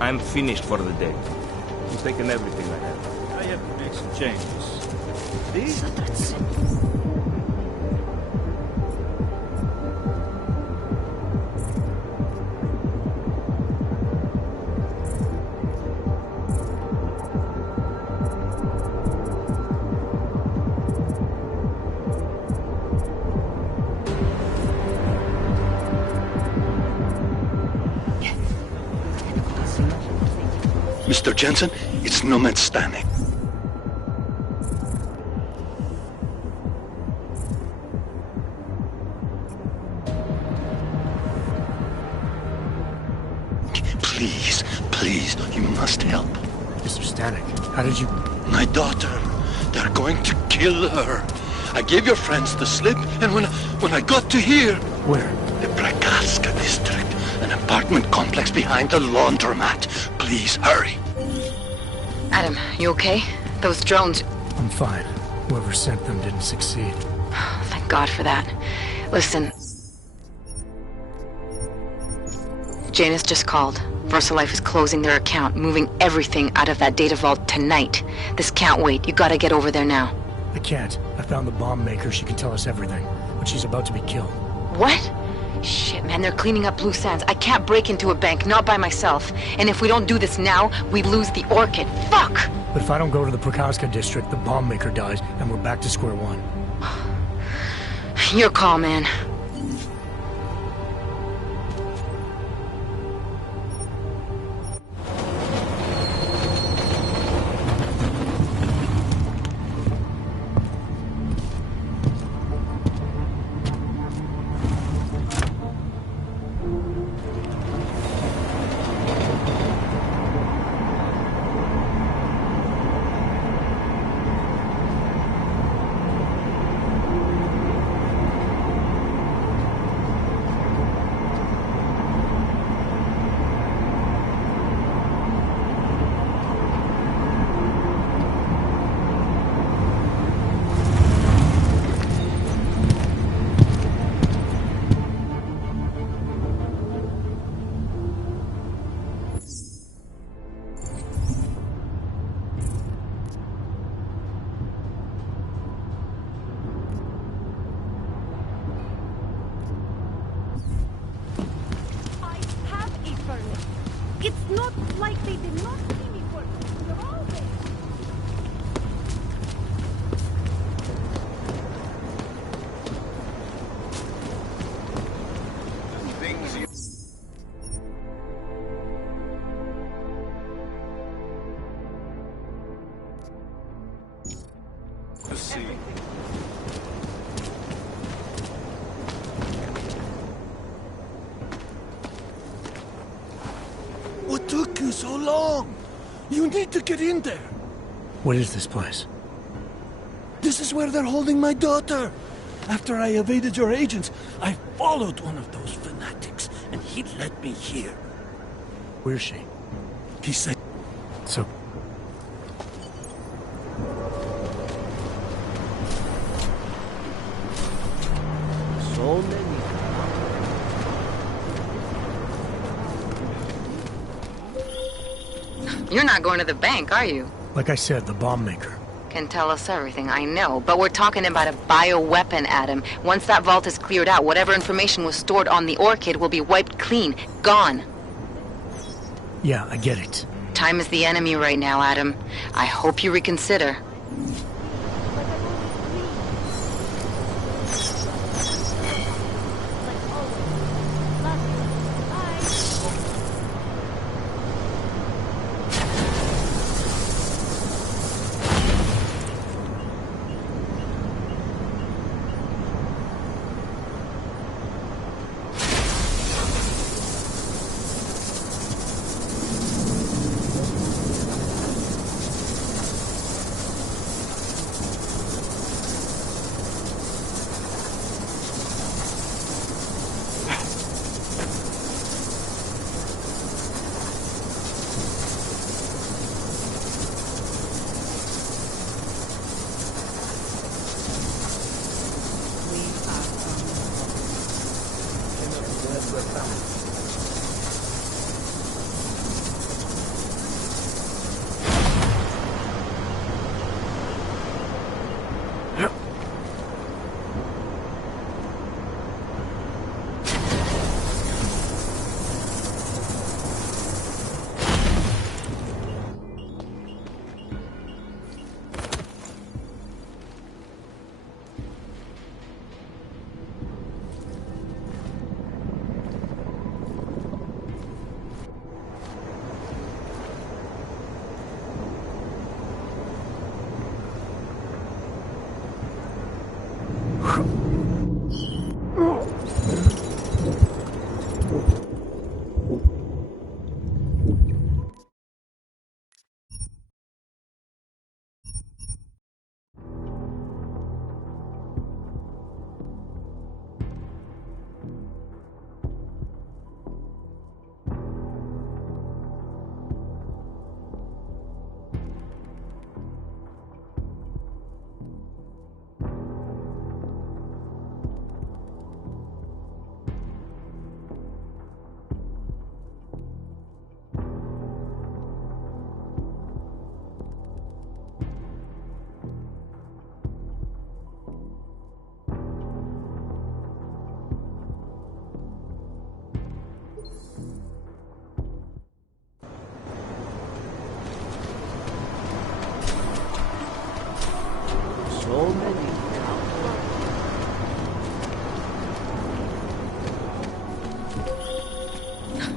I'm finished for the day. You've taken everything I have. I have to make some changes. See? Mr. Jensen, it's Nomad Stanek. Please, you must help. Mr. Stanek, how did you... My daughter, they're going to kill her. I gave your friends the slip, and when I got to here... Where? The Prakarska district, an apartment complex behind the laundromat. Please, hurry. Adam, you okay? Those drones... I'm fine. Whoever sent them didn't succeed. Thank God for that. Listen. Janus just called. VersaLife is closing their account, moving everything out of that data vault tonight. This can't wait. You gotta get over there now. I can't. I found the bomb maker. She can tell us everything. But she's about to be killed. What? Shit, man, they're cleaning up loose ends. I can't break into a bank, not by myself. And if we don't do this now, we lose the Orchid. Fuck! But if I don't go to the Prakarska district, the bomb maker dies, and we're back to square one. Your call, man. It's not like they did not see me for... They're all there. Things you... To see. What took you so long? You need to get in there. What is this place? This is where they're holding my daughter. After I evaded your agents, I followed one of those fanatics, and he led me here. Where's she? He said... So... So many. You're not going to the bank, are you? Like I said, the bomb maker. Can tell us everything, I know. But we're talking about a bioweapon, Adam. Once that vault is cleared out, whatever information was stored on the Orchid will be wiped clean. Gone. Yeah, I get it. Time is the enemy right now, Adam. I hope you reconsider.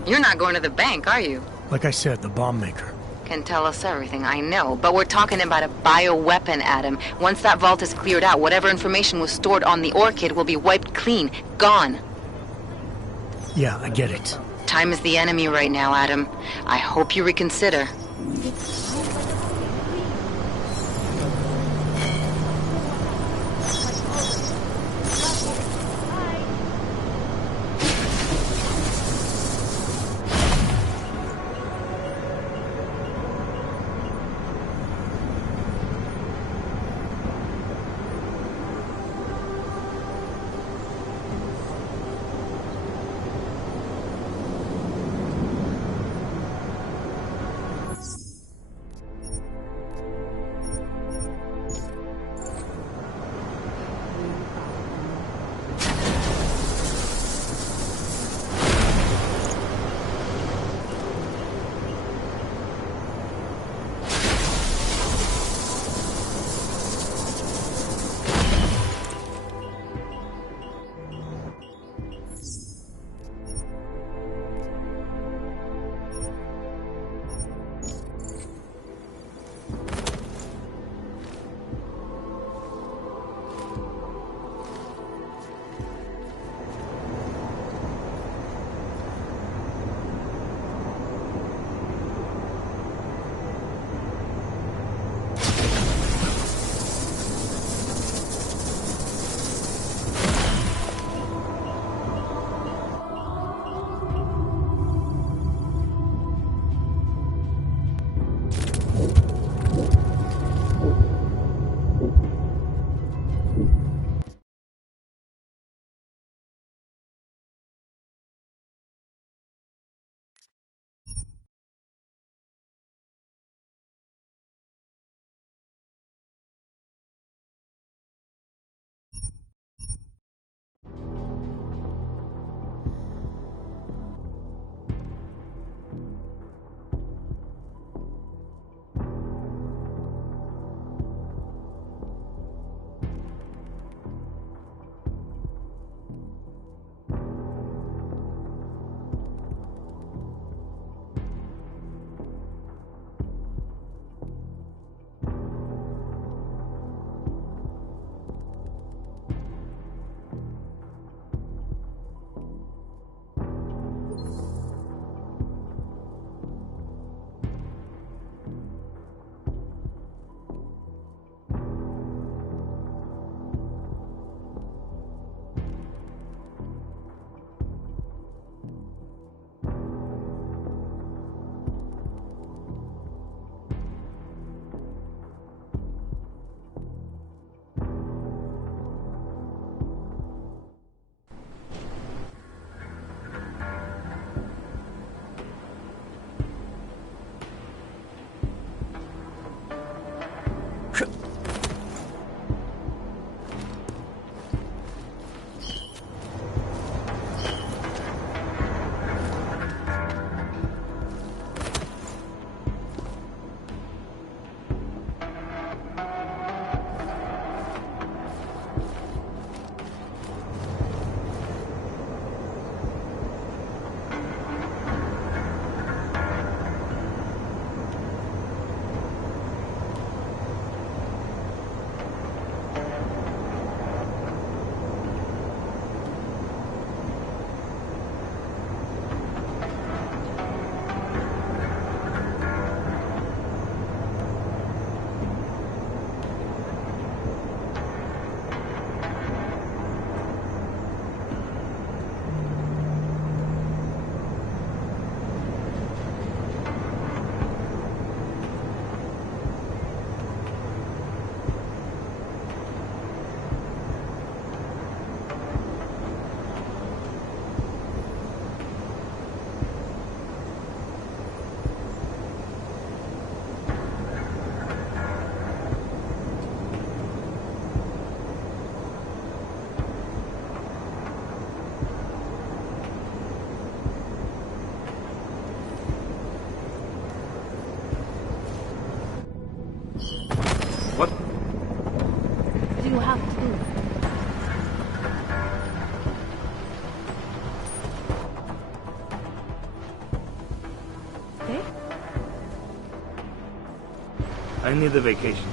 You're not going to the bank, are you? Like I said, the bomb maker. Can tell us everything, I know, but we're talking about a bioweapon, Adam. Once that vault is cleared out, whatever information was stored on the Orchid will be wiped clean, gone. Yeah, I get it. Time is the enemy right now, Adam. I hope you reconsider. Eh? I need a vacation.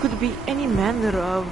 Could be any manner of...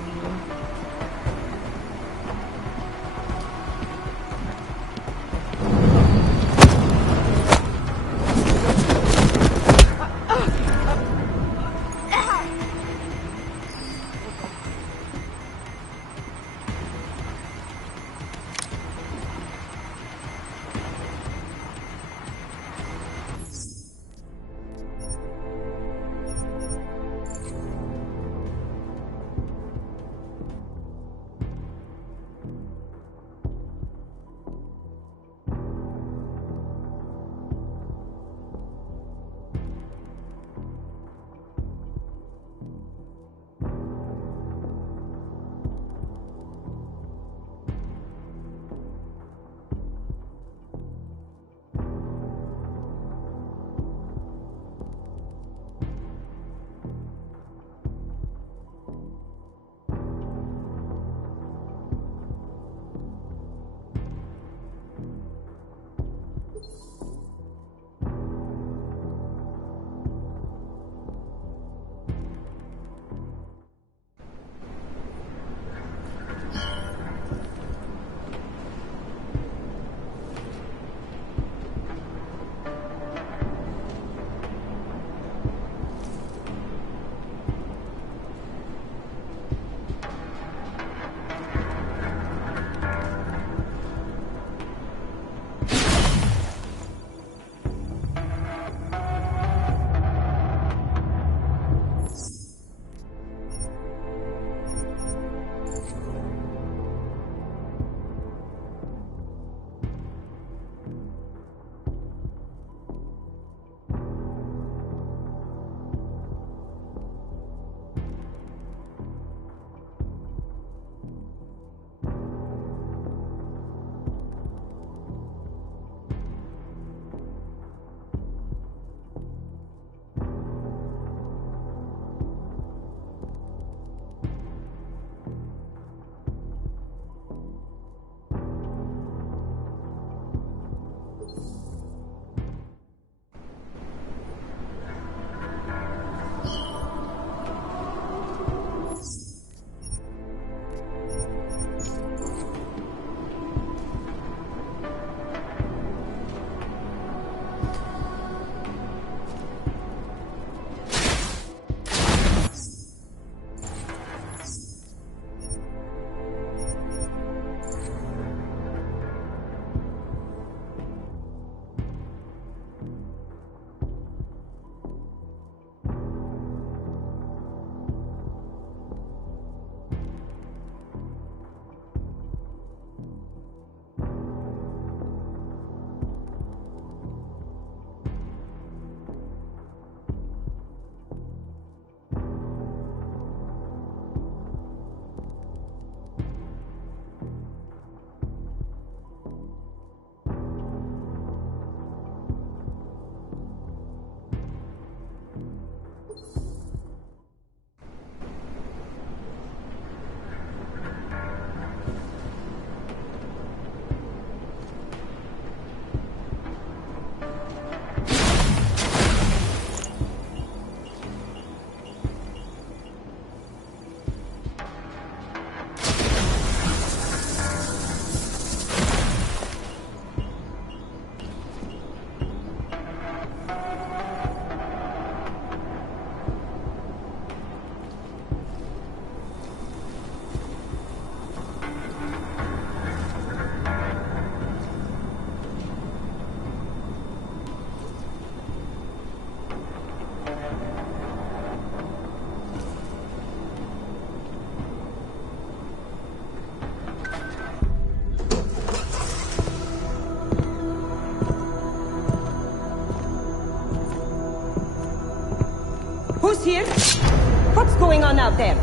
What's going on out there?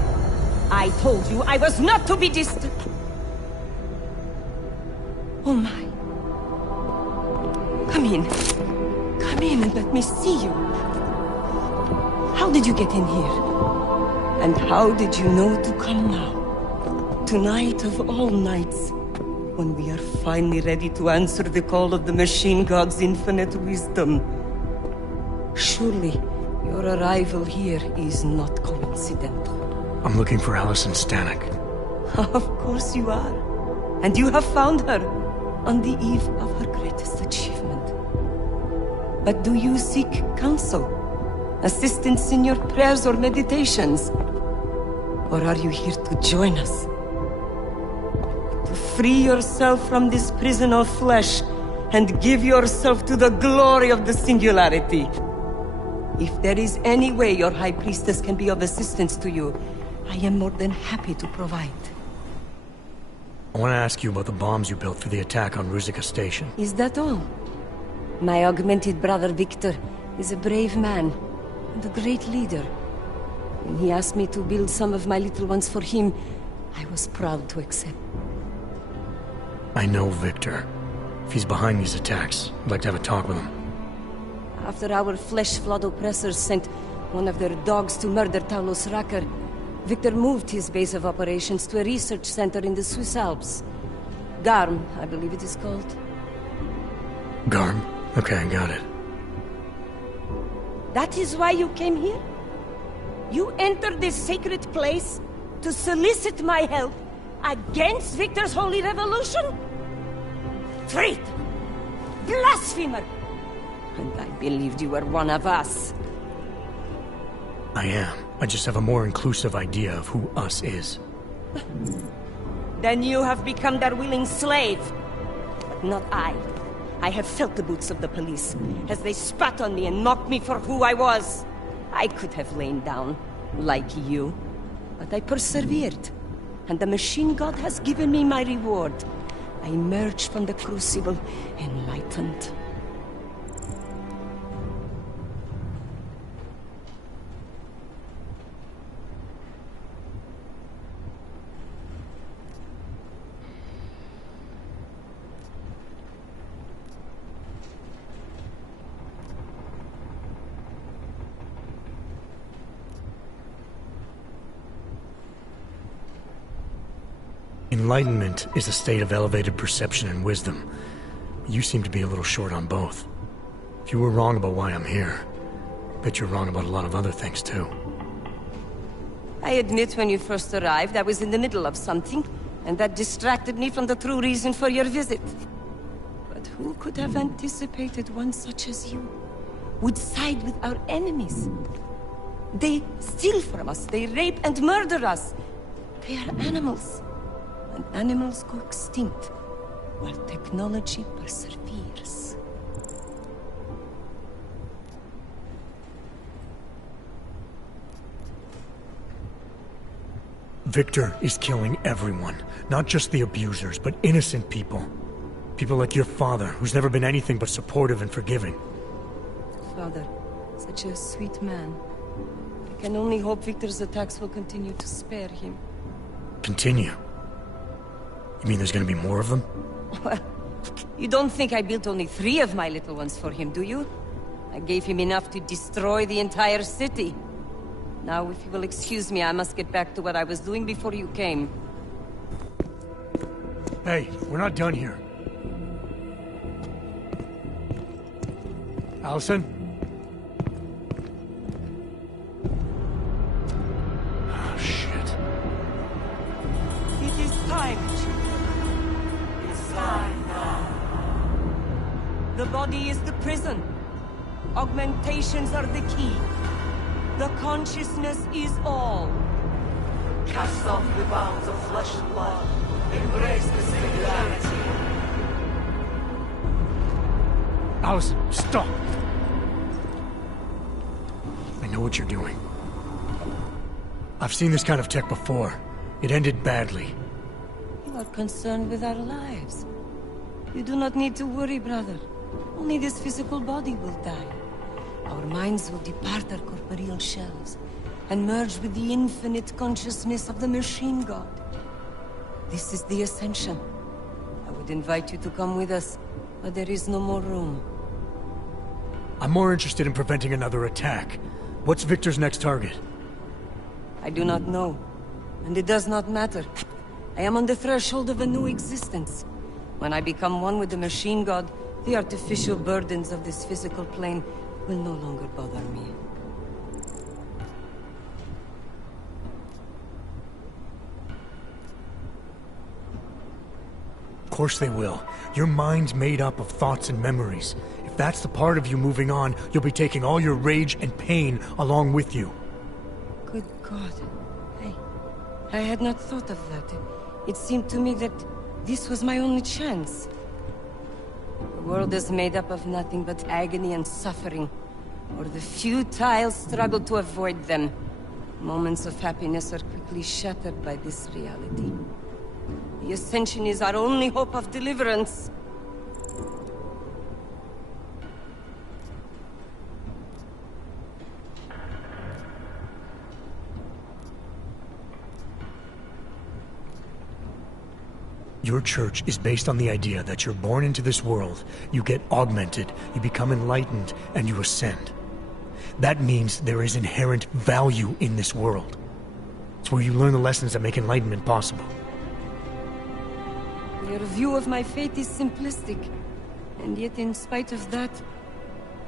I told you I was not to be distant. Oh my. Come in. Come in and let me see you. How did you get in here? And how did you know to come now? Tonight of all nights, when we are finally ready to answer the call of the machine god's infinite wisdom. Surely, your arrival here is not coincidental. I'm looking for Allison Stanek. Of course you are. And you have found her on the eve of her greatest achievement. But do you seek counsel? Assistance in your prayers or meditations? Or are you here to join us? To free yourself from this prison of flesh and give yourself to the glory of the singularity. If there is any way your High Priestess can be of assistance to you, I am more than happy to provide. I want to ask you about the bombs you built for the attack on Ruzicka Station. Is that all? My augmented brother Victor is a brave man and a great leader. When he asked me to build some of my little ones for him, I was proud to accept. I know Victor. If he's behind these attacks, I'd like to have a talk with him. After our flesh-flood oppressors sent one of their dogs to murder Talos Racker, Victor moved his base of operations to a research center in the Swiss Alps. Garm, I believe it is called. Garm? Okay, I got it. That is why you came here? You entered this sacred place to solicit my help against Victor's holy revolution? Traitor! Blasphemer! And I believed you were one of us. I am. I just have a more inclusive idea of who us is. Then you have become their willing slave. But not I. I have felt the boots of the police as they spat on me and mocked me for who I was. I could have lain down, like you. But I persevered. And the machine god has given me my reward. I emerged from the crucible enlightened. Enlightenment is a state of elevated perception and wisdom. You seem to be a little short on both. If you were wrong about why I'm here, I bet you're wrong about a lot of other things too. I admit when you first arrived, I was in the middle of something, and that distracted me from the true reason for your visit. But who could have anticipated one such as you would side with our enemies? They steal from us, they rape and murder us. They are animals. And animals go extinct, while technology perseveres. Victor is killing everyone. Not just the abusers, but innocent people. People like your father, who's never been anything but supportive and forgiving. Father, such a sweet man. I can only hope Victor's attacks will continue to spare him. Continue? You mean there's gonna be more of them? Well, you don't think I built only 3 of my little ones for him, do you? I gave him enough to destroy the entire city. Now, if you will excuse me, I must get back to what I was doing before you came. Hey, we're not done here. Allison? Oh, shit. It is time, children. It's time now. The body is the prison. Augmentations are the key. The consciousness is all. Cast off the bounds of flesh and blood. Embrace the singularity. Allison, stop! I know what you're doing. I've seen this kind of tech before. It ended badly. You are concerned with our lives. You do not need to worry, brother. Only this physical body will die. Our minds will depart our corporeal shells, and merge with the infinite consciousness of the machine god. This is the ascension. I would invite you to come with us, but there is no more room. I'm more interested in preventing another attack. What's Victor's next target? I do not know, and it does not matter. I am on the threshold of a new existence. When I become one with the machine god, the artificial burdens of this physical plane will no longer bother me. Of course they will. Your mind's made up of thoughts and memories. If that's the part of you moving on, you'll be taking all your rage and pain along with you. Good God. I had not thought of that. It seemed to me that this was my only chance. The world is made up of nothing but agony and suffering, or the futile struggle to avoid them. Moments of happiness are quickly shattered by this reality. The Ascension is our only hope of deliverance. Your church is based on the idea that you're born into this world, you get augmented, you become enlightened, and you ascend. That means there is inherent value in this world. It's where you learn the lessons that make enlightenment possible. Your view of my fate is simplistic, and yet in spite of that,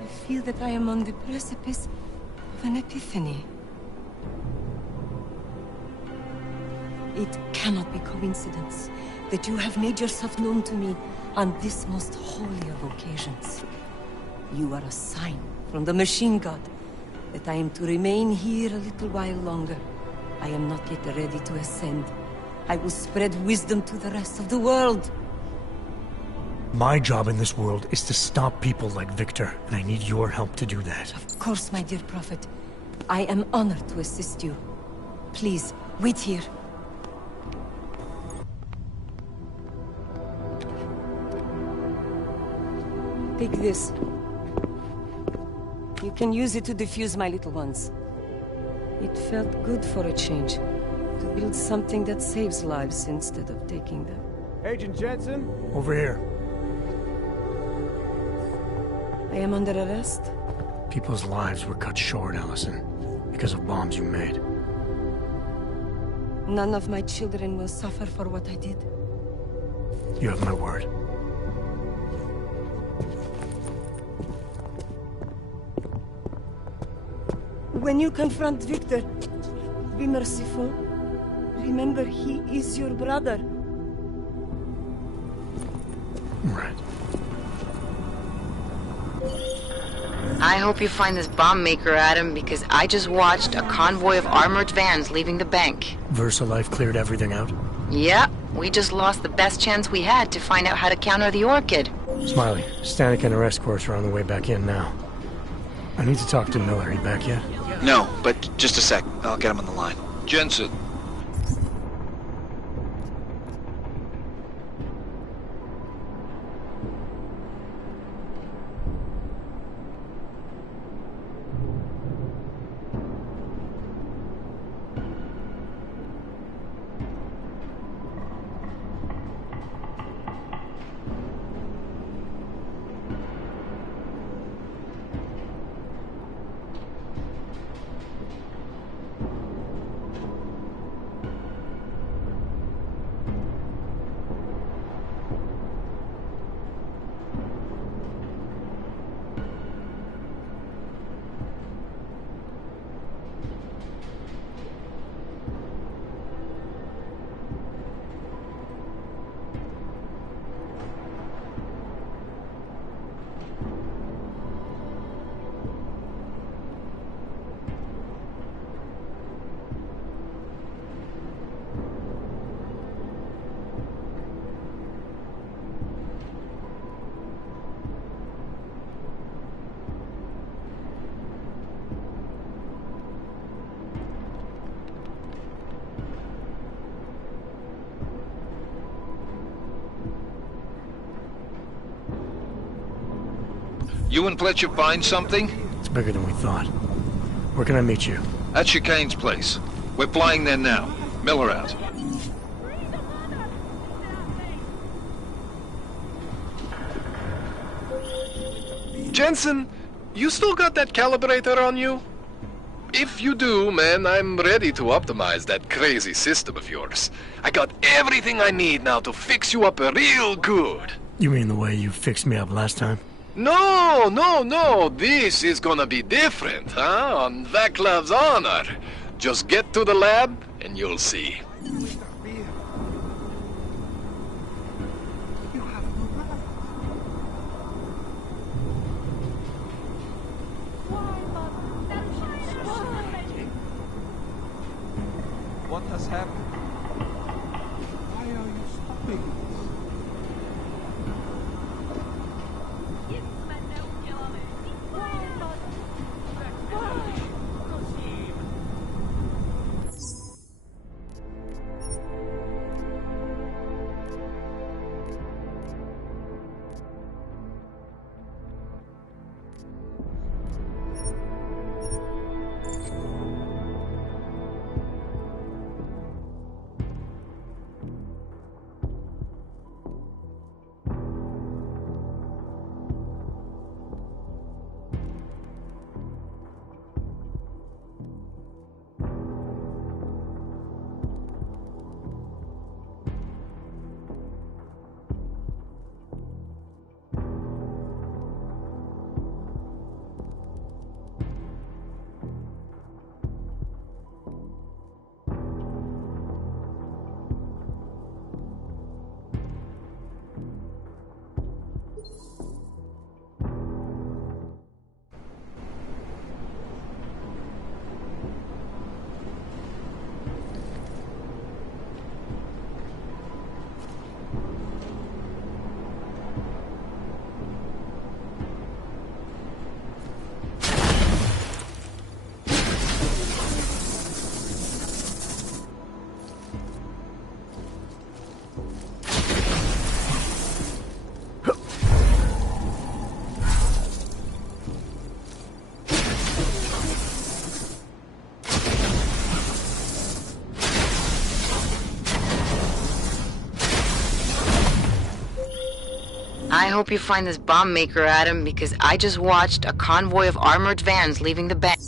I feel that I am on the precipice of an epiphany. It cannot be coincidence that you have made yourself known to me on this most holy of occasions. You are a sign from the machine god that I am to remain here a little while longer. I am not yet ready to ascend. I will spread wisdom to the rest of the world. My job in this world is to stop people like Victor, and I need your help to do that. Of course, my dear prophet. I am honored to assist you. Please, wait here. Take this. You can use it to defuse my little ones. It felt good for a change. To build something that saves lives instead of taking them. Agent Jensen? Over here. I am under arrest? People's lives were cut short, Allison, because of bombs you made. None of my children will suffer for what I did. You have my word. When you confront Victor, be merciful. Remember, he is your brother. Right. I hope you find this bomb maker, Adam, because I just watched a convoy of armored vans leaving the bank. VersaLife cleared everything out? Yeah, we just lost the best chance we had to find out how to counter the Orchid. Smiley, Stanek and her escorts are on the way back in now. I need to talk to Miller. He back yet? No, but just a sec. I'll get him on the line. Jensen. You and Fletcher find something? It's bigger than we thought. Where can I meet you? That's Chicane's place. We're flying there now. Miller out. Jensen, you still got that calibrator on you? If you do, man, I'm ready to optimize that crazy system of yours. I got everything I need now to fix you up real good. You mean the way you fixed me up last time? No, no, no. This is gonna be different, huh? On Vaclav's honor. Just get to the lab, and you'll see. What has happened? Why are you stopping? I hope you find this bomb maker, Adam, because I just watched a convoy of armored vans leaving the bank.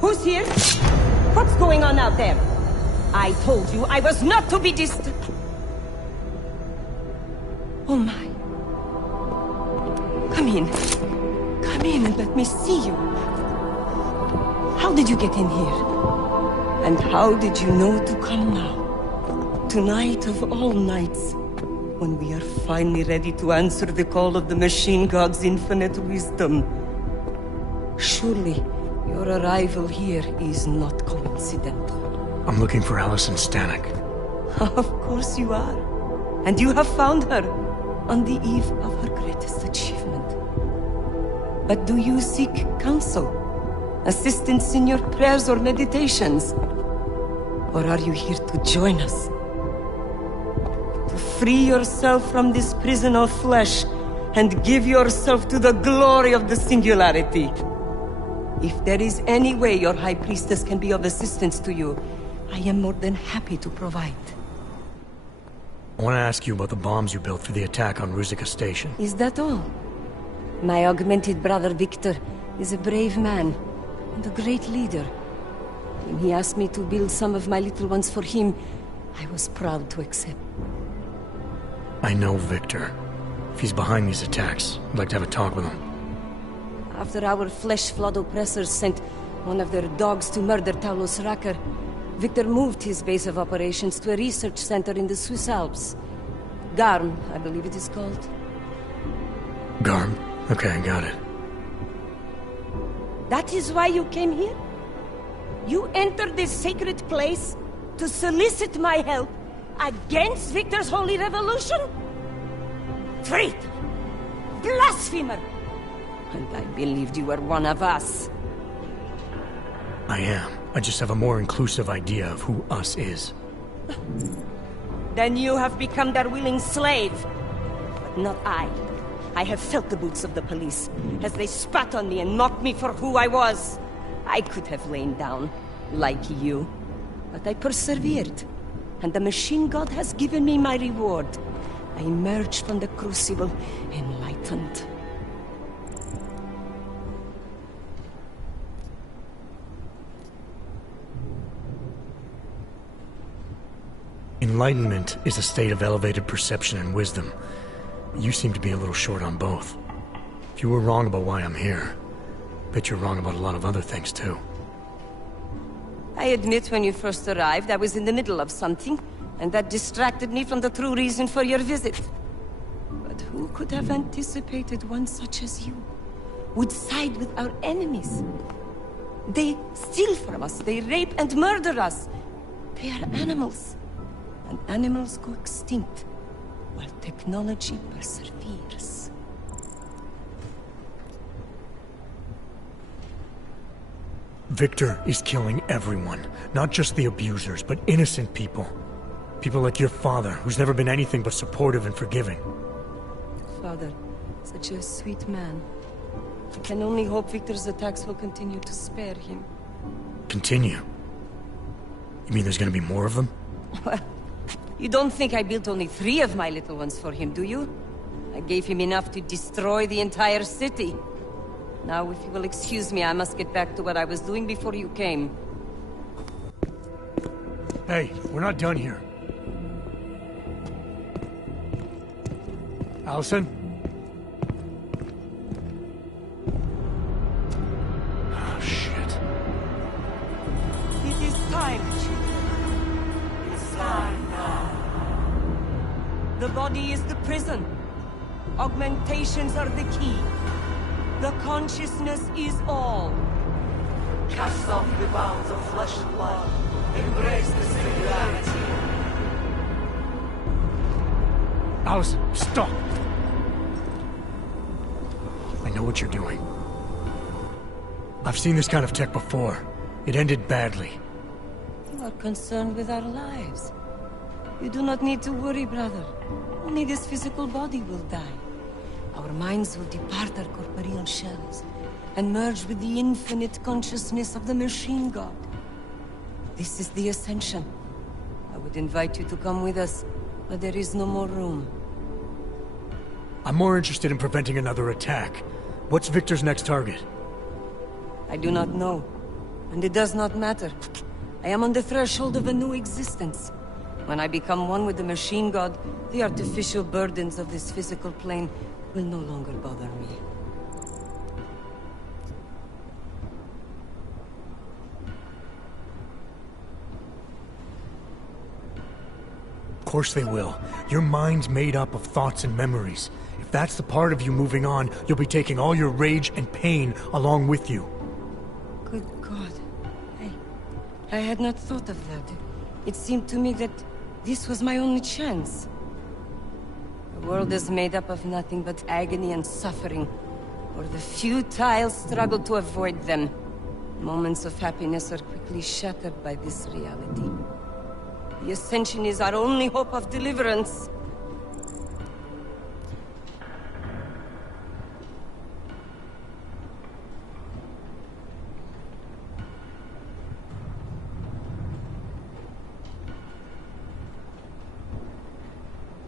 Who's here? What's going on out there? I told you I was not to be disturbed. Oh my. Come in. Come in and let me see you. How did you get in here? And how did you know to come now? Tonight of all nights, when we are finally ready to answer the call of the machine god's infinite wisdom. Surely, your arrival here is not coincidental. I'm looking for Allison Stanek. Of course you are. And you have found her on the eve of her greatest achievement. But do you seek counsel? Assistance in your prayers or meditations? Or are you here to join us? To free yourself from this prison of flesh and give yourself to the glory of the singularity. If there is any way your High Priestess can be of assistance to you, I am more than happy to provide. I want to ask you about the bombs you built for the attack on Ruzicka Station. Is that all? My augmented brother Victor is a brave man and a great leader. When he asked me to build some of my little ones for him, I was proud to accept. I know Victor. If he's behind these attacks, I'd like to have a talk with him. After our flesh-flood oppressors sent one of their dogs to murder Talos Racker, Victor moved his base of operations to a research center in the Swiss Alps. Garm, I believe it is called. Garm? Okay, got it. That is why you came here? You entered this sacred place to solicit my help against Victor's holy revolution? Traitor! Blasphemer! And I believed you were one of us. I am. I just have a more inclusive idea of who us is. Then you have become their willing slave. But not I. I have felt the boots of the police as they spat on me and mocked me for who I was. I could have lain down, like you. But I persevered. And the machine god has given me my reward. I emerged from the crucible enlightened. Enlightenment is a state of elevated perception and wisdom. You seem to be a little short on both. If you were wrong about why I'm here, bet you're wrong about a lot of other things too. I admit when you first arrived, I was in the middle of something, and that distracted me from the true reason for your visit. But who could have anticipated one such as you would side with our enemies? They steal from us, they rape and murder us. They are animals. And animals go extinct, while technology perseveres. Victor is killing everyone. Not just the abusers, but innocent people. People like your father, who's never been anything but supportive and forgiving. Father, such a sweet man. I can only hope Victor's attacks will continue to spare him. Continue? You mean there's gonna be more of them? Well, you don't think I built only 3 of my little ones for him, do you? I gave him enough to destroy the entire city. Now, if you will excuse me, I must get back to what I was doing before you came. Hey, we're not done here. Allison? Oh, shit. It is time, children. It's time now. The body is the prison. Augmentations are the key. The consciousness is all. Cast off the bounds of flesh and blood. Embrace the singularity. Allison, stop! I know what you're doing. I've seen this kind of tech before. It ended badly. You are concerned with our lives. You do not need to worry, brother. Only this physical body will die. Our minds will depart our corporeal shells and merge with the infinite consciousness of the machine god. This is the ascension. I would invite you to come with us, but there is no more room. I'm more interested in preventing another attack. What's Victor's next target? I do not know, and it does not matter. I am on the threshold of a new existence. When I become one with the machine god, the artificial burdens of this physical plane will no longer bother me. Of course they will. Your mind's made up of thoughts and memories. If that's the part of you moving on, you'll be taking all your rage and pain along with you. Good God. I had not thought of that. It seemed to me that this was my only chance. The world is made up of nothing but agony and suffering, or the futile struggle to avoid them. Moments of happiness are quickly shattered by this reality. The Ascension is our only hope of deliverance.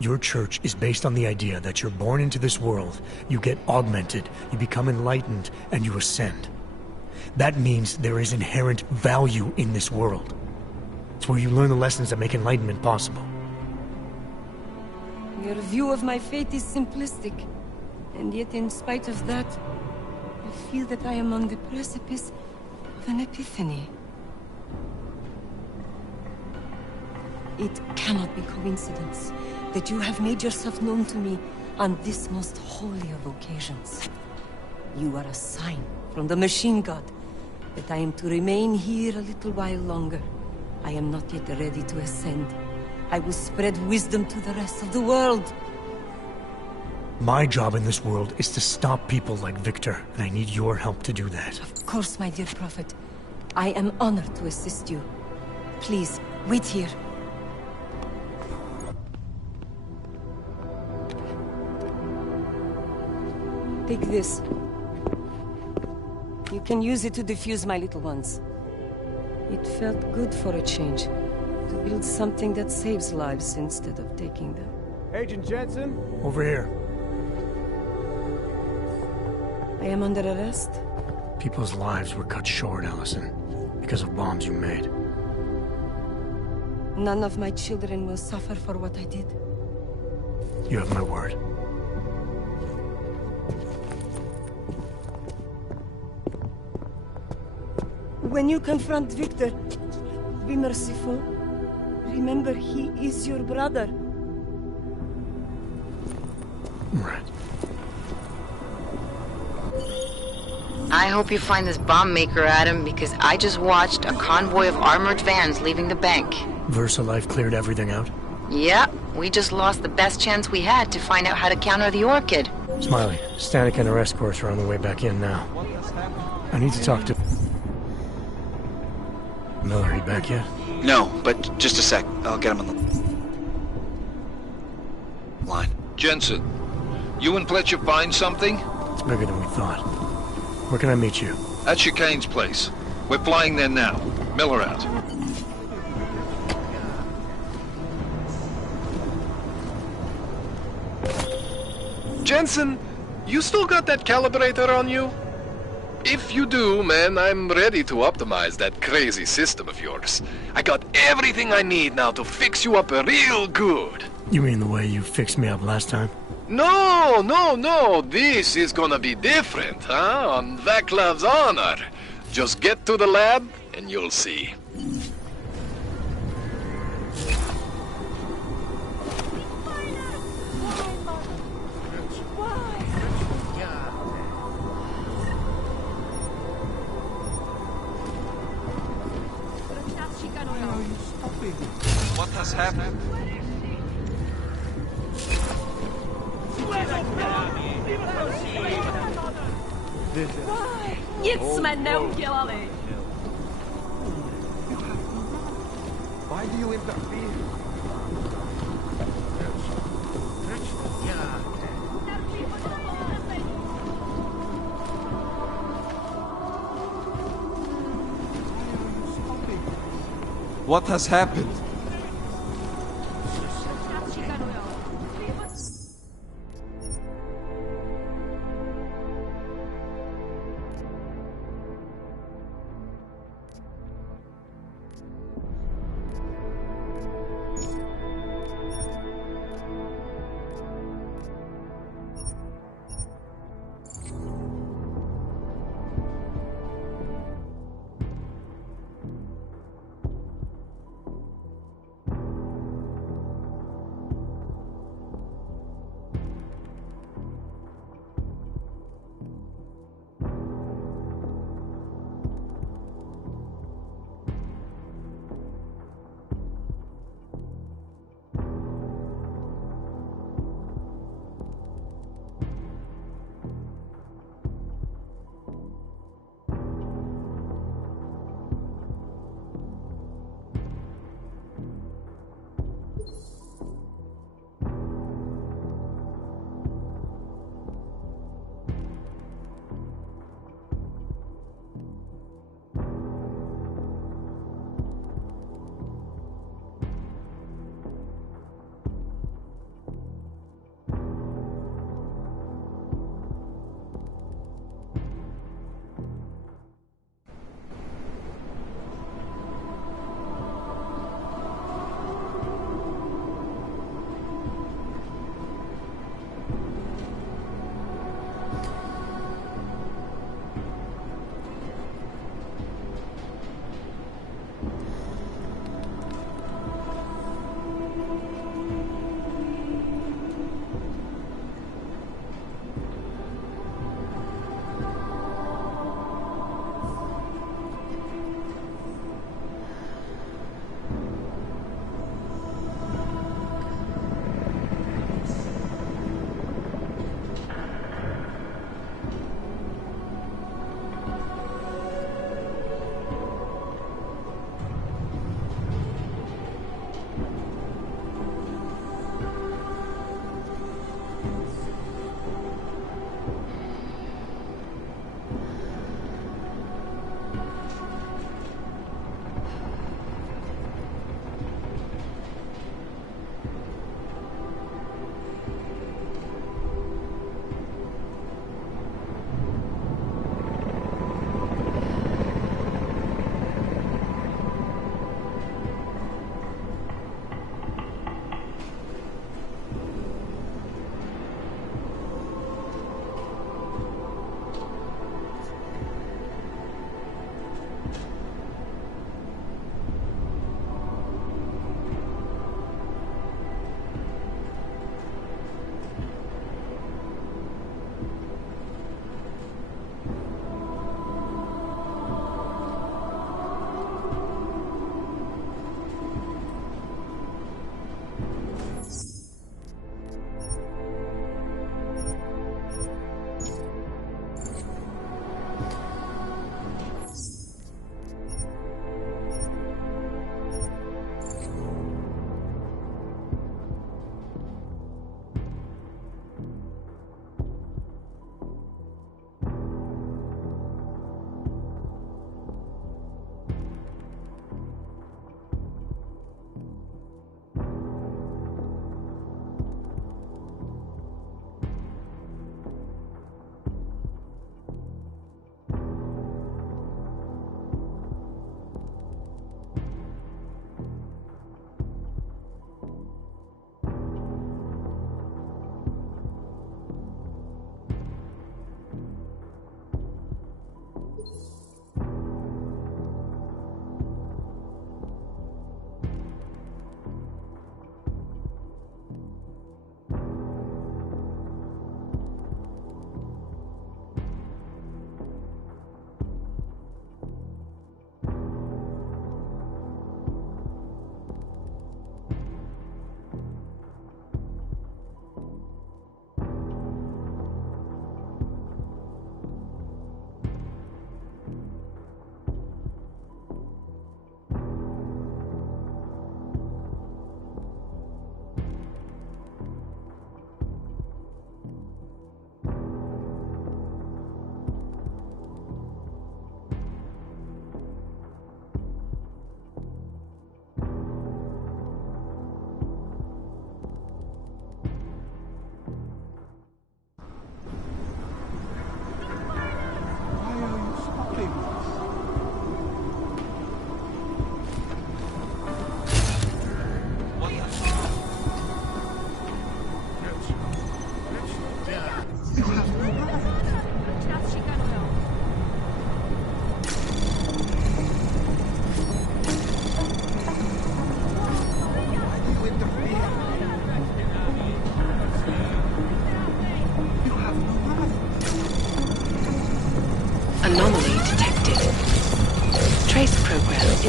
Your church is based on the idea that you're born into this world, you get augmented, you become enlightened, and you ascend. That means there is inherent value in this world. It's where you learn the lessons that make enlightenment possible. Your view of my fate is simplistic, and yet in spite of that, I feel that I am on the precipice of an epiphany. It cannot be coincidence that you have made yourself known to me on this most holy of occasions. You are a sign from the machine god that I am to remain here a little while longer. I am not yet ready to ascend. I will spread wisdom to the rest of the world. My job in this world is to stop people like Victor, and I need your help to do that. Of course, my dear prophet. I am honored to assist you. Please, wait here. Take this. You can use it to defuse my little ones. It felt good for a change, to build something that saves lives instead of taking them. Agent Jensen? Over here. I am under arrest? People's lives were cut short, Allison, because of bombs you made. None of my children will suffer for what I did. You have my word. When you confront Victor, be merciful. Remember, he is your brother. Right. I hope you find this bomb maker, Adam, because I just watched a convoy of armored vans leaving the bank. VersaLife cleared everything out? Yep, we just lost the best chance we had to find out how to counter the Orchid. Smiley, Static and her escorts are on the way back in now. I need to talk to... Miller, he back yet? No, but just a sec. I'll get him on the line. Jensen, you and Fletcher find something? It's bigger than we thought. Where can I meet you? At Chicane's place. We're flying there now. Miller out. Jensen, you still got that calibrator on you? If you do, man, I'm ready to optimize that crazy system of yours. I got everything I need now to fix you up real good. You mean the way you fixed me up last time? No, no, no. This is gonna be different, huh? On Vaclav's honor. Just get to the lab and you'll see. What has happened? Nic jsme neudělali. Why do you interfere? What has happened?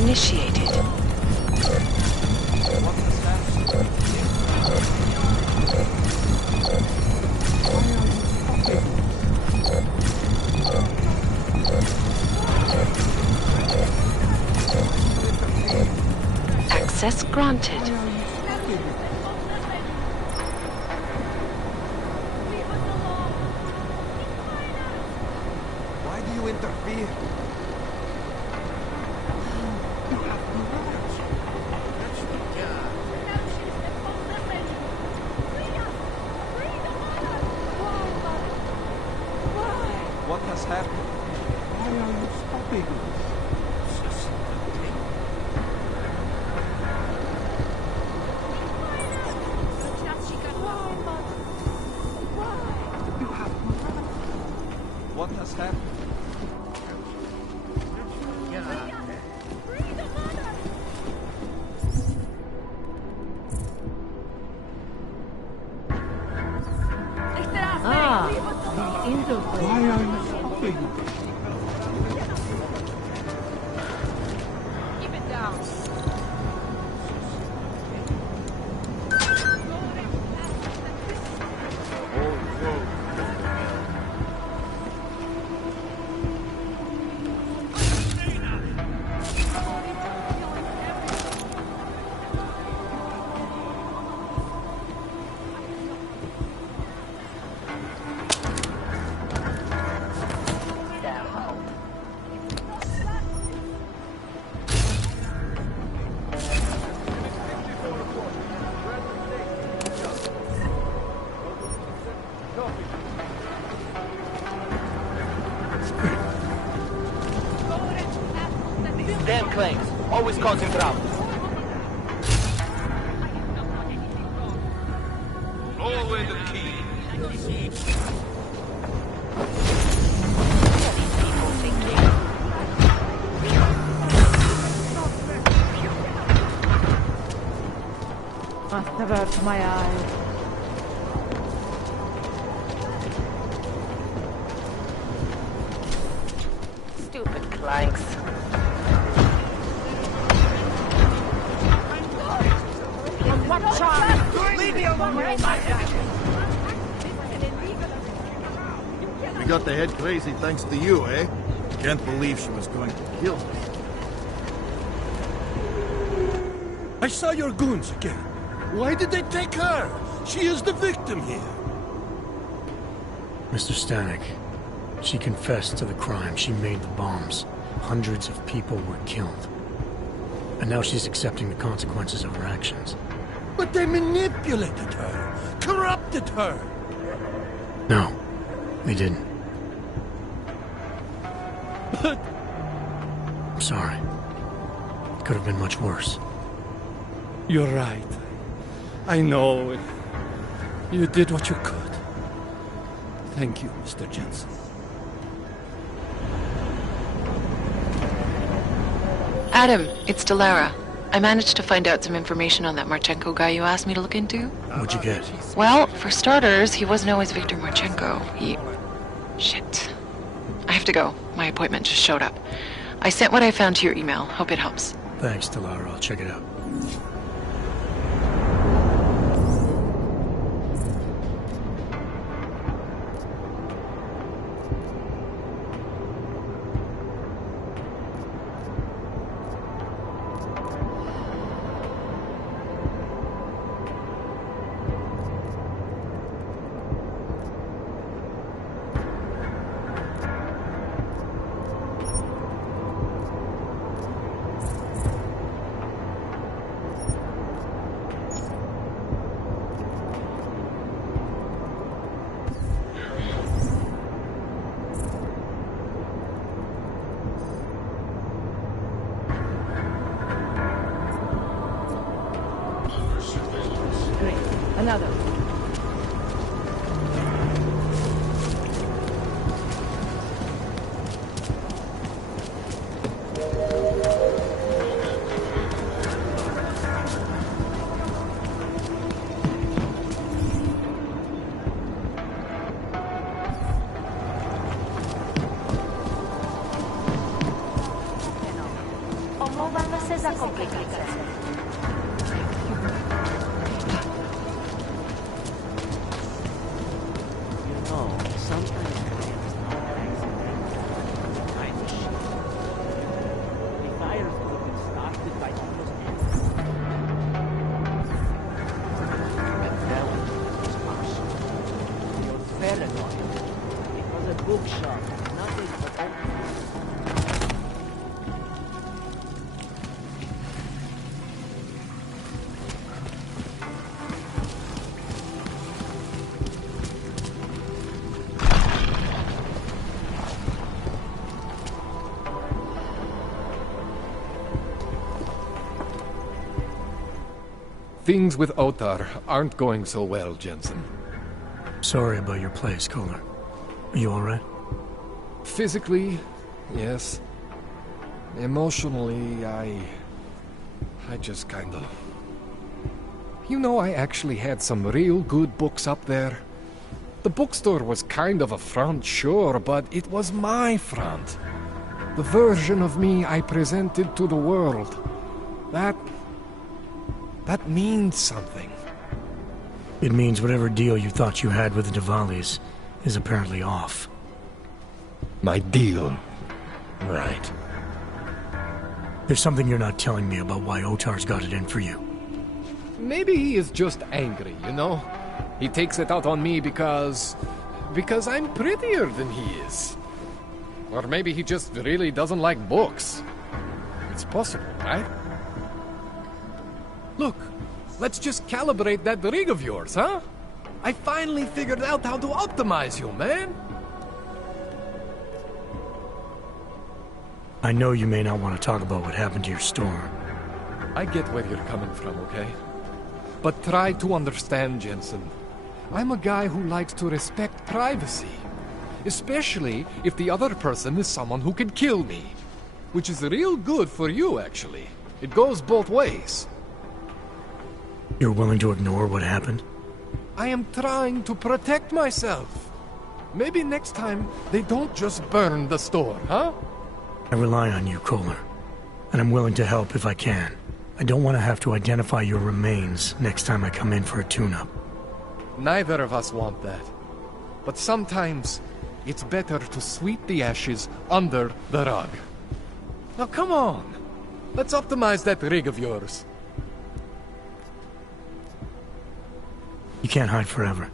initiated. Access granted. Why do you interfere? What has happened? Why are you stopping? What has happened? Why are you stopping? Keep it down. Damn claims, always causing trouble. Roll away the key. Must have hurt my eyes. Stupid clanks. What charge? Leave me alone. We got the head crazy thanks to you, eh? Can't believe she was going to kill me. I saw your goons again. Why did they take her? She is the victim here. Mr. Stanek, she confessed to the crime. She made the bombs. Hundreds of people were killed. And now she's accepting the consequences of her actions. But they manipulated her, corrupted her. No, they didn't. But... I'm sorry. It could have been much worse. You're right. I know. You did what you could. Thank you, Mr. Jensen. Adam, it's Delara. I managed to find out some information on that Marchenko guy you asked me to look into. What'd you get? Well, for starters, he wasn't always Viktor Marchenko. Shit. I have to go. My appointment just showed up. I sent what I found to your email. Hope it helps. Thanks, Delara. I'll check it out. a complicarse. You know, sometimes the fires could have been started by almost anyone. And now it's partial. You're paranoid. Because a bookshop is nothing but open. Things with Otar aren't going so well, Jensen. Sorry about your place, Kohler. Are you alright? Physically, yes. Emotionally, I just kinda... You know, I actually had some real good books up there. The bookstore was kind of a front, sure, but it was my front. The version of me I presented to the world. That means something. It means whatever deal you thought you had with the Diwalis is apparently off. My deal? Right. There's something you're not telling me about why Otar's got it in for you. Maybe he is just angry, you know? He takes it out on me because I'm prettier than he is. Or maybe he just really doesn't like books. It's possible, right? Look, let's just calibrate that rig of yours, huh? I finally figured out how to optimize you, man! I know you may not want to talk about what happened to your store. I get where you're coming from, okay? But try to understand, Jensen. I'm a guy who likes to respect privacy. Especially if the other person is someone who can kill me. Which is real good for you, actually. It goes both ways. You're willing to ignore what happened? I am trying to protect myself. Maybe next time they don't just burn the store, huh? I rely on you, Kohler. And I'm willing to help if I can. I don't want to have to identify your remains next time I come in for a tune-up. Neither of us want that. But sometimes, it's better to sweep the ashes under the rug. Now come on! Let's optimize that rig of yours. You can't hide forever.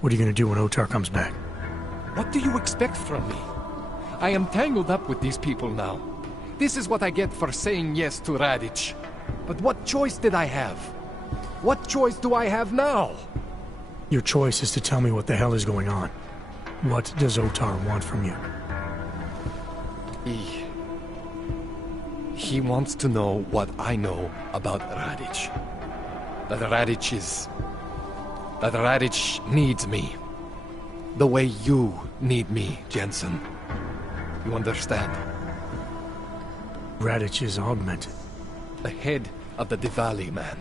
What are you gonna do when Otar comes back? What do you expect from me? I am tangled up with these people now. This is what I get for saying yes to Radic. But what choice did I have? What choice do I have now? Your choice is to tell me what the hell is going on. What does Otar want from you? He wants to know what I know about Radic. That Radic needs me. The way you need me, Jensen. You understand? Radic is augmented. The head of the Diwali, man.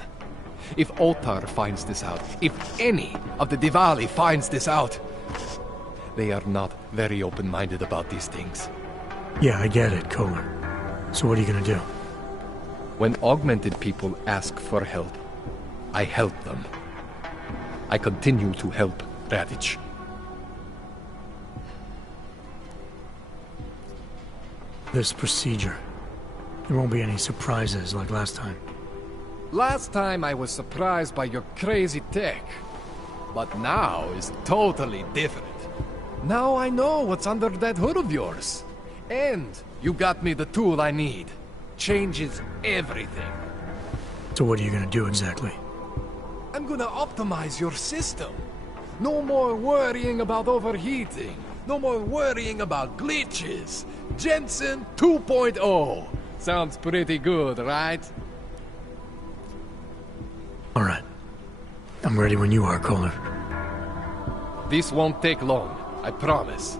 If Otar finds this out, if any of the Diwali finds this out, they are not very open-minded about these things. Yeah, I get it, Kohler. So what are you gonna do? When augmented people ask for help, I help them. I continue to help Radic. This procedure. There won't be any surprises like last time. Last time I was surprised by your crazy tech. But now is totally different. Now I know what's under that hood of yours. And you got me the tool I need. Changes everything. So what are you gonna do exactly? I'm gonna optimize your system. No more worrying about overheating. No more worrying about glitches. Jensen 2.0. Sounds pretty good, right? Alright. I'm ready when you are, Kohler. This won't take long, I promise.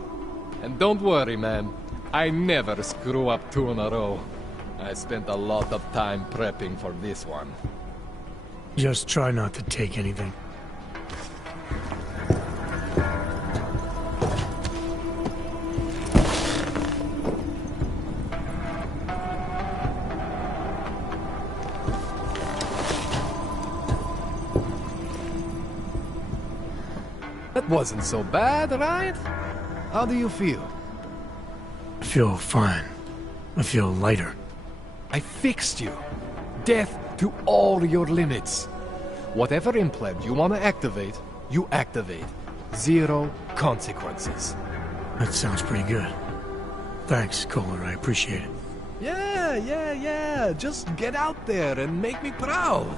And don't worry, man. I never screw up 2 in a row. I spent a lot of time prepping for this one. Just try not to take anything. That wasn't so bad, right? How do you feel? I feel fine. I feel lighter. I fixed you. Death to all your limits. Whatever implant you want to activate, you activate. 0 consequences. That sounds pretty good. Thanks, Kohler. I appreciate it. Yeah. Just get out there and make me proud.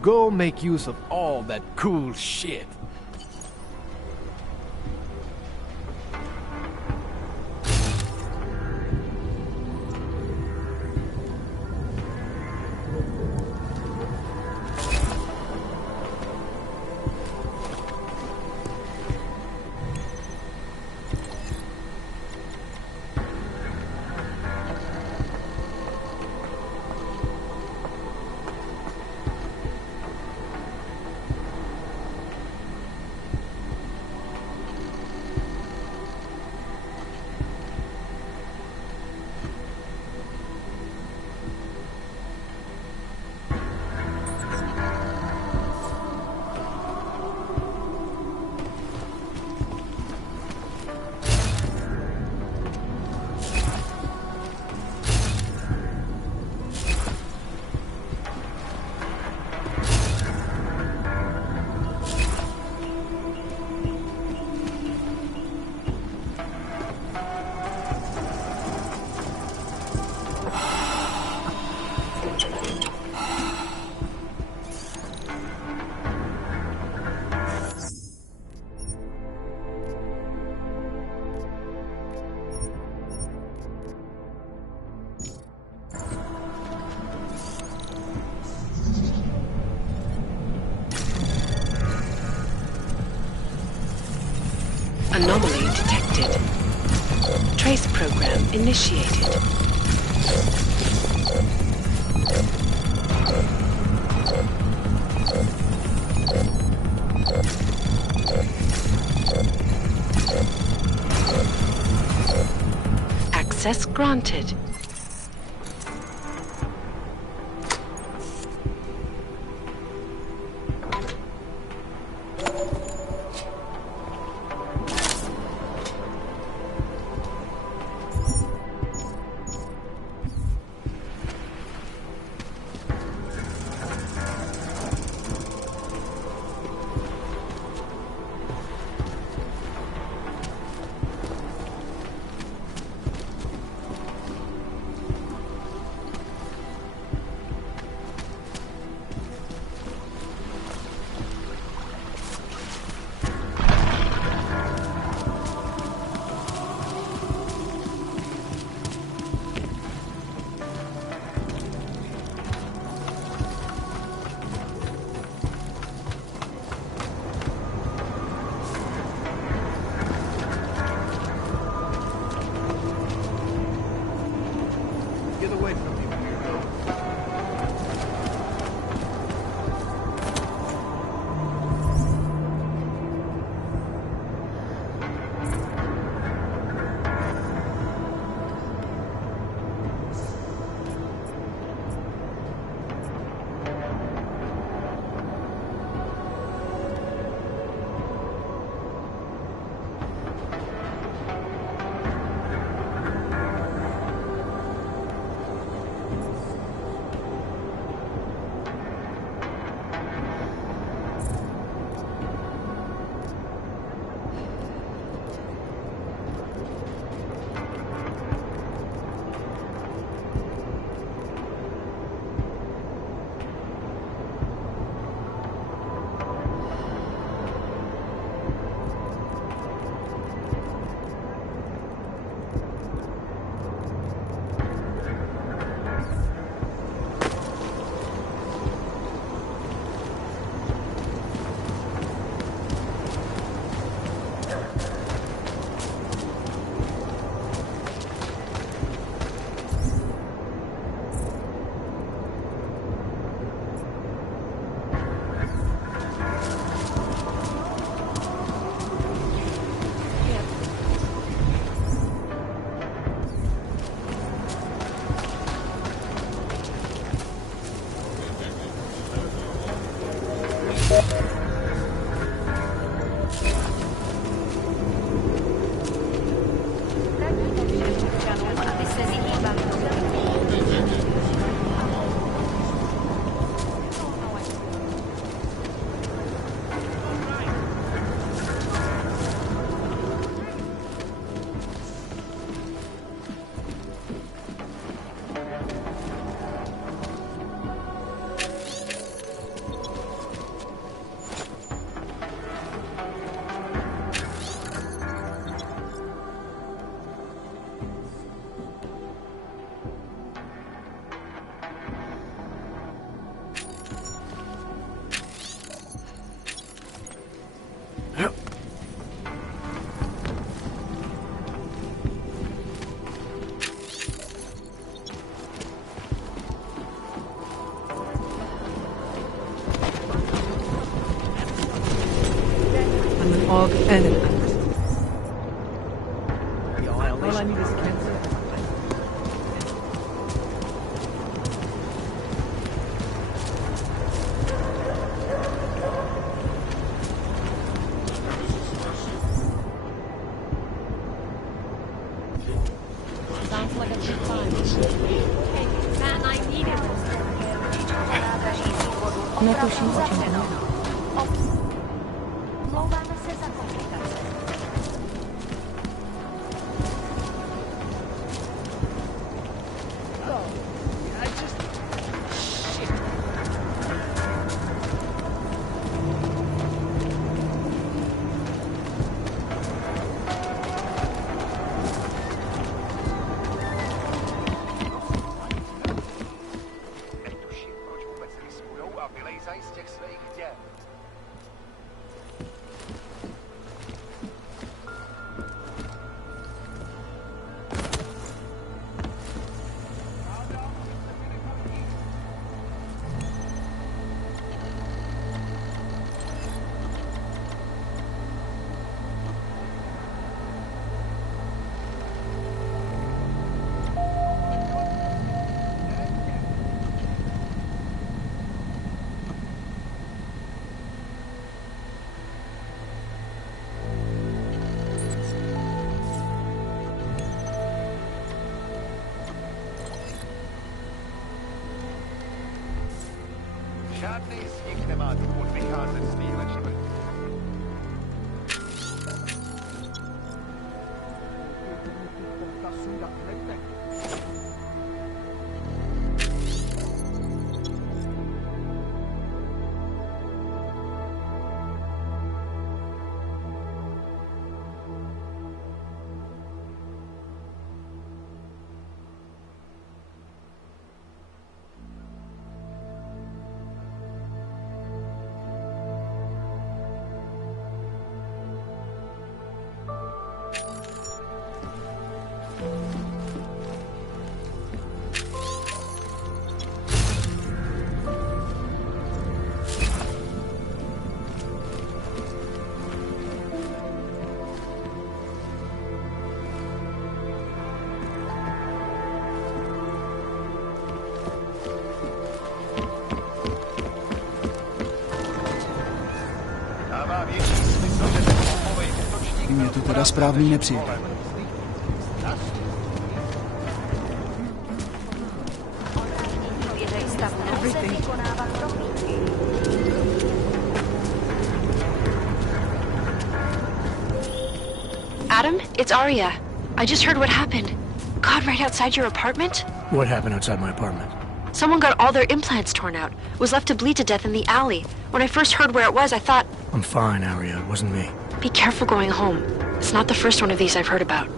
Go make use of all that cool shit. Anomaly detected. Trace program initiated. Access granted. enemy. All I need is cancer. Sounds like a good time. Hey, man, I need it. Netuším, o čem mluvím. Mlouváme se za komunikaci. Žádný z nich nemá důvod vycházet z téhle čtvrti. Mně to teda správný nepřijde. Adam, it's Arya. I just heard what happened. God, right outside your apartment? What happened outside my apartment? Someone got all their implants torn out. Was left to bleed to death in the alley. When I first heard where it was, I thought... I'm fine, Arya. It wasn't me. Be careful going home. It's not the first one of these I've heard about.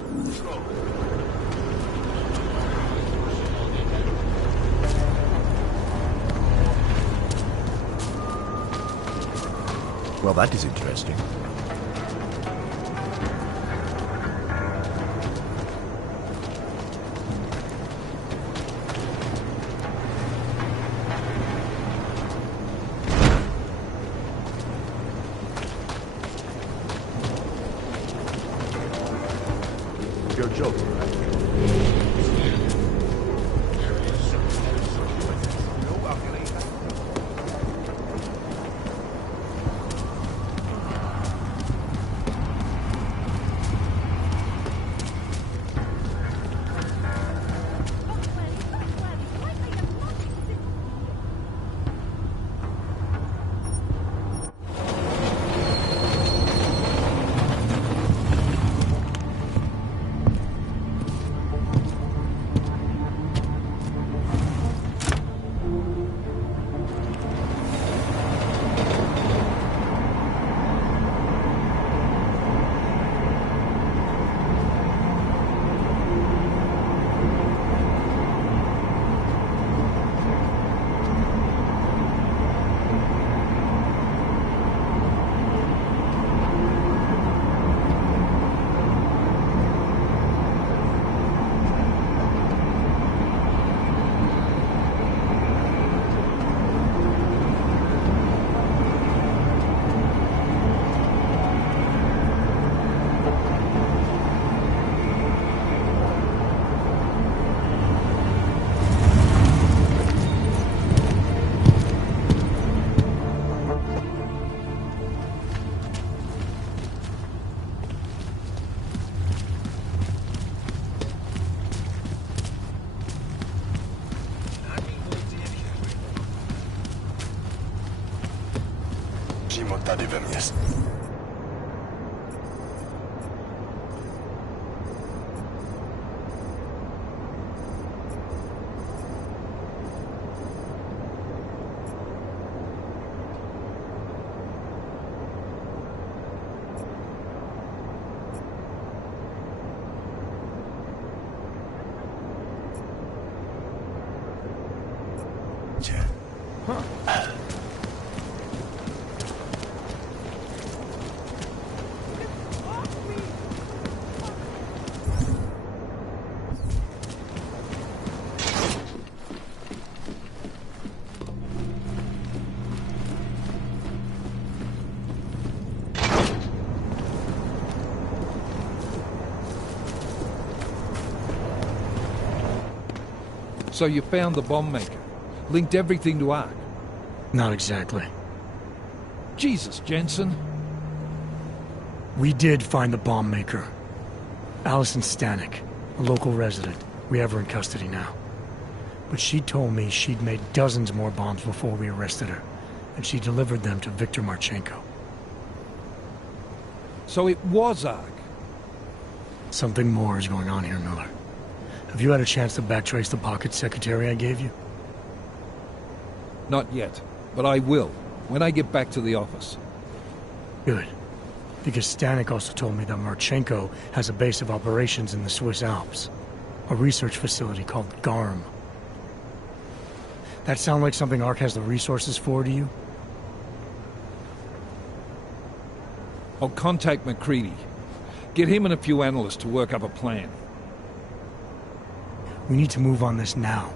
Well, that is interesting. You're joking, right? a divertirse. So you found the bomb maker. Linked everything to Ark. Not exactly. Jesus, Jensen. We did find the bomb maker. Allison Stanek, a local resident. We have her in custody now. But she told me she'd made dozens more bombs before we arrested her, and she delivered them to Viktor Marchenko. So it was Ark. Something more is going on here, Miller. Have you had a chance to backtrace the pocket secretary I gave you? Not yet, but I will, when I get back to the office. Good. Because Stanek also told me that Marchenko has a base of operations in the Swiss Alps. A research facility called GARM. That sound like something Ark has the resources for to you? I'll contact McCready. Get him and a few analysts to work up a plan. We need to move on this now.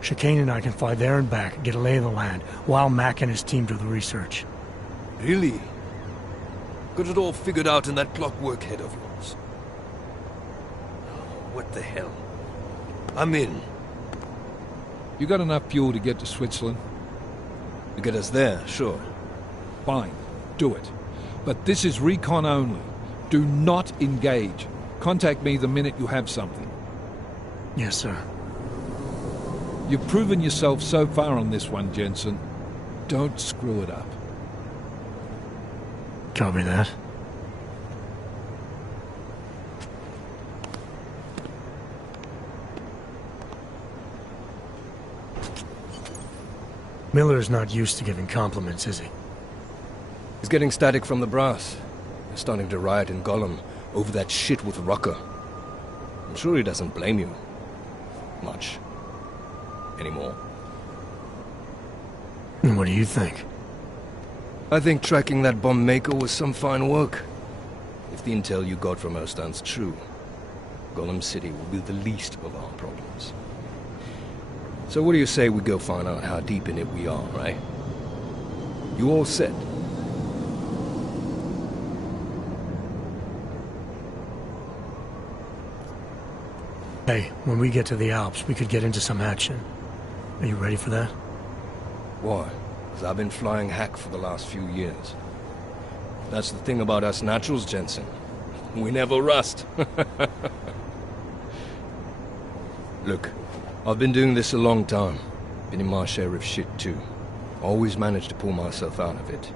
Chicane and I can fly there and back, get a lay of the land, while Mac and his team do the research. Really? Got it all figured out in that clockwork head of yours. What the hell? I'm in. You got enough fuel to get to Switzerland? To get us there, sure. Fine, do it. But this is recon only. Do not engage. Contact me the minute you have something. Yes, sir. You've proven yourself so far on this one, Jensen. Don't screw it up. Copy that. Miller's not used to giving compliments, is he? He's getting static from the brass. They're starting to riot in Gollum over that shit with Rucker. I'm sure he doesn't blame you. Much. Anymore. And what do you think? I think tracking that bomb maker was some fine work. If the intel you got from Erstein's true, Gollum City will be the least of our problems. So what do you say we go find out how deep in it we are, right? You all set? Hey, when we get to the Alps, we could get into some action. Are you ready for that? Why? Because I've been flying hack for the last few years. That's the thing about us naturals, Jensen. We never rust. Look, I've been doing this a long time. Been in my share of shit too. Always managed to pull myself out of it.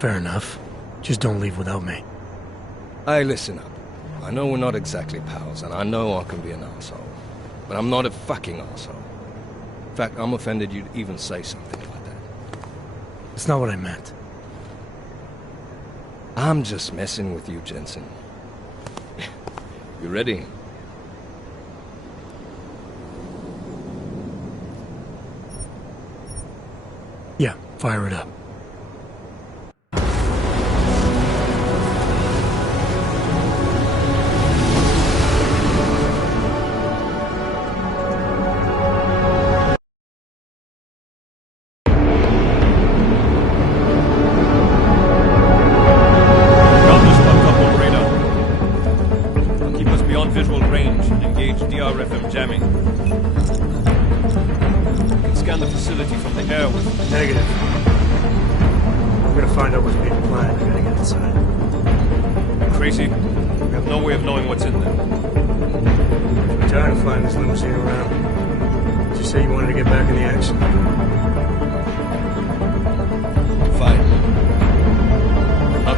Fair enough. Just don't leave without me. Hey, listen up. I know we're not exactly pals, and I know I can be an asshole. But I'm not a fucking asshole. In fact, I'm offended you'd even say something like that. It's not what I meant. I'm just messing with you, Jensen. You ready? Yeah, fire it up.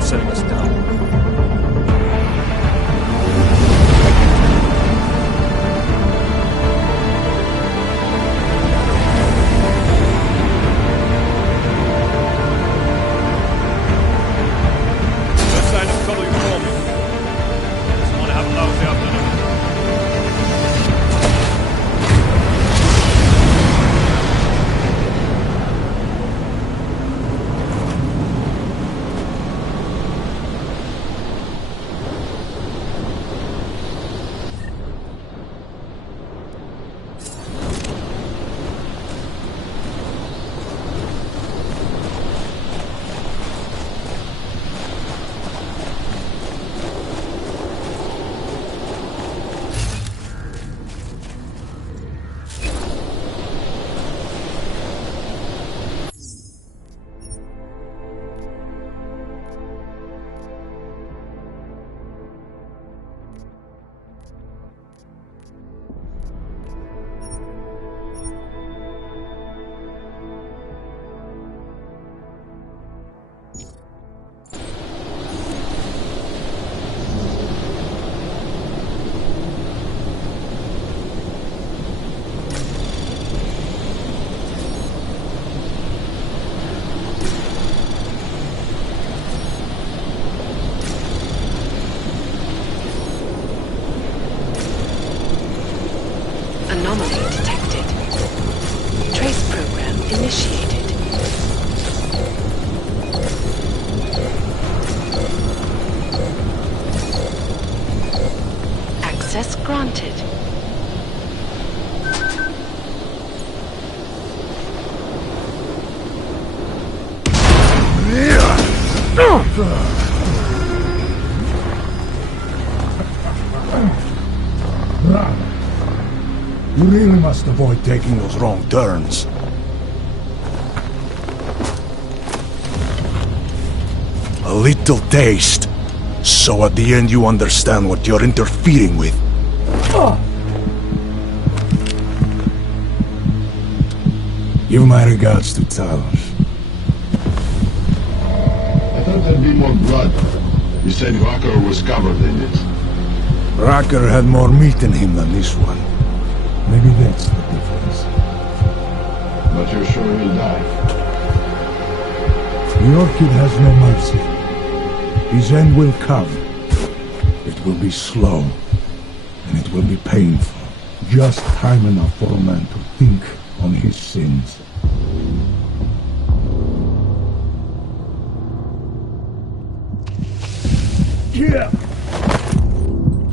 setting us down. Anomaly detected. Trace program initiated. Access granted. You really must avoid taking those wrong turns. A little taste, so at the end you understand what you're interfering with. Give my regards to Talos. I thought there'd be more blood. You said Rocker was covered in it. Rocker had more meat in him than this one. Maybe that's the difference. But you're sure he'll die? The Orchid has no mercy. His end will come. It will be slow, and it will be painful. Just time enough for a man to think on his sins. Yeah!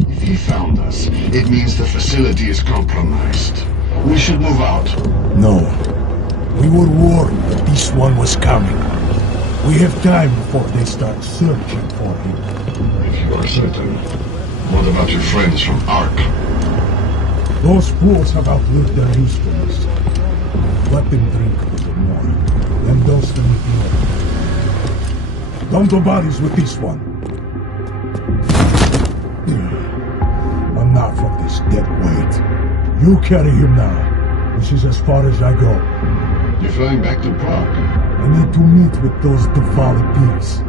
If he found us, it means the facility is compromised. We should move out. No. We were warned that this one was coming. We have time before they start searching for him. If you are certain, what about your friends from Ark? Those fools have outlived their usefulness. Let them drink a little more, then dose them with more. Don't go bodies with this one. Enough of this dead weight. You carry him now. This is as far as I go. You're flying back to Prague? I need to meet with those Devided pigs.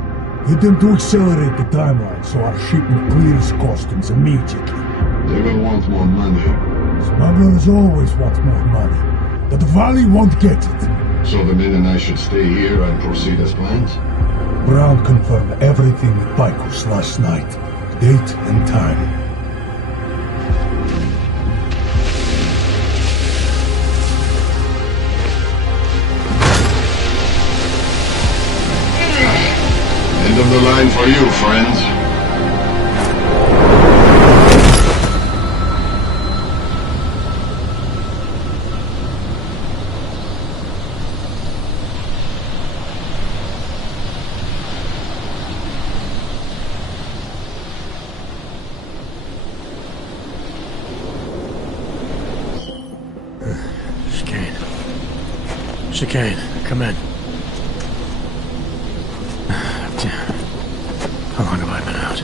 Get them to accelerate the timeline so our shipment clears customs immediately. They will want more money. Smugglers always want more money. But the Valley won't get it. So the men and I should stay here and proceed as planned? Brown confirmed everything with Picos last night. Date and time. End of the line for you, friends. Chicane, come in. How long have I been out?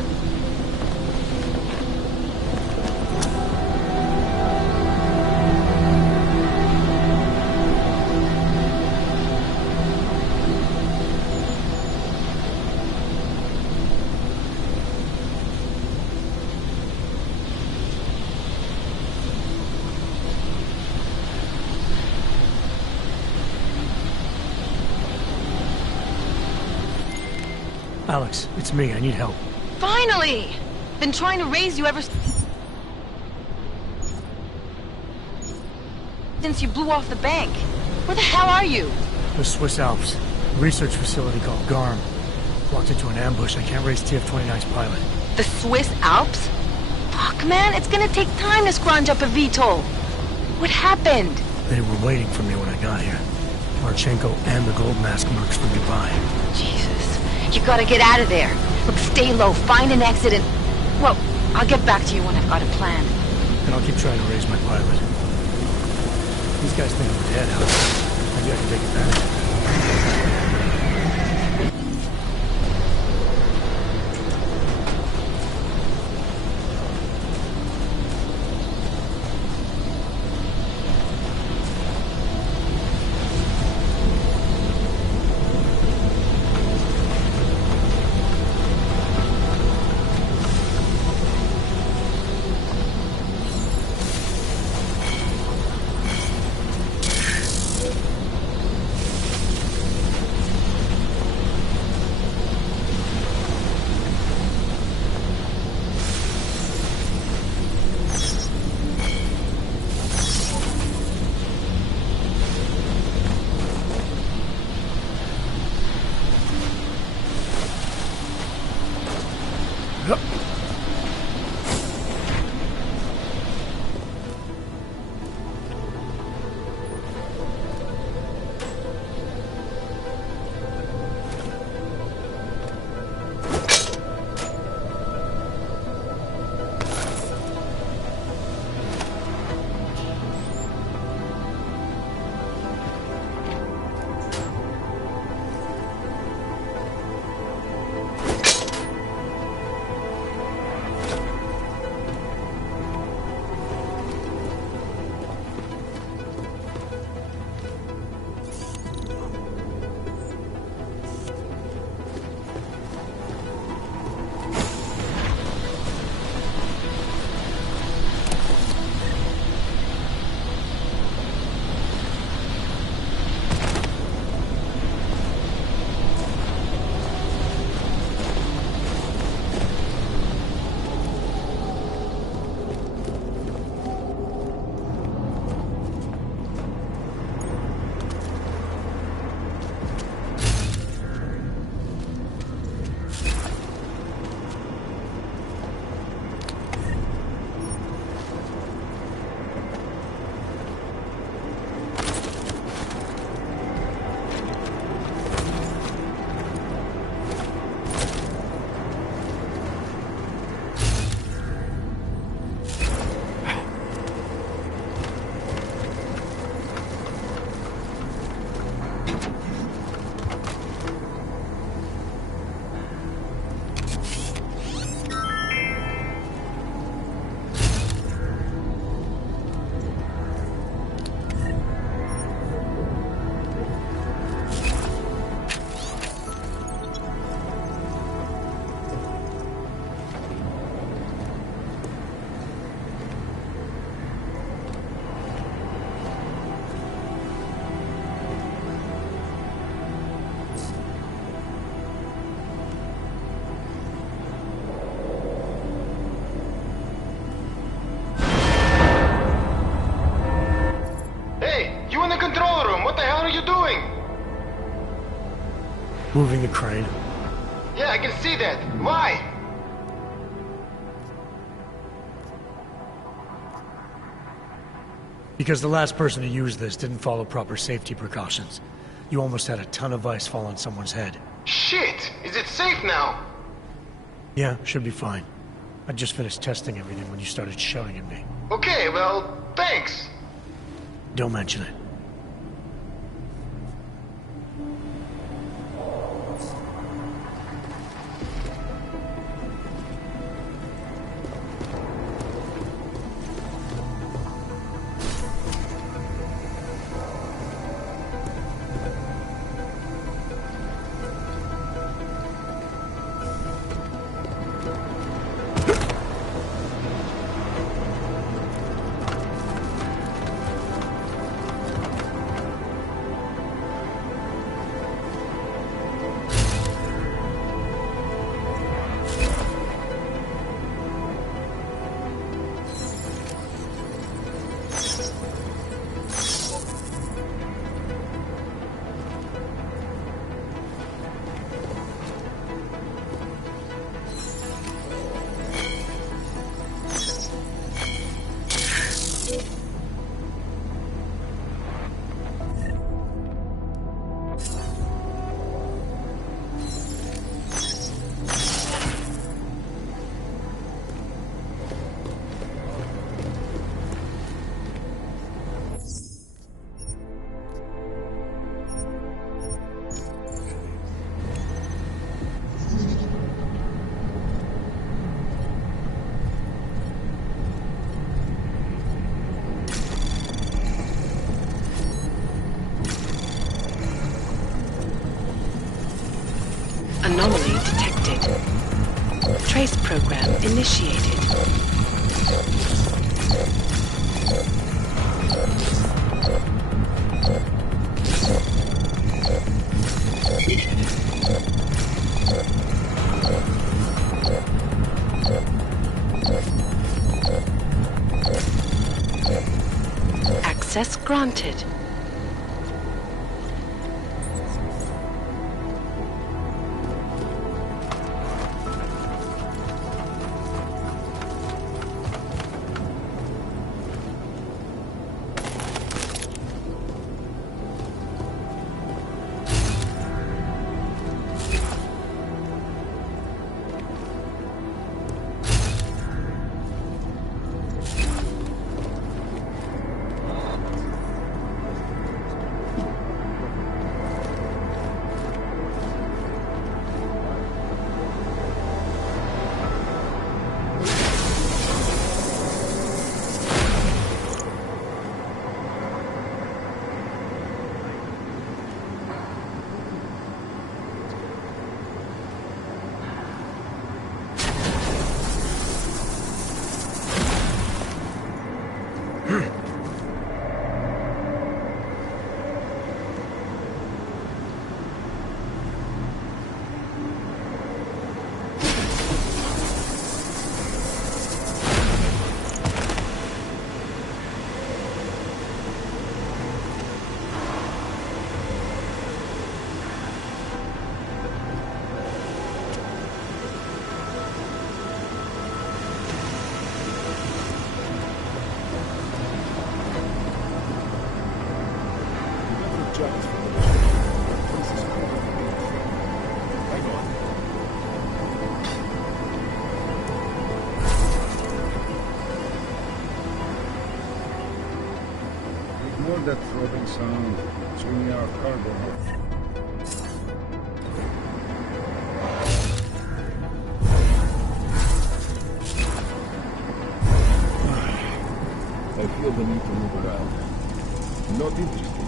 Alex, it's me. I need help. Finally! Been trying to raise you ever since you blew off the bank. Where the hell are you? The Swiss Alps. A research facility called GARM. Walked into an ambush. I can't raise TF-29's pilot. The Swiss Alps? Fuck, man, it's gonna take time to scrounge up a VTOL. What happened? They were waiting for me when I got here. Marchenko and the Gold Mask mercs from Dubai. Jesus. You gotta get out of there. Look, stay low, find an exit and... Well, I'll get back to you when I've got a plan. And I'll keep trying to raise my pilot. These guys think I'm dead, Alex. Maybe I can take advantage of it. Moving the crane. Yeah, I can see that. Why? Because the last person to use this didn't follow proper safety precautions. You almost had a ton of ice fall on someone's head. Shit! Is it safe now? Yeah, should be fine. I just finished testing everything when you started shouting at me. Okay, well, thanks. Don't mention it. Initiated. Access granted. Ignore that throbbing sound. It's only our cargo. I feel the need to move around. I'm not interested.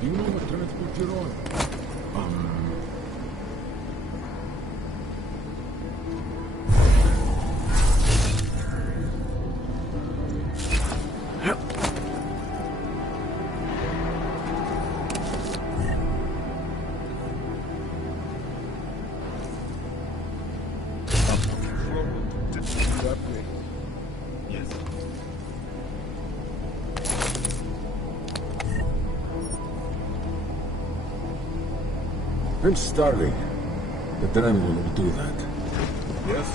Do you know what transport you're on? I'm starving. The adrenaline will do that. Yes?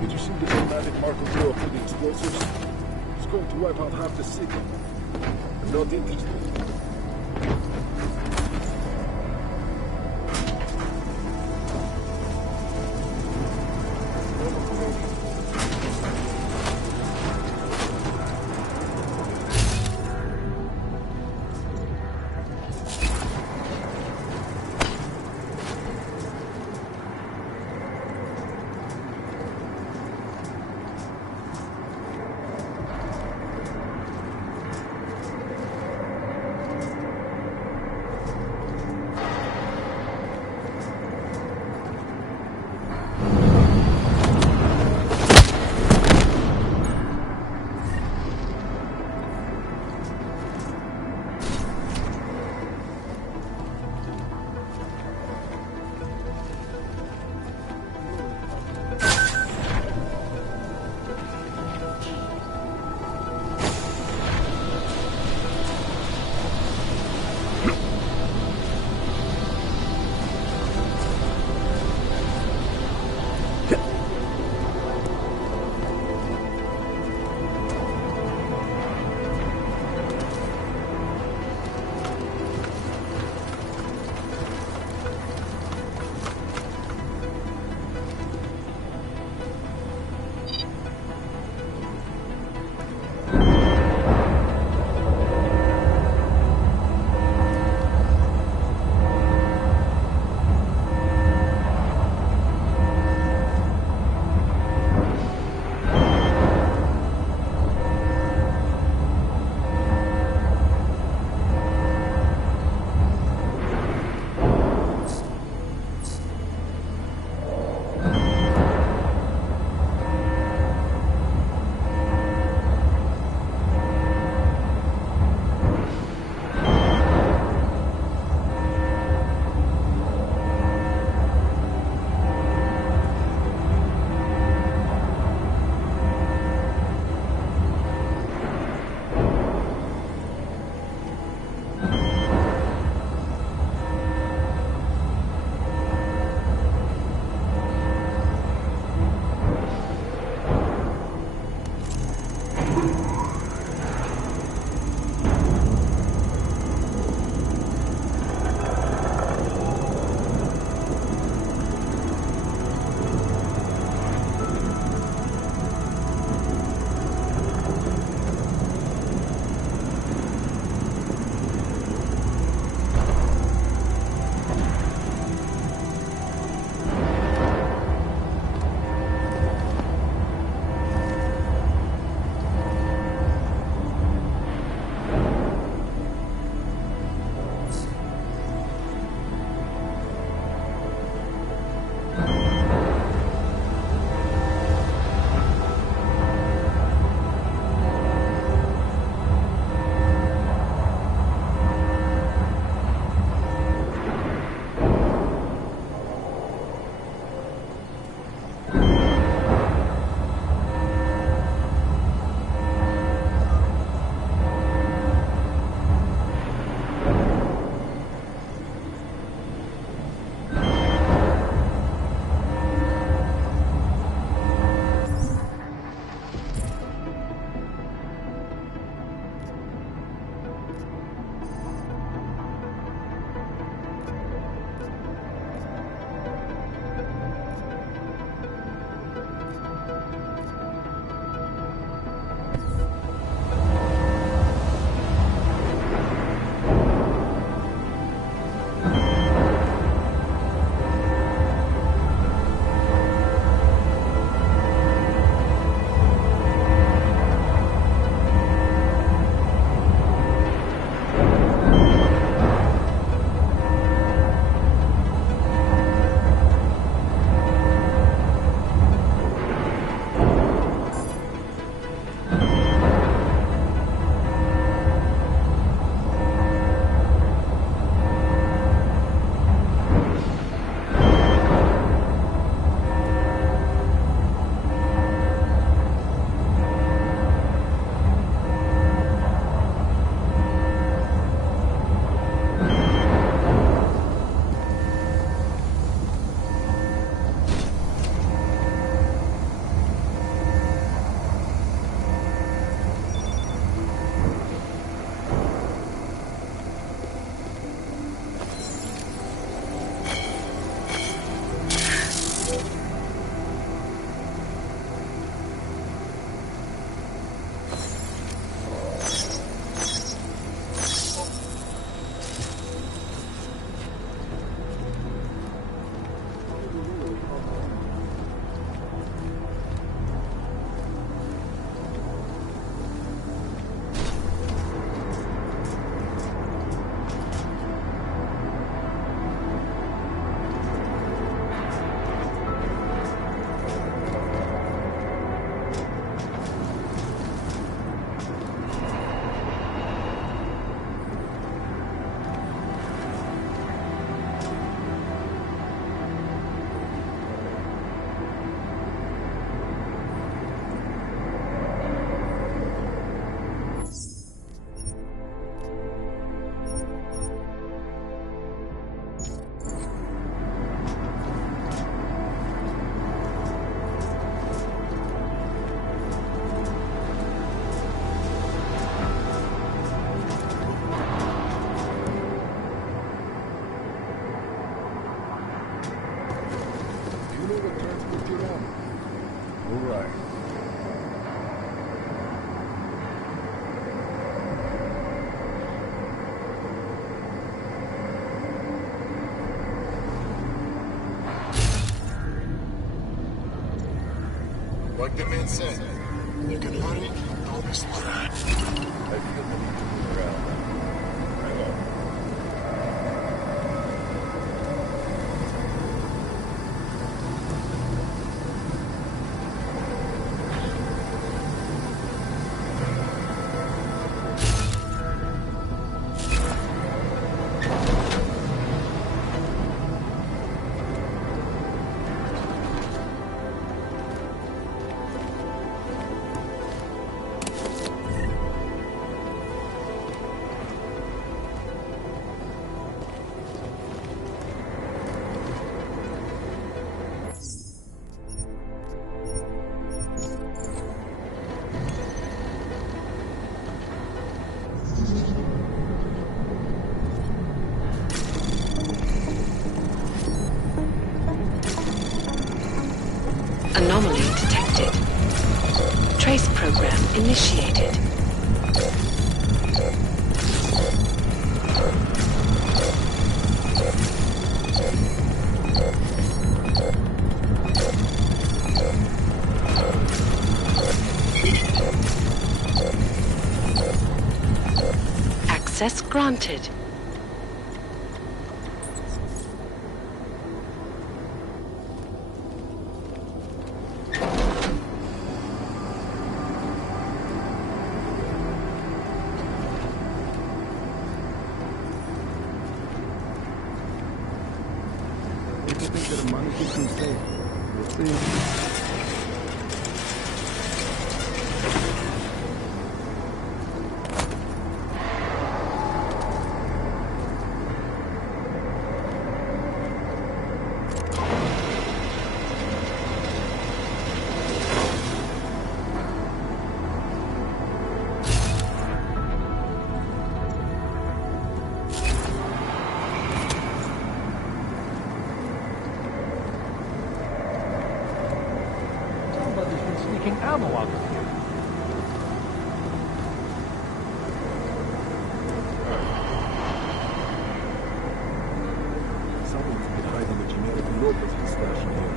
Did you see the dramatic Marco Polo for the explosives? It's going to wipe out half the city. I'm not interested. the man said. You can hurry, don't be slow. I feel the need to move around. I know. Anomaly detected. Trace program initiated. Access granted. Ammo out of here. Someone's been hiding a generic Lopez mustache in here.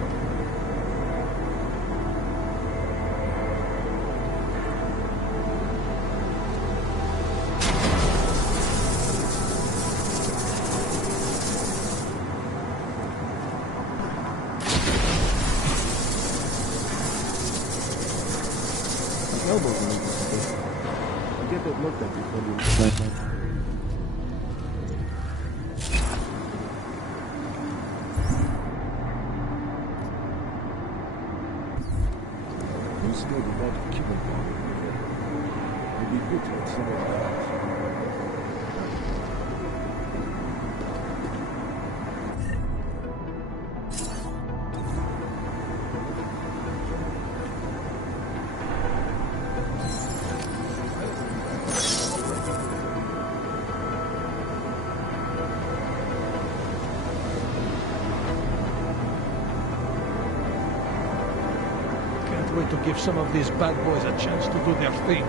Elbows in this place. I get that looked at before you slide back. You still do not keep it down. It'd be good to let someone out. Wait to give some of these bad boys a chance to do their thing.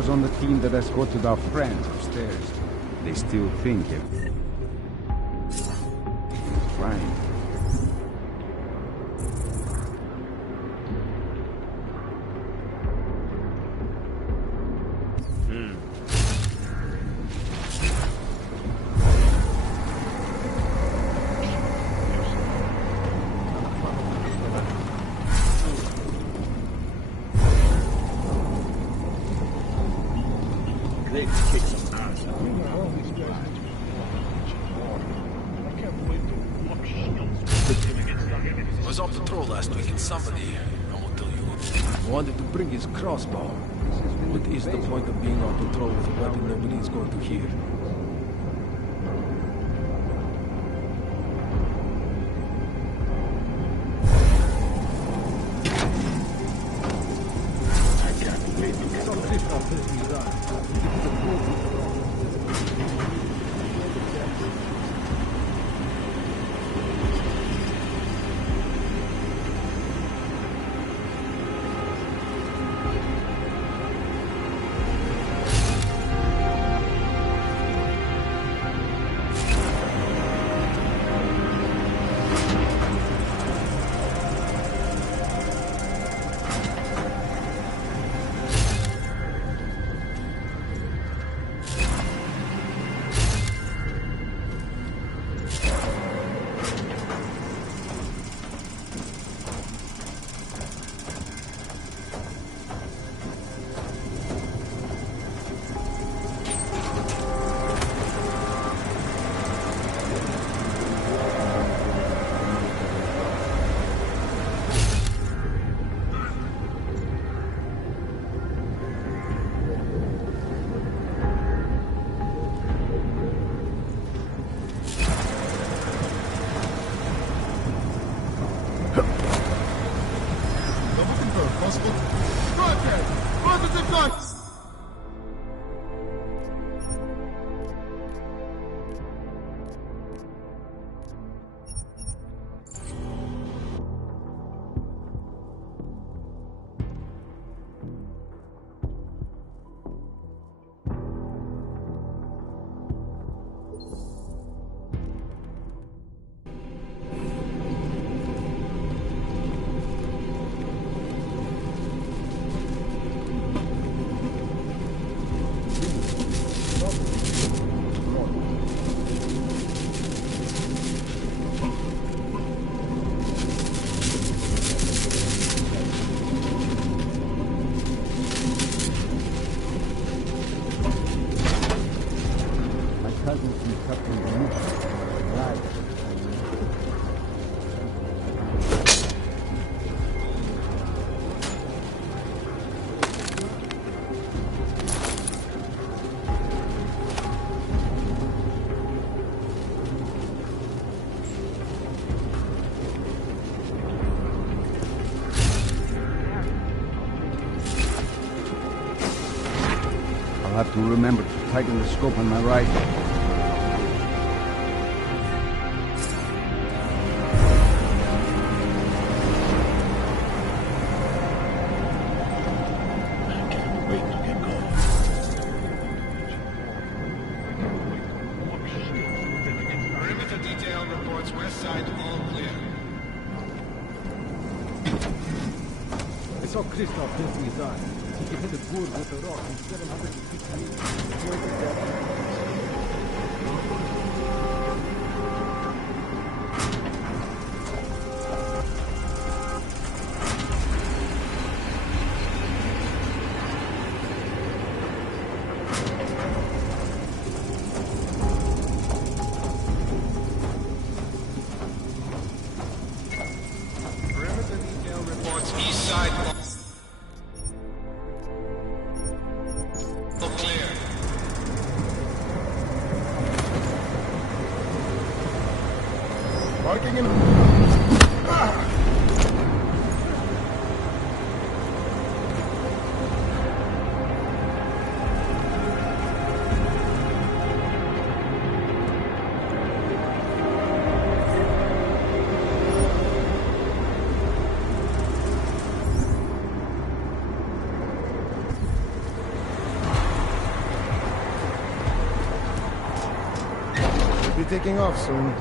was on the team that escorted our friends upstairs. They still think him. Right. I was on patrol last week and somebody, I won't tell you who, wanted to bring his crossbow. What is the point of being on patrol with a weapon nobody is going to hear? have to remember to tighten the scope on my rifle. Taking off soon.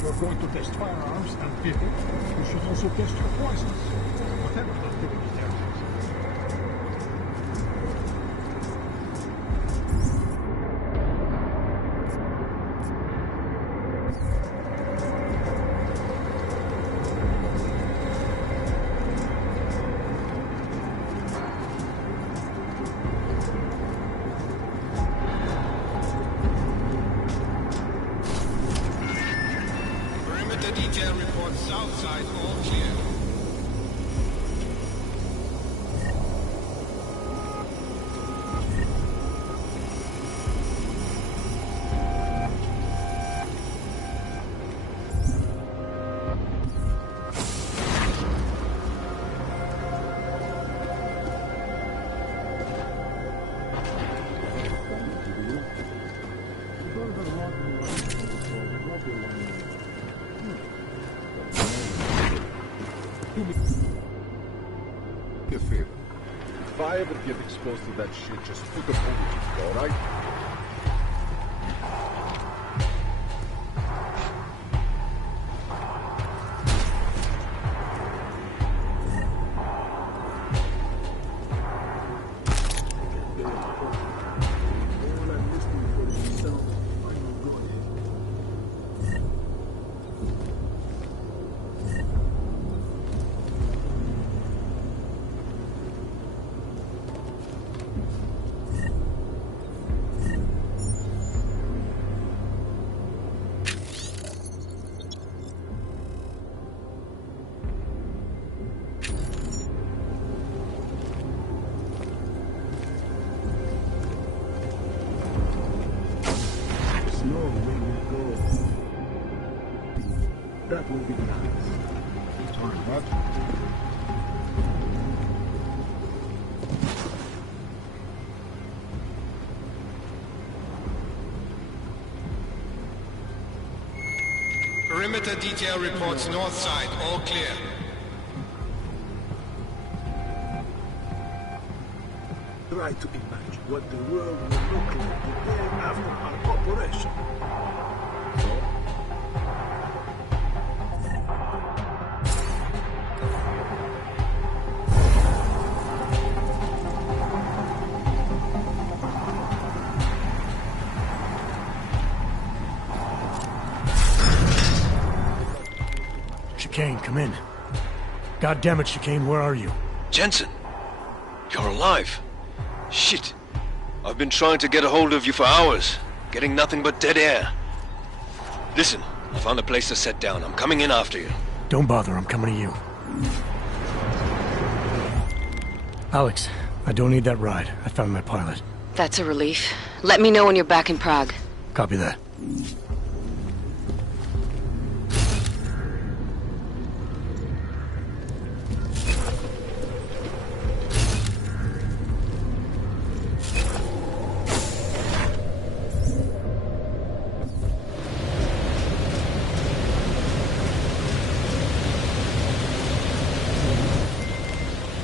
You're going to test firearms and people. You should also test your poisons. Whatever the activity there is. Detail report south side, all clear. If I ever get exposed to that shit, just put a bullet in me, alright? That will be nice. Sorry, bud. Perimeter detail reports north side, all clear. Try to imagine what the world will look like the day after our operation. Chicane, come in. God damn it, Chicane, where are you? Jensen! You're alive! Shit! I've been trying to get a hold of you for hours, getting nothing but dead air. Listen, I found a place to set down. I'm coming in after you. Don't bother, I'm coming to you. Alex, I don't need that ride. I found my pilot. That's a relief. Let me know when you're back in Prague. Copy that.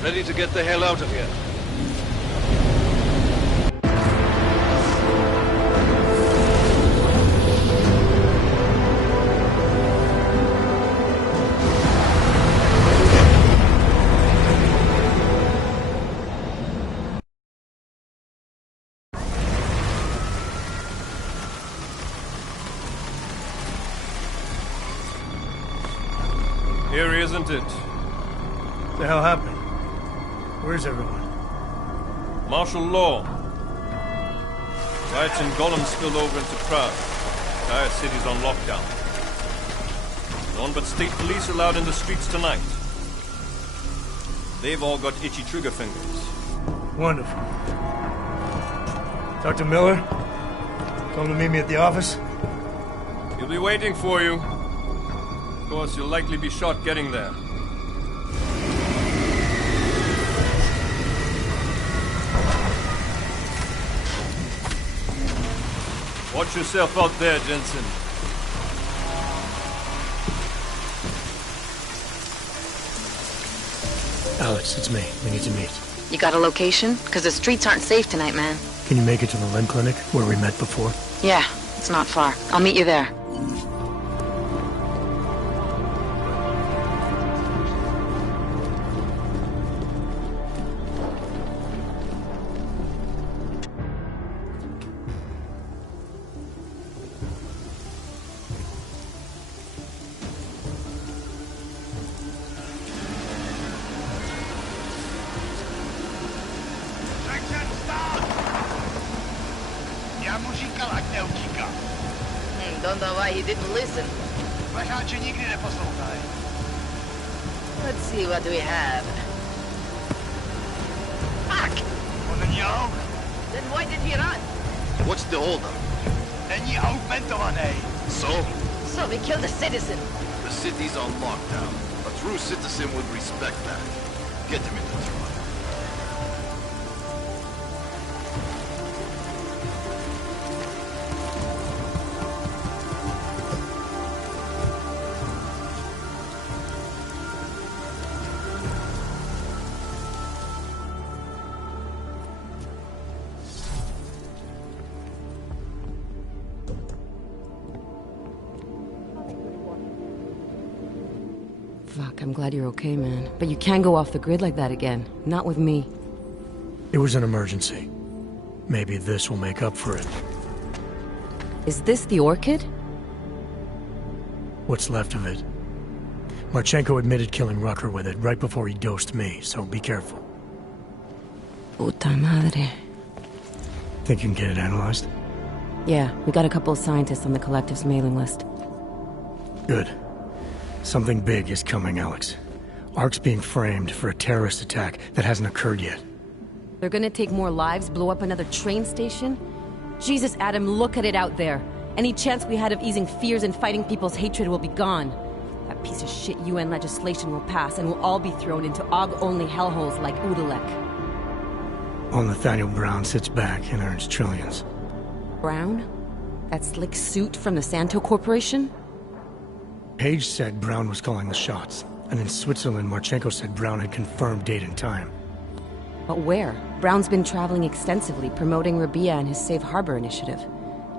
Ready to get the hell out of here. Here, isn't it? What the hell happened? Where's everyone? Martial law. Riots in Golem spilled over into Prague. The entire city's on lockdown. No one but state police allowed in the streets tonight. They've all got itchy trigger fingers. Wonderful. Dr. Miller? Come to meet me at the office? He'll be waiting for you. Of course, you'll likely be shot getting there. Watch yourself out there, Jensen. Alex, it's me. We need to meet. You got a location? Because the streets aren't safe tonight, man. Can you make it to the limb clinic where we met before? Yeah, it's not far. I'll meet you there. Don't know why he didn't listen. Let's see what we have. Fuck! Then why did he run? What's the holdup? So we killed a citizen. the city's on lockdown. A true citizen would respect that. Get him in the truck. Fuck, I'm glad you're okay, man. But you can't go off the grid like that again. Not with me. It was an emergency. Maybe this will make up for it. Is this the orchid? What's left of it. Marchenko admitted killing Rucker with it right before he dosed me, so be careful. Puta madre. Think you can get it analyzed? Yeah, we got a couple of scientists on the collective's mailing list. Good. Something big is coming, Alex. ARC's being framed for a terrorist attack that hasn't occurred yet. They're gonna take more lives, blow up another train station? Jesus, Adam, look at it out there. Any chance we had of easing fears and fighting people's hatred will be gone. That piece of shit UN legislation will pass, and we'll all be thrown into AUG-only hellholes like Udalek. While Nathaniel Brown sits back and earns trillions. Brown? That slick suit from the Santo Corporation? Page said Brown was calling the shots, and in Switzerland, Marchenko said Brown had confirmed date and time. But where? Brown's been traveling extensively, promoting Rabia and his Safe Harbor initiative.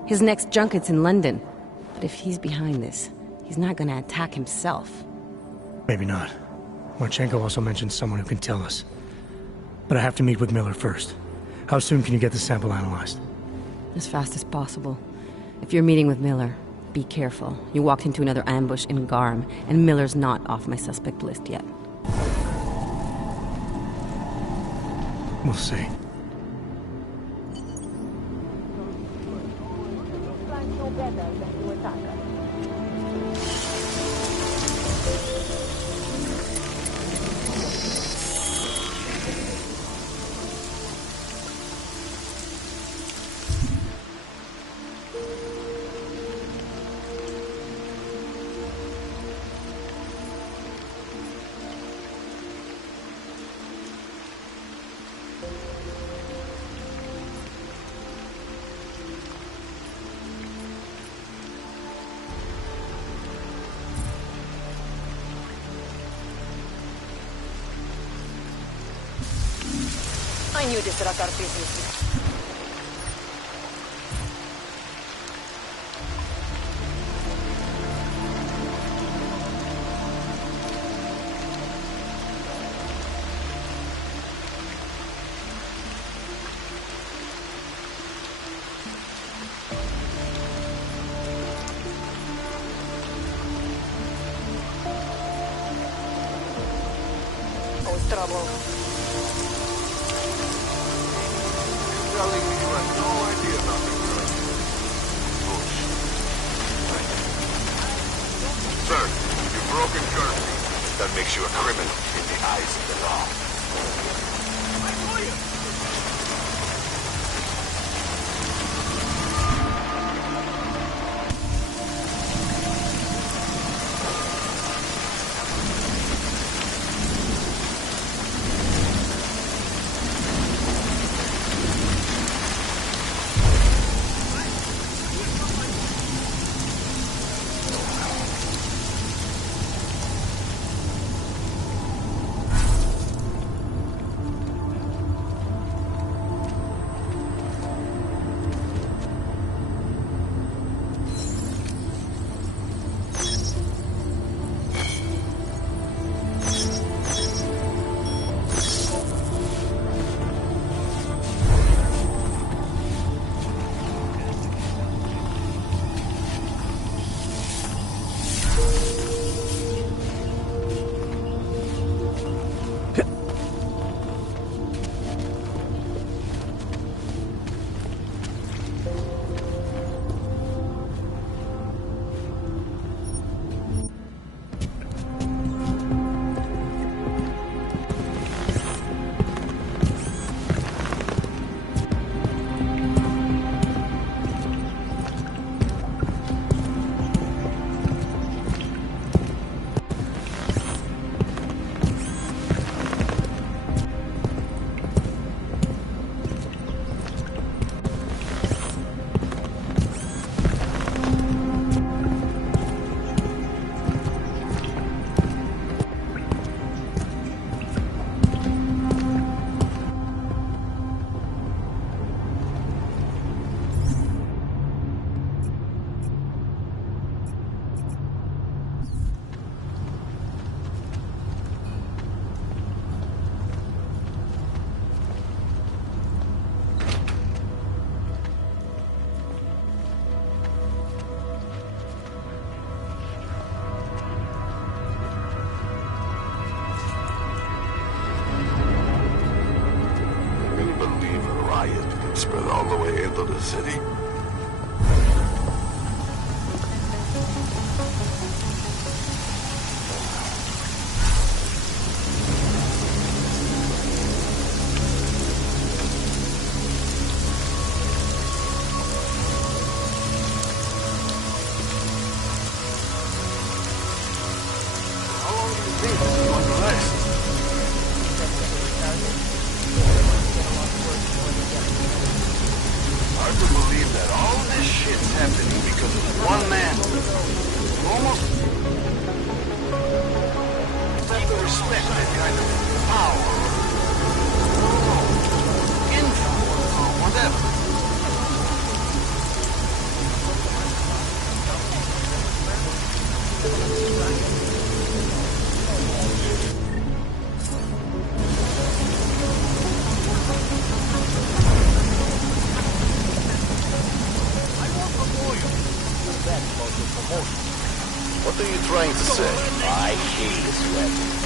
His next junket's in London. But if he's behind this, he's not gonna attack himself. Maybe not. Marchenko also mentioned someone who can tell us. But I have to meet with Miller first. How soon can you get the sample analyzed? As fast as possible. If you're meeting with Miller, be careful. You walked into another ambush in Garm, and Miller's not off my suspect list yet. We'll see. I knew this was our business. Trouble. Telling me you have no idea about the drug. Sir, you've broken courtesy. That makes you a criminal in the eyes of the law. Spread all the way into the city. kind of power, influence, or whatever. What are you trying to say? I hate this weapon.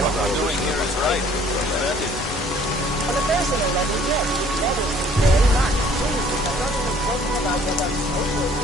What I'm doing here is right. That is. On a personal level, yes, that is very much. Please, I'm not even talking about what I'm supposed to do.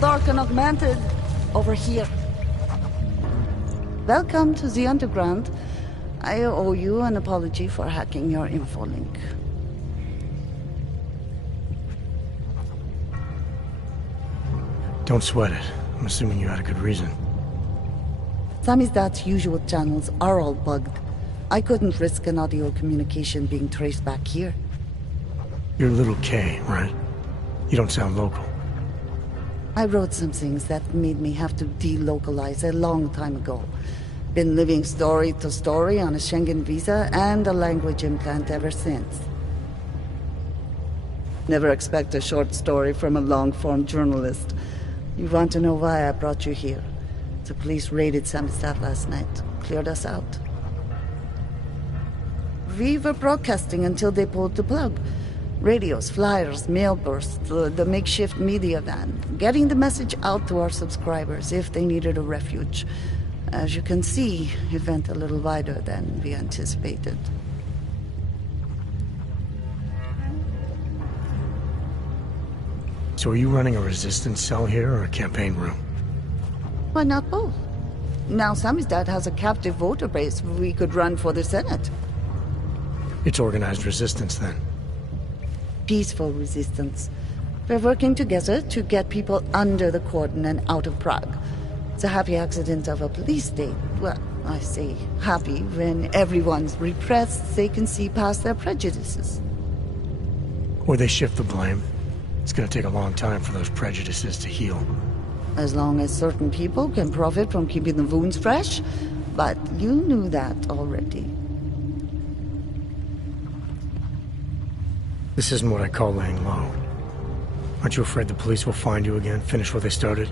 Dark and augmented. Over here. Welcome to the Underground. I owe you an apology for hacking your info link. Don't sweat it. I'm assuming you had a good reason. Samizdat's usual channels are all bugged. I couldn't risk an audio communication being traced back here. You're Little K, right? You don't sound local. I wrote some things that made me have to delocalize a long time ago. Been living story to story on a Schengen visa and a language implant ever since. Never expect a short story from a long-form journalist. You want to know why I brought you here? The police raided Samizdat last night. Cleared us out. We were broadcasting until they pulled the plug. Radios, flyers, mail bursts, the makeshift media van. Getting the message out to our subscribers if they needed a refuge. As you can see, it went a little wider than we anticipated. So are you running a resistance cell here or a campaign room? Why not both? Now Samizdat has a captive voter base we could run for the Senate. It's organized resistance then. Peaceful resistance. We're working together to get people under the cordon and out of Prague. It's a happy accident of a police state. Well, I say happy when everyone's repressed, they can see past their prejudices. Or they shift the blame. It's gonna take a long time for those prejudices to heal. As long as certain people can profit from keeping the wounds fresh. But you knew that already. This isn't what I call laying low. Aren't you afraid the police will find you again, finish what they started?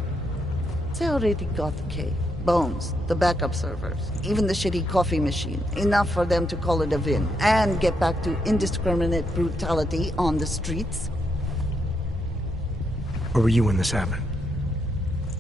They already got the K. Bones, the backup servers, even the shitty coffee machine. Enough for them to call it a win, and get back to indiscriminate brutality on the streets. Where were you when this happened?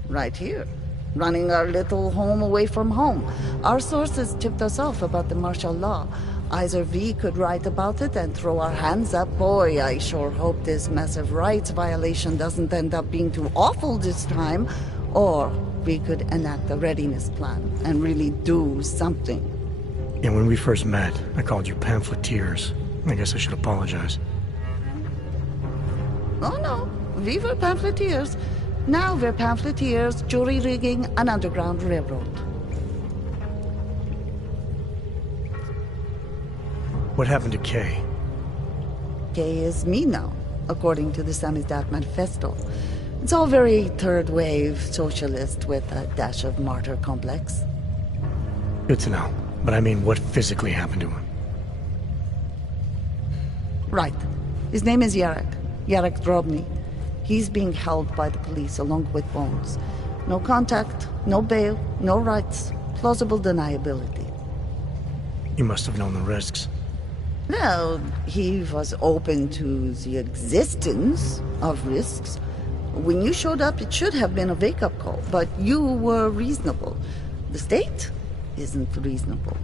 Right here. Running our little home away from home. Our sources tipped us off about the martial law. Either we could write about it and throw our hands up. Boy, I sure hope this massive rights violation doesn't end up being too awful this time. Or we could enact a readiness plan and really do something. And when we first met, I called you pamphleteers. I guess I should apologize. Oh no, we were pamphleteers. Now we're pamphleteers, jury rigging an underground railroad. What happened to Kay? Kay is me now, according to the Samizdat Manifesto. It's all very third-wave socialist with a dash of martyr complex. Good to know. But I mean, what physically happened to him? Right. His name is Yarek. Yarek Drobny. He's being held by the police along with Bones. No contact, no bail, no rights. Plausible deniability. You must have known the risks. No, he was open to the existence of risks. When you showed up, it should have been a wake-up call, but you were reasonable. The state isn't reasonable.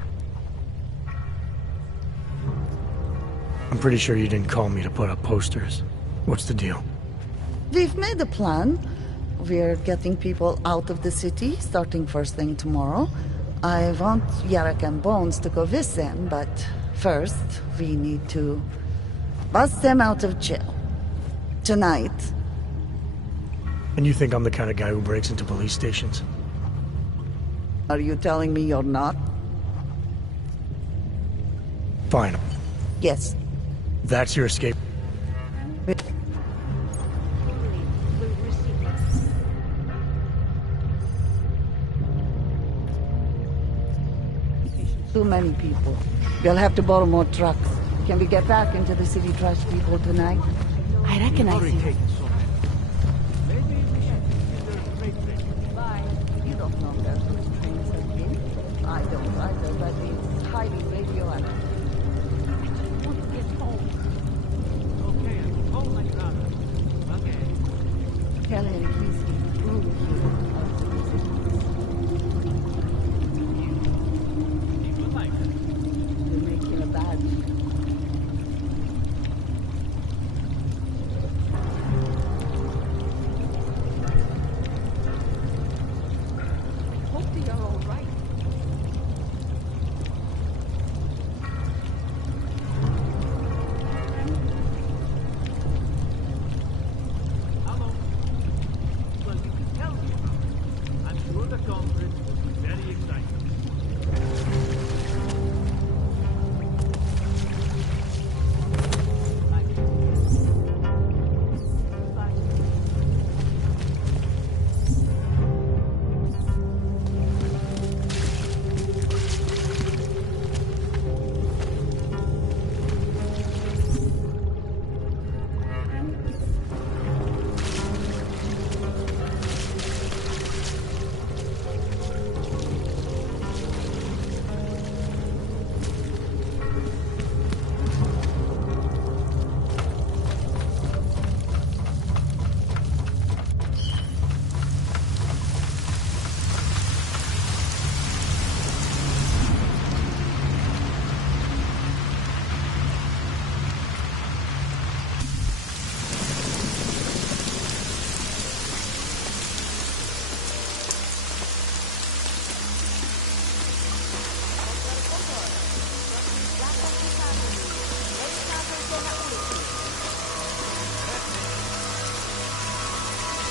I'm pretty sure you didn't call me to put up posters. What's the deal? We've made a plan. We're getting people out of the city, starting first thing tomorrow. I want Yarek and Bones to go with them, but first, we need to bust them out of jail. Tonight. And you think I'm the kind of guy who breaks into police stations? Are you telling me you're not? Fine. Yes. That's your escape. Too many people. We'll have to borrow more trucks. Can we get back into the city trash people tonight? I recognize you. You don't know where those trains have been. I don't either, but it's highly radioactive. I just want to get home. Okay, I'm home, my brother. Okay. Kelly and Casey, prove you. You're making a badge. Hope they are all right. Hello. Well, you can tell me about it. I'm sure the conference will be very exciting.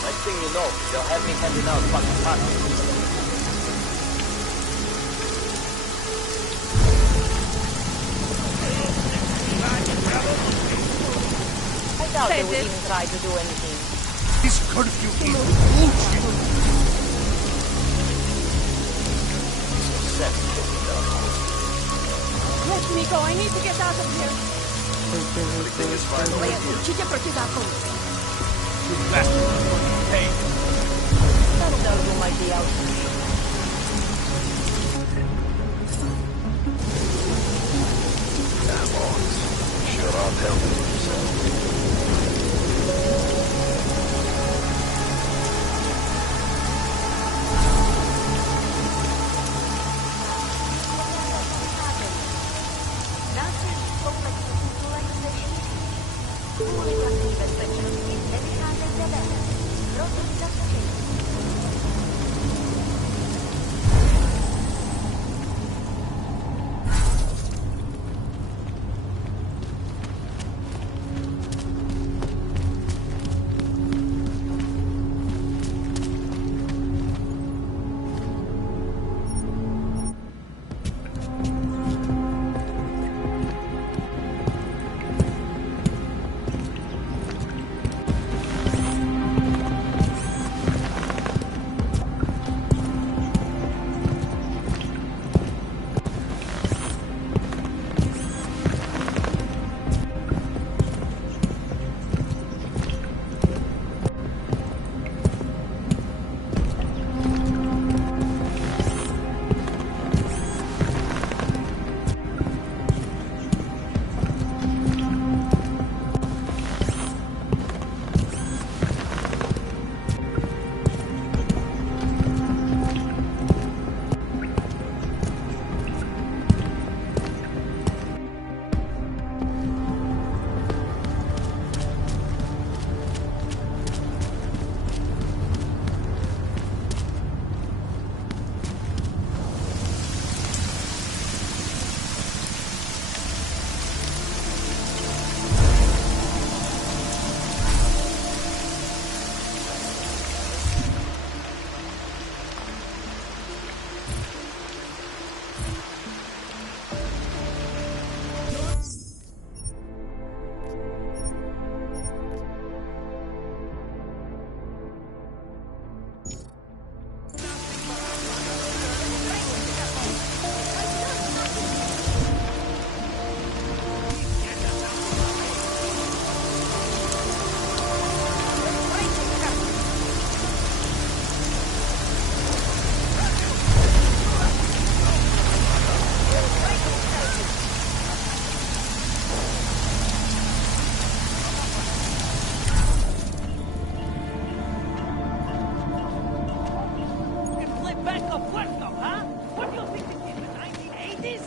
Next thing you know, they'll have me handing out fucking passports. I doubt they would even try to do anything. This curfew is bullshit. Let me go. I need to get out of here. Everything is fine over here. Určitě proti zákonu. You bastard. Hey. None of those might be out. Damn odds. Sure aren't helping themselves. Nacion complex culturalization. Comunidad inspektion is dedicada de la producción.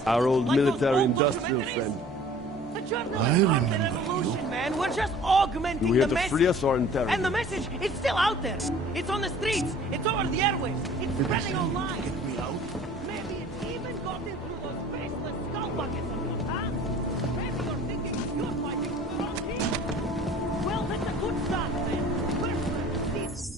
Our old military-industrial friend. I remember you. Man, we're just augmenting You here the to message. free us or interrogate? And the message, it's still out there. It's on the streets. It's over the airwaves. It's spreading online. Get me out. Maybe it's even got into those faceless skull buckets of yours, huh? Maybe you're thinking you're fighting for the wrong team. Well, that's a good start, man. First, let's see.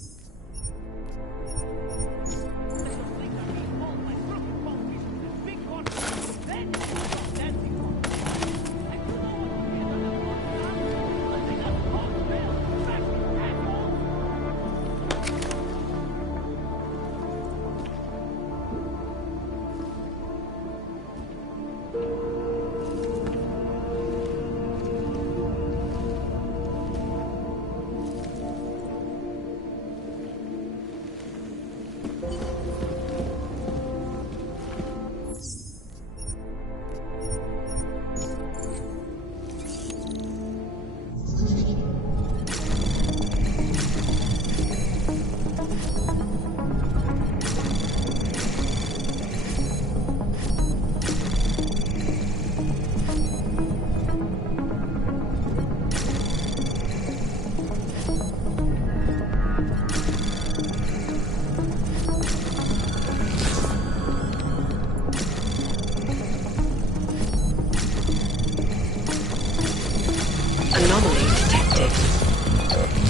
Anomaly detected.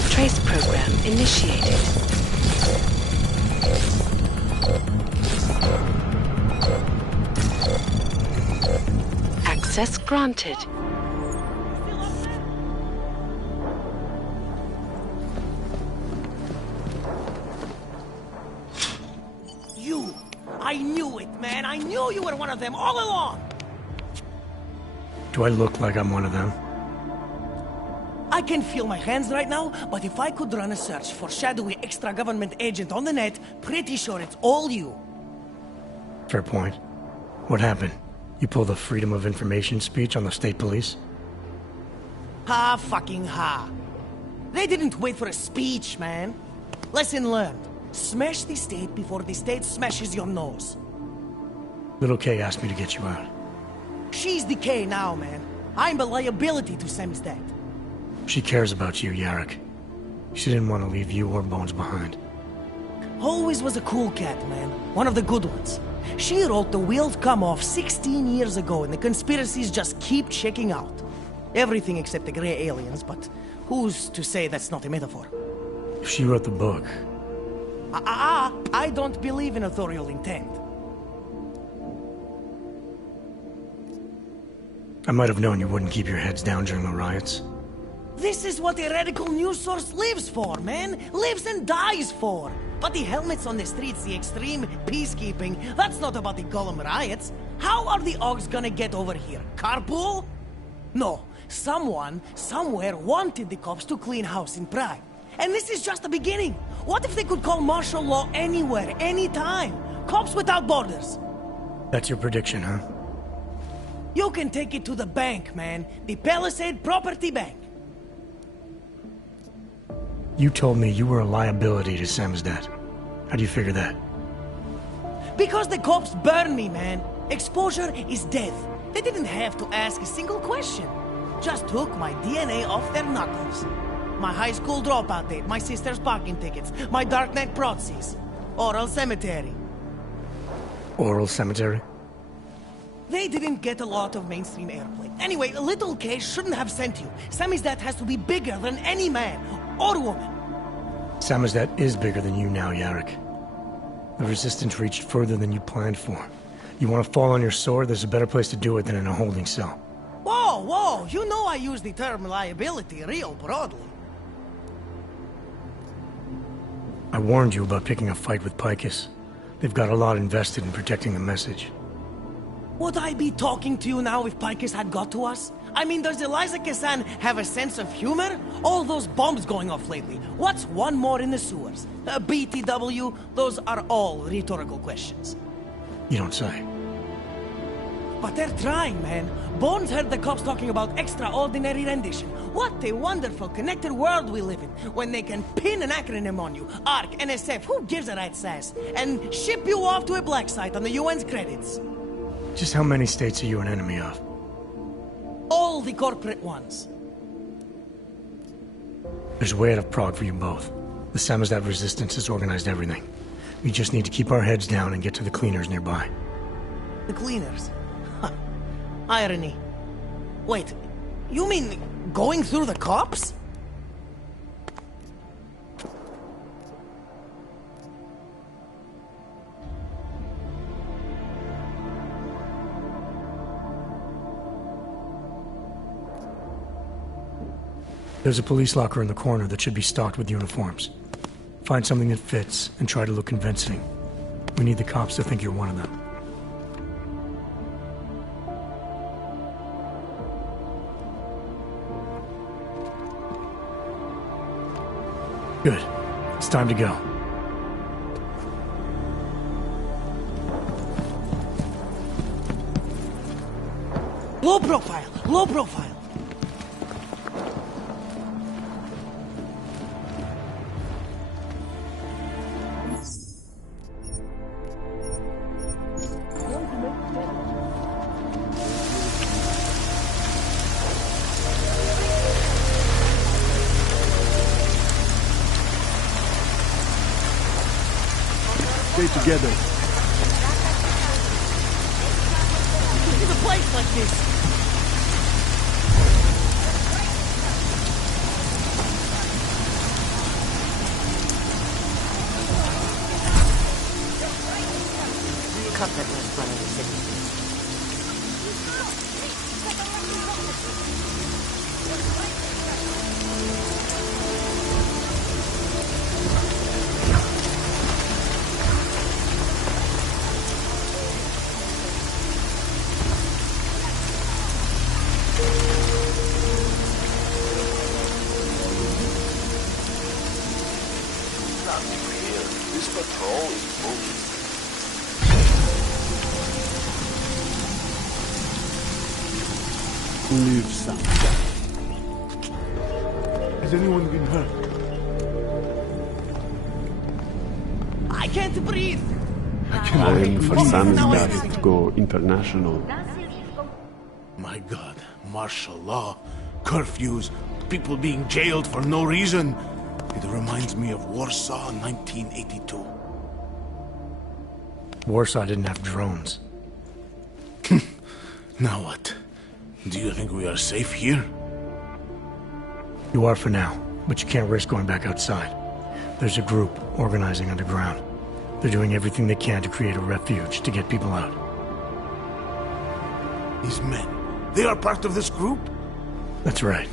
Trace program initiated. Access granted. You! I knew it, man! I knew you were one of them all along! Do I look like I'm one of them? I can feel my hands right now, but if I could run a search for shadowy extra-government agent on the net, pretty sure it's all you. Fair point. What happened? You pulled a Freedom of Information speech on the state police? Ha fucking ha. They didn't wait for a speech, man. Lesson learned. Smash the state before the state smashes your nose. Little K asked me to get you out. She's the K now, man. I'm a liability to Sam's dad. She cares about you, Yarrick. She didn't want to leave you or Bones behind. Always was a cool cat, man. One of the good ones. She wrote The Wheels Come Off 16 years ago, and the conspiracies just keep checking out. Everything except the gray aliens, but who's to say that's not a metaphor? If she wrote the book... I don't believe in authorial intent. I might have known you wouldn't keep your heads down during the riots. This is what a radical news source lives for, man! Lives and dies for! But the helmets on the streets, the extreme peacekeeping, that's not about the Gollum riots. How are the Augs gonna get over here? Carpool? No. Someone, somewhere, wanted the cops to clean house in Prague. And this is just the beginning. What if they could call martial law anywhere, anytime? Cops without borders. That's your prediction, huh? You can take it to the bank, man. The Palisade Property Bank. You told me you were a liability to Sam's dad. How do you figure that? Because the cops burn me, man. Exposure is death. They didn't have to ask a single question. Just took my DNA off their knuckles. My high school dropout date, my sister's parking tickets, my darknet proxies. Oral cemetery. Oral cemetery? They didn't get a lot of mainstream airplay. Anyway, Little K shouldn't have sent you. Sammy's dad has to be bigger than any man or woman. Sam's dad is bigger than you now, Yarrick. The resistance reached further than you planned for. You want to fall on your sword, there's a better place to do it than in a holding cell. Whoa, whoa, you know I use the term liability real broadly. I warned you about picking a fight with Picus. They've got a lot invested in protecting the message. Would I be talking to you now if Picus had got to us? I mean, does Eliza Kassan have a sense of humor? All those bombs going off lately. What's one more in the sewers? BTW? Those are all rhetorical questions. You don't say. But they're trying, man. Bones heard the cops talking about extraordinary rendition. What a wonderful connected world we live in, when they can pin an acronym on you, ARC, NSF, who gives a rat's ass, and ship you off to a black site on the UN's credits. Just how many states are you an enemy of? All the corporate ones. There's a way out of Prague for you both. The Samizdat resistance has organized everything. We just need to keep our heads down and get to the cleaners nearby. The cleaners? Irony. Wait, you mean going through the cops? There's a police locker in the corner that should be stocked with uniforms. Find something that fits and try to look convincing. We need the cops to think you're one of them. Good. It's time to go. Low profile! Low profile! Stay together. This is a place like this. Cut that last one of the city. This patrol is bullshit. Leave some. Has anyone been hurt? I can't breathe! Time for Samizdat to go international. My God, martial law, curfews, people being jailed for no reason. It reminds me of Warsaw 1982. Warsaw didn't have drones. Now what? Do you think we are safe here? You are for now, but you can't risk going back outside. There's a group organizing underground. They're doing everything they can to create a refuge to get people out. These men, they are part of this group? That's right.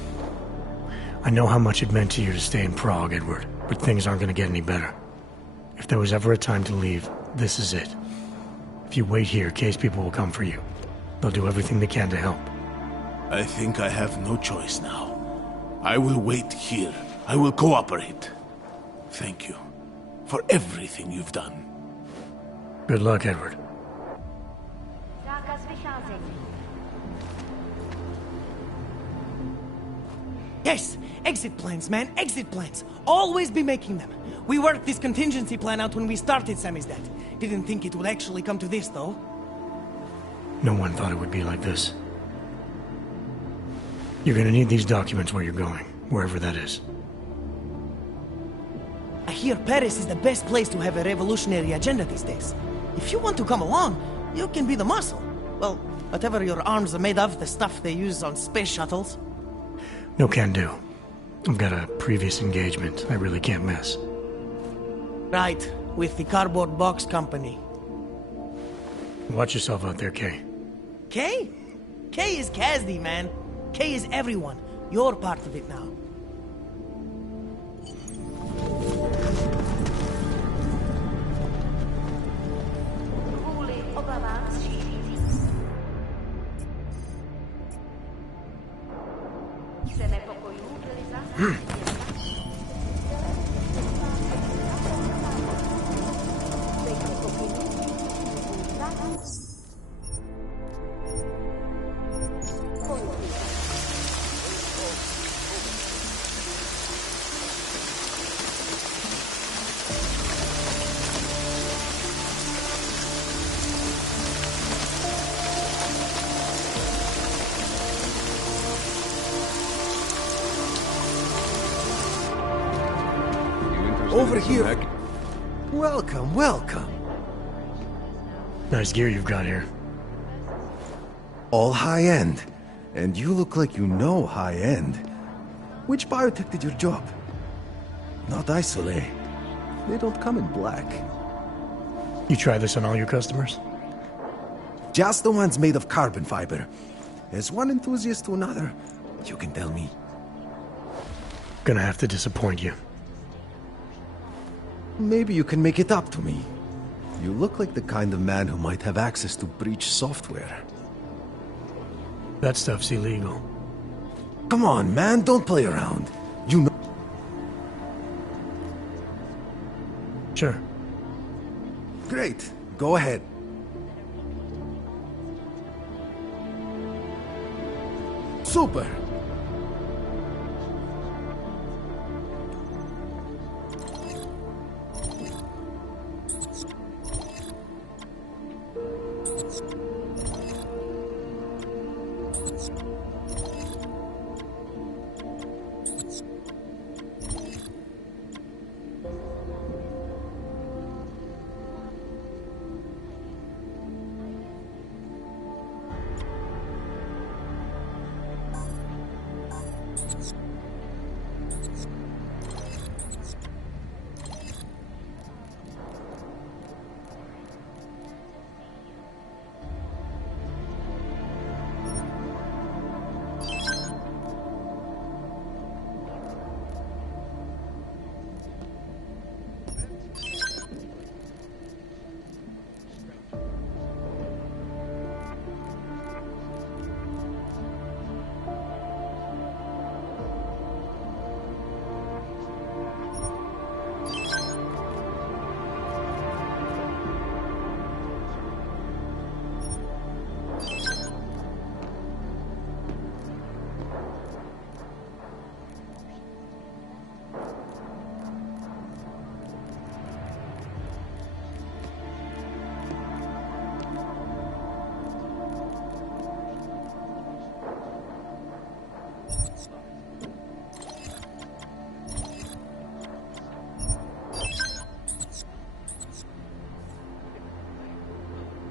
I know how much it meant to you to stay in Prague, Edward, but things aren't going to get any better. If there was ever a time to leave, this is it. If you wait here, case people will come for you. They'll do everything they can to help. I think I have no choice now. I will wait here. I will cooperate. Thank you for everything you've done. Good luck, Edward. Yes! Exit plans, man! Exit plans! Always be making them! We worked this contingency plan out when we started Samizdat. Didn't think it would actually come to this, though. No one thought it would be like this. You're gonna need these documents where you're going, wherever that is. I hear Paris is the best place to have a revolutionary agenda these days. If you want to come along, you can be the muscle. Well, whatever your arms are made of, the stuff they use on space shuttles. No can do. I've got a previous engagement I really can't miss. Right, with the cardboard box company. Watch yourself out there, Kay. Kay? Kay is Kazdi, man. Kay is everyone. You're part of it now. over here. Welcome, welcome. Nice gear you've got here. All high-end. And you look like you know high-end. Which biotech did your job? Not Isolate. They don't come in black. You try this on all your customers? Just the ones made of carbon fiber. As one enthusiast to another, you can tell me. Gonna have to disappoint you. Maybe you can make it up to me. You look like the kind of man who might have access to breach software. That stuff's illegal. Come on, man, don't play around. You know... Sure. Great. Go ahead. Super.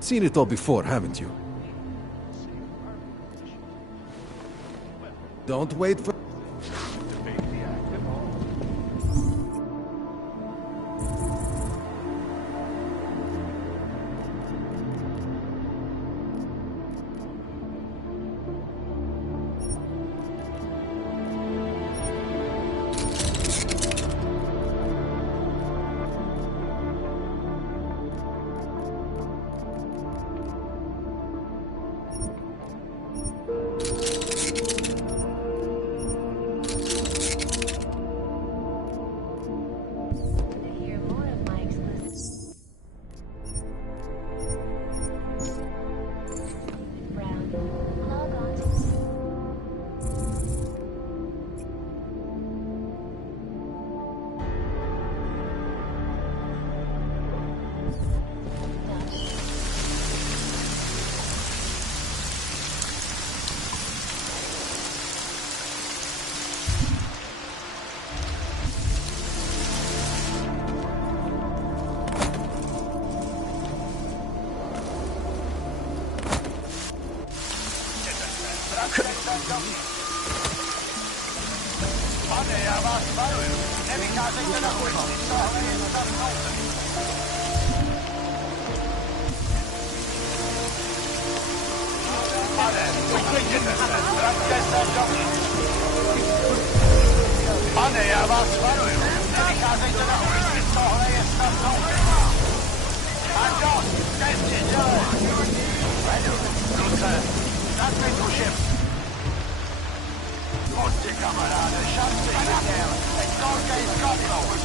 Seen it all before, haven't you? Don't wait for... Pane, já vás varuju. Nevycházejte na ulici, tohle je snad nouzová. A dost, přesně dělej. Vedu, kluce, nazvi tuším. Prostě kamaráde, šanci viděl. Teď koukej s kabilou.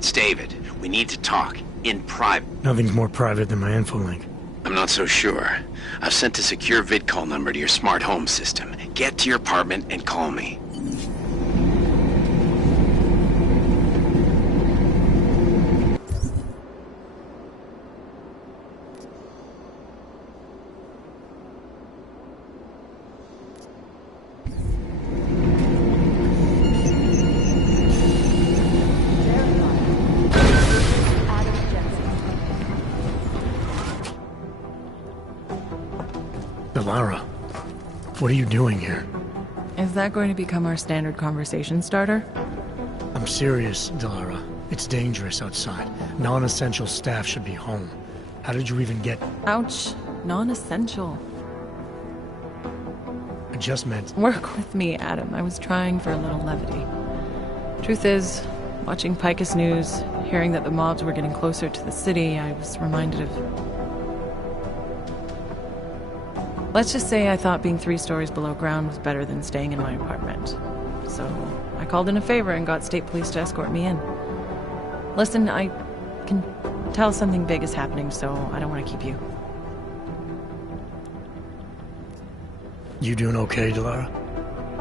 it's David. We need to talk. In private. Nothing's more private than my info link. I'm not so sure. I've sent a secure vid call number to your smart home system. Get to your apartment and call me. Lara, what are you doing here? Is that going to become our standard conversation starter? I'm serious, Delara. It's dangerous outside. Non-essential staff should be home. How did you even get... Ouch. Non-essential. I just meant... Work with me, Adam. I was trying for a little levity. Truth is, watching Picus News, hearing that the mobs were getting closer to the city, I was reminded of... Let's just say I thought being 3 stories below ground was better than staying in my apartment. So I called in a favor and got state police to escort me in. Listen, I can tell something big is happening, so I don't want to keep you. You doing okay, Delara?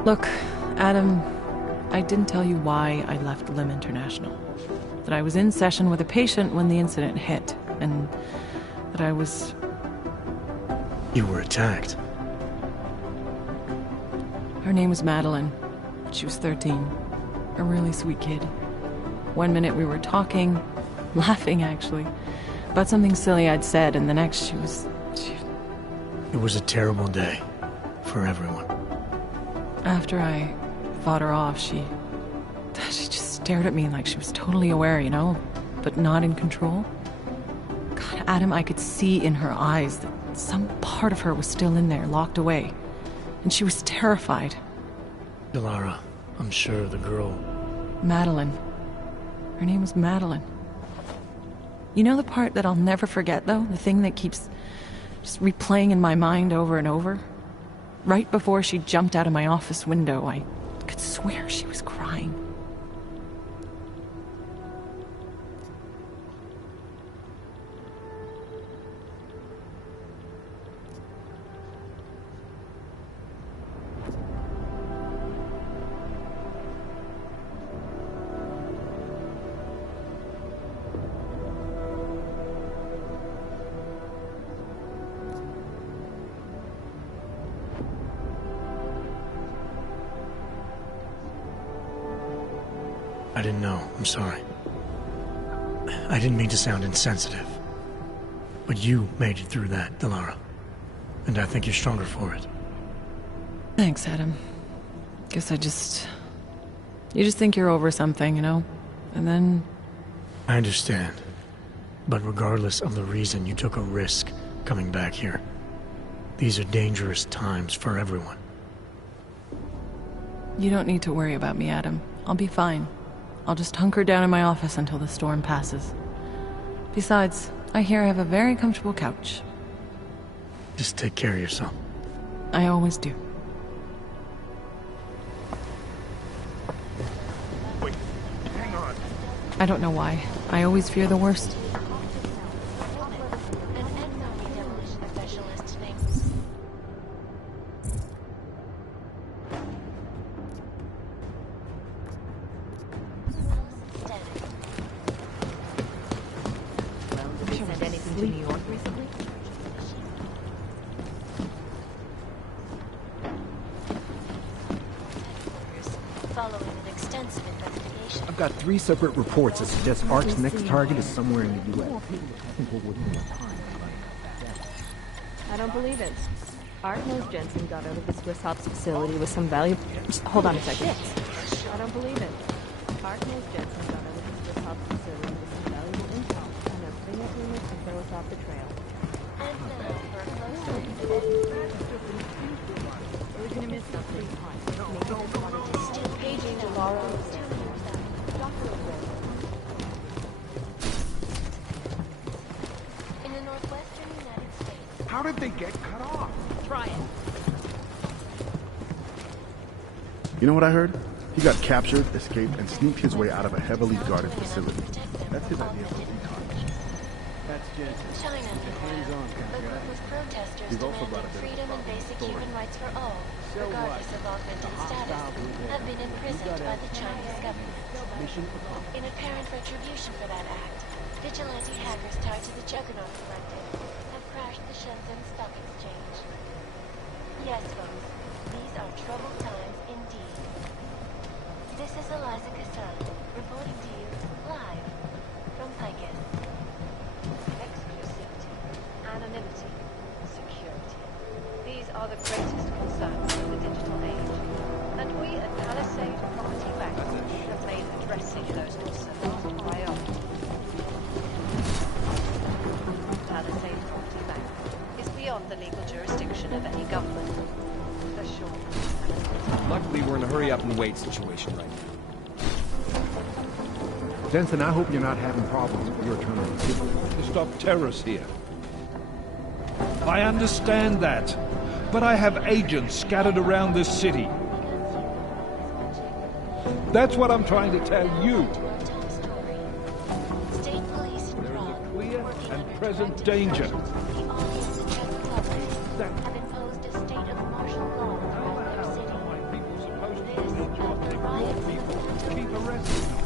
Look, Adam, I didn't tell you why I left Lim International. That I was in session with a patient when the incident hit, and that I was... You were attacked. Her name was Madeline. She was 13. A really sweet kid. One minute we were talking, laughing actually, about something silly I'd said, and the next she was... It was a terrible day. For everyone. After I fought her off, she just stared at me like she was totally aware, you know? But not in control. God, Adam, I could see in her eyes that some part of her was still in there, locked away. And she was terrified. Delara, I'm sure the girl... Madeline. Her name was Madeline. You know the part that I'll never forget, though? The thing that keeps just replaying in my mind over and over? Right before she jumped out of my office window, I could swear she was crying. I didn't know. I'm sorry. I didn't mean to sound insensitive. But you made it through that, Delara. And I think you're stronger for it. Thanks, Adam. Guess you just think you're over something, you know? And then... I understand. But regardless of the reason, you took a risk coming back here. These are dangerous times for everyone. You don't need to worry about me, Adam. I'll be fine. I'll just hunker down in my office until the storm passes. Besides, I hear I have a very comfortable couch. Just take care of yourself. I always do. Wait, hang on. I don't know why. I always fear the worst. I've got 3 separate reports that suggest Ark's next target is somewhere in the U.S. I think we're working on time. I don't believe it. Ark knows Jensen got out of the Swiss Hops facility with some valuable... Just hold on a second. I don't believe it. Ark knows Jensen got out of the Swiss Hops facility with some valuable intel, and they're putting up rumors to throw us off the trail. We're gonna miss something. Still paging tomorrow. In the northwestern United States. How did they get cut off? Try it. You know what I heard? He got captured, escaped, and sneaked his way out of a heavily guarded facility. That's his idea of That's Jensen. China, meanwhile, a group of protesters demanding freedom and basic human rights for all, regardless of augmented status, have been imprisoned by the Chinese government. In apparent retribution for that act, vigilante hackers tied to the Juggernaut Collective have crashed the Shenzhen Stock Exchange. Yes, folks, these are troubled times indeed. This is Eliza Kassan, reporting to you live from Picus. Exclusivity, anonymity, security. These are the greatest concerns of the digital age. And we at Palisade Property Bank have made addressing those concerns a priority. Palisade Property Bank is beyond the legal jurisdiction of any government. For sure. Luckily, we're in a hurry-up-and-wait situation right now. Jensen, I hope you're not having problems with your turn to stop terrorists here. I understand that, but I have agents scattered around this city. That's what I'm trying to tell you. There is a clear and present danger. Have imposed a state of martial law throughout their city. This after riots keep arresting them.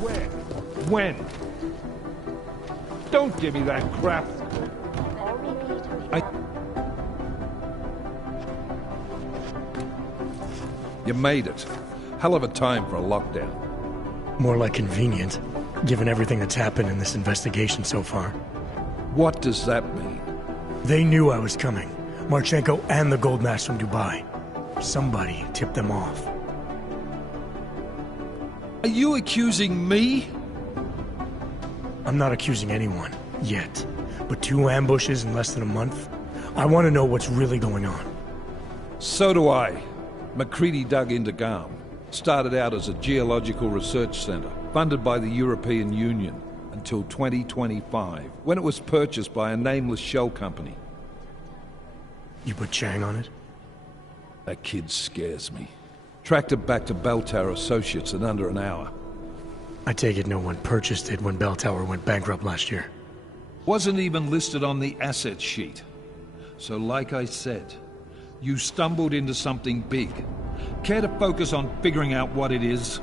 Where? When? Don't give me that crap. You made it. Hell of a time for a lockdown. More like convenient, given everything that's happened in this investigation so far. What does that mean? They knew I was coming. Marchenko and the gold mask from Dubai. Somebody tipped them off. Are you accusing me? I'm not accusing anyone, yet. But 2 ambushes in less than a month? I want to know what's really going on. So do I. McCready dug into GARM. Started out as a geological research center, funded by the European Union, until 2025, when it was purchased by a nameless shell company. You put Chang on it? That kid scares me. Tracked it back to Bell Tower Associates in under an hour. I take it no one purchased it when Bell Tower went bankrupt last year. Wasn't even listed on the asset sheet. So like I said, you stumbled into something big. Care to focus on figuring out what it is?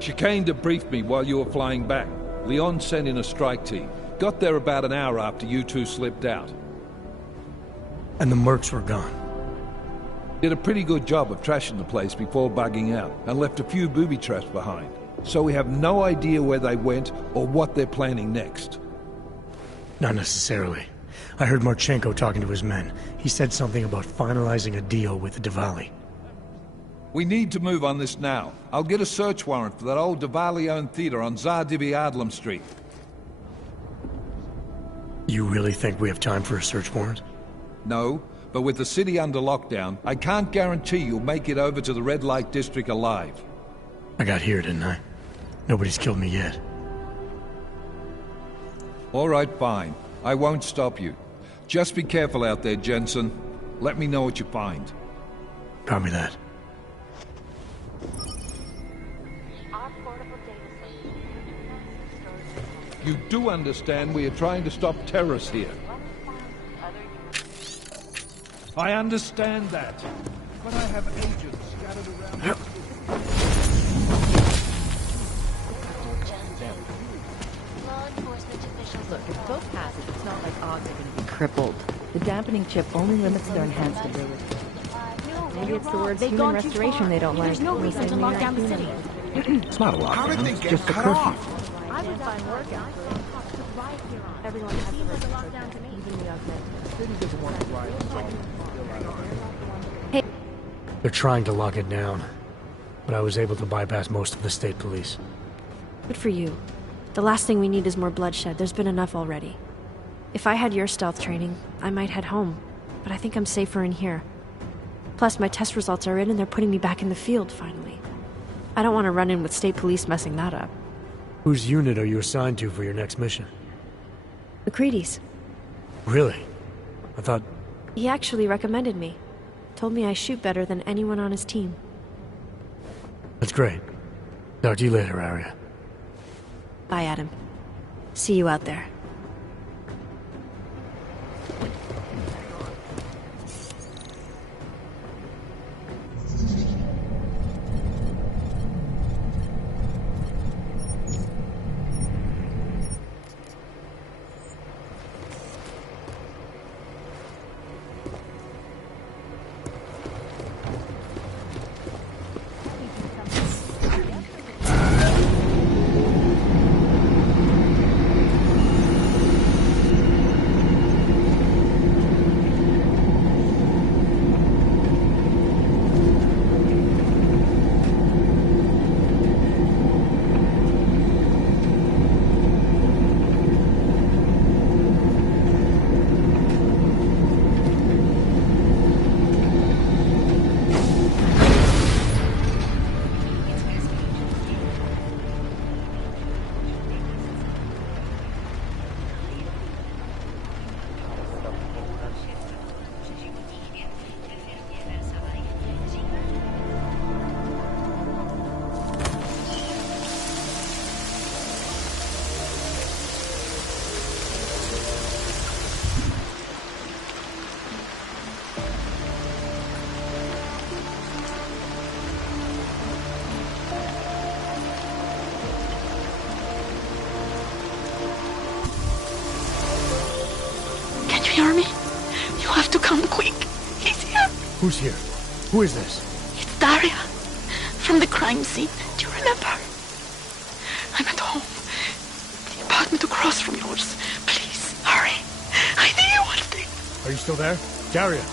Chicane debriefed me while you were flying back. Leon sent in a strike team. Got there about an hour after you two slipped out. And the mercs were gone. Did a pretty good job of trashing the place before bugging out, and left a few booby traps behind. So we have no idea where they went or what they're planning next. Not necessarily. I heard Marchenko talking to his men. He said something about finalizing a deal with the Diwali. We need to move on this now. I'll get a search warrant for that old Diwali-owned theater on Tsar Adlam Street. You really think we have time for a search warrant? No, but with the city under lockdown, I can't guarantee you'll make it over to the red light district alive. I got here, didn't I? Nobody's killed me yet. All right, fine. I won't stop you. Just be careful out there, Jensen. Let me know what you find. Copy that. You do understand we are trying to stop terrorists here. I understand that, but I have agents scattered around. Look, if both passes, it's not like Oggs are going to be crippled. The dampening chip only limits their enhanced ability. Maybe it's the words human restoration they don't like. There's no reason to lock down the city. It's not a lockdown, it's just a curfew. I would find work out. Everyone has to lock down to me. Hey. They're trying to lock it down, but I was able to bypass most of the state police. Good for you. The last thing we need is more bloodshed. There's been enough already. If I had your stealth training, I might head home, but I think I'm safer in here. Plus, my test results are in and they're putting me back in the field, finally. I don't want to run in with state police messing that up. Whose unit are you assigned to for your next mission? McCready's. Really? I thought... He actually recommended me. Told me I shoot better than anyone on his team. That's great. Talk to you later, Arya. Bye, Adam. See you out there. Who's here? Who is this? It's Daria. From the crime scene. Do you remember? I'm at home. The apartment across from yours. Please, hurry. I need you one thing. Are you still there? Daria!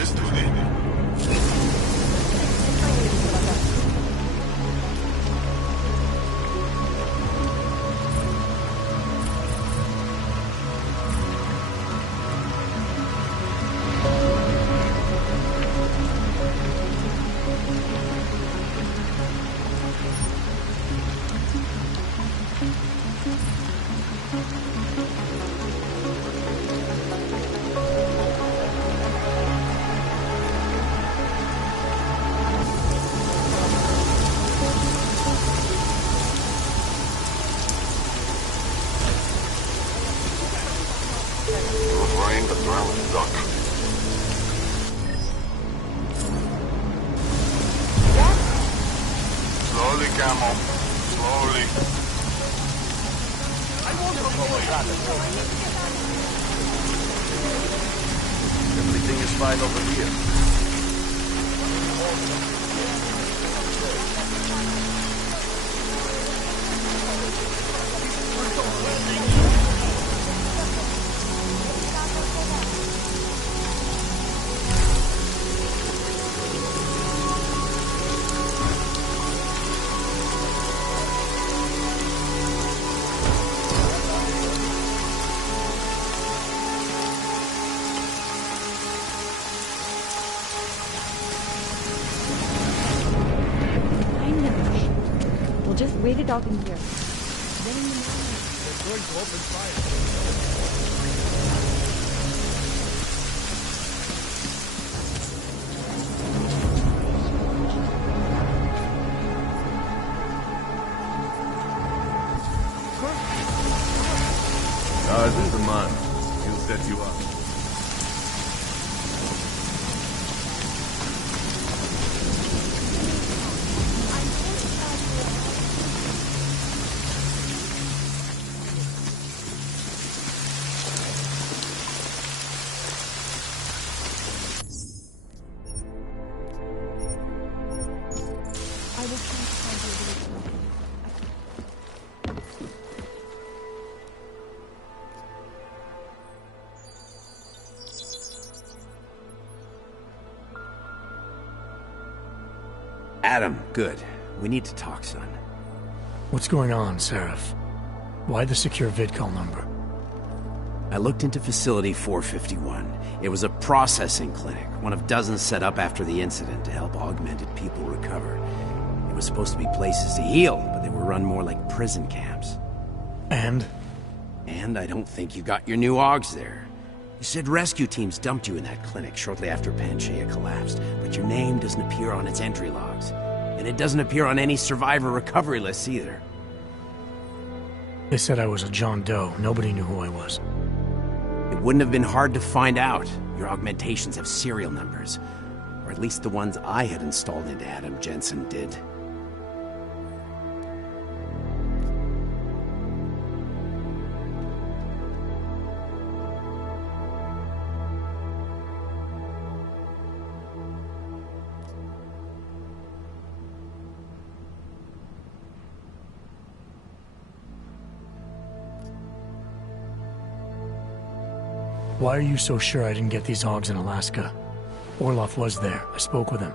Esto divertirse. Slowly, Camel. Slowly. Everything is fine over here. We'll just wait it out in here. They're going to open fire. This is the man. He'll set you up. Adam, good. We need to talk, son. What's going on, Seraph? Why the secure vidcall number? I looked into Facility 451. It was a processing clinic, one of dozens set up after the incident to help augmented people recover. It was supposed to be places to heal, but they were run more like prison camps. And? And I don't think you got your new augs there. You said rescue teams dumped you in that clinic shortly after Panchaea collapsed, but your name doesn't appear on its entry logs. And it doesn't appear on any survivor recovery lists either. They said I was a John Doe. Nobody knew who I was. It wouldn't have been hard to find out. Your augmentations have serial numbers. Or at least the ones I had installed into Adam Jensen did. Why are you so sure I didn't get these augs in Alaska? Orloff was there. I spoke with him.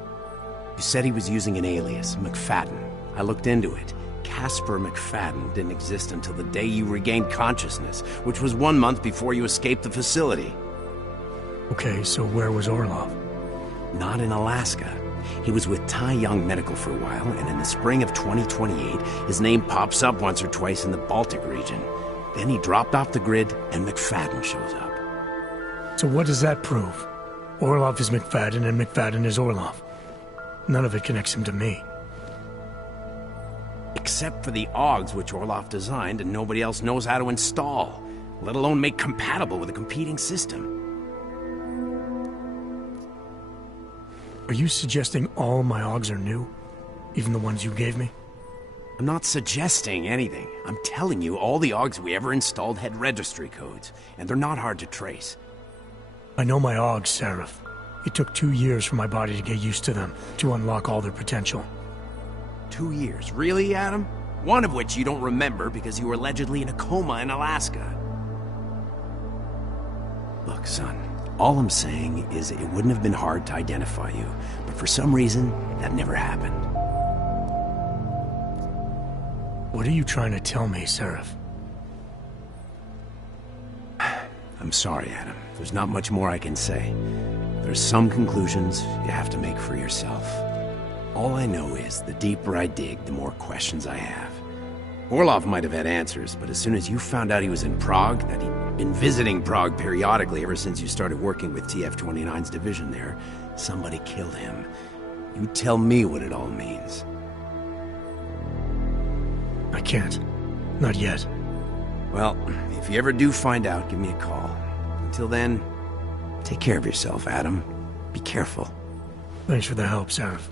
You said he was using an alias, McFadden. I looked into it. Casper McFadden didn't exist until the day you regained consciousness, which was 1 month before you escaped the facility. Okay, so where was Orloff? Not in Alaska. He was with Tai Young Medical for a while, and in the spring of 2028, his name pops up once or twice in the Baltic region. Then he dropped off the grid, and McFadden shows up. So what does that prove? Orloff is McFadden, and McFadden is Orloff. None of it connects him to me. Except for the augs which Orloff designed and nobody else knows how to install, let alone make compatible with a competing system. Are you suggesting all my augs are new? Even the ones you gave me? I'm not suggesting anything. I'm telling you all the augs we ever installed had registry codes, and they're not hard to trace. I know my augs, Seraph. It took 2 years for my body to get used to them, to unlock all their potential. 2 years? Really, Adam? One of which you don't remember because you were allegedly in a coma in Alaska. Look, son, All I'm saying is it wouldn't have been hard to identify you, but for some reason, that never happened. What are you trying to tell me, Seraph? I'm sorry, Adam. There's not much more I can say. There's some conclusions you have to make for yourself. All I know is the deeper I dig, the more questions I have. Orlov might have had answers, but as soon as you found out he was in Prague, that he'd been visiting Prague periodically ever since you started working with TF-29's division there, somebody killed him. You tell me what it all means. I can't. Not yet. Well, if you ever do find out, give me a call. Until then, take care of yourself, Adam. Be careful. Thanks for the help, Seraph.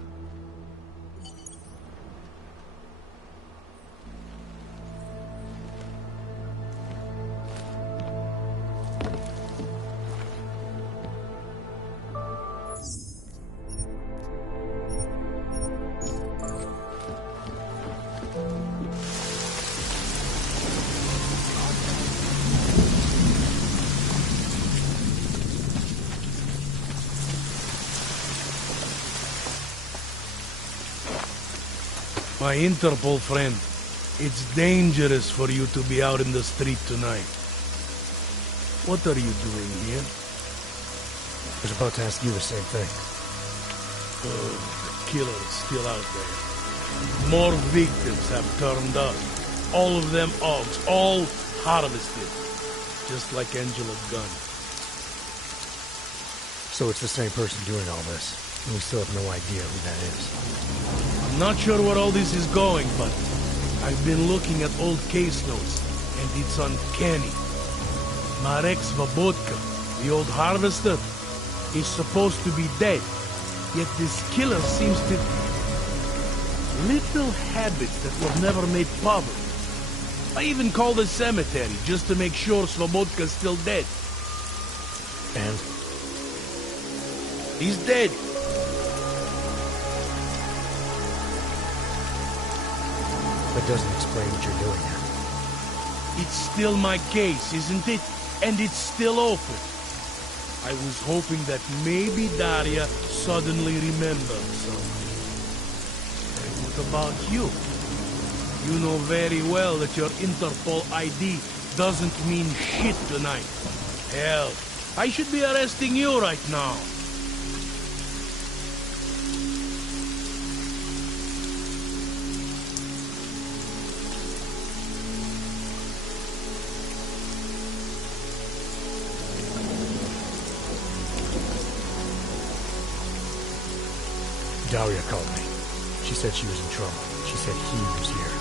My Interpol friend, it's dangerous for you to be out in the street tonight. What are you doing here? I was about to ask you the same thing. Oh, the killer is still out there. More victims have turned up. All of them Augs, all harvested. Just like Angela Gunn. So it's the same person doing all this, and we still have no idea who that is. I'm not sure where all this is going, but I've been looking at old case notes, and it's uncanny. Marek Svobotka, the old harvester, is supposed to be dead, yet this killer seems to... Little habits that were never made public. I even called the cemetery just to make sure Svobodka's still dead. And? He's dead. That doesn't explain what you're doing here. It's still my case, isn't it? And it's still open. I was hoping that maybe Daria suddenly remembered something. And what about you? You know very well that your Interpol ID doesn't mean shit tonight. Hell, I should be arresting you right now. Daria called me. She said she was in trouble. She said he was here.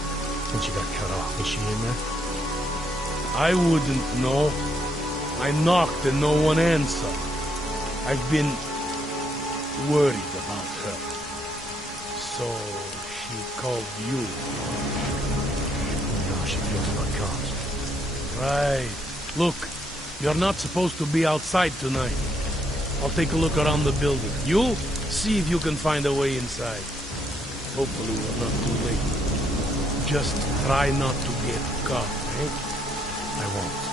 And she got cut off. Is she in there? I wouldn't know. I knocked and no one answered. I've been worried about her. So she called you. No, she feels about cops. Right. Look, you're not supposed to be outside tonight. I'll take a look around the building. You? See if you can find a way inside. Hopefully we're not too late. Just try not to get caught, eh? I won't.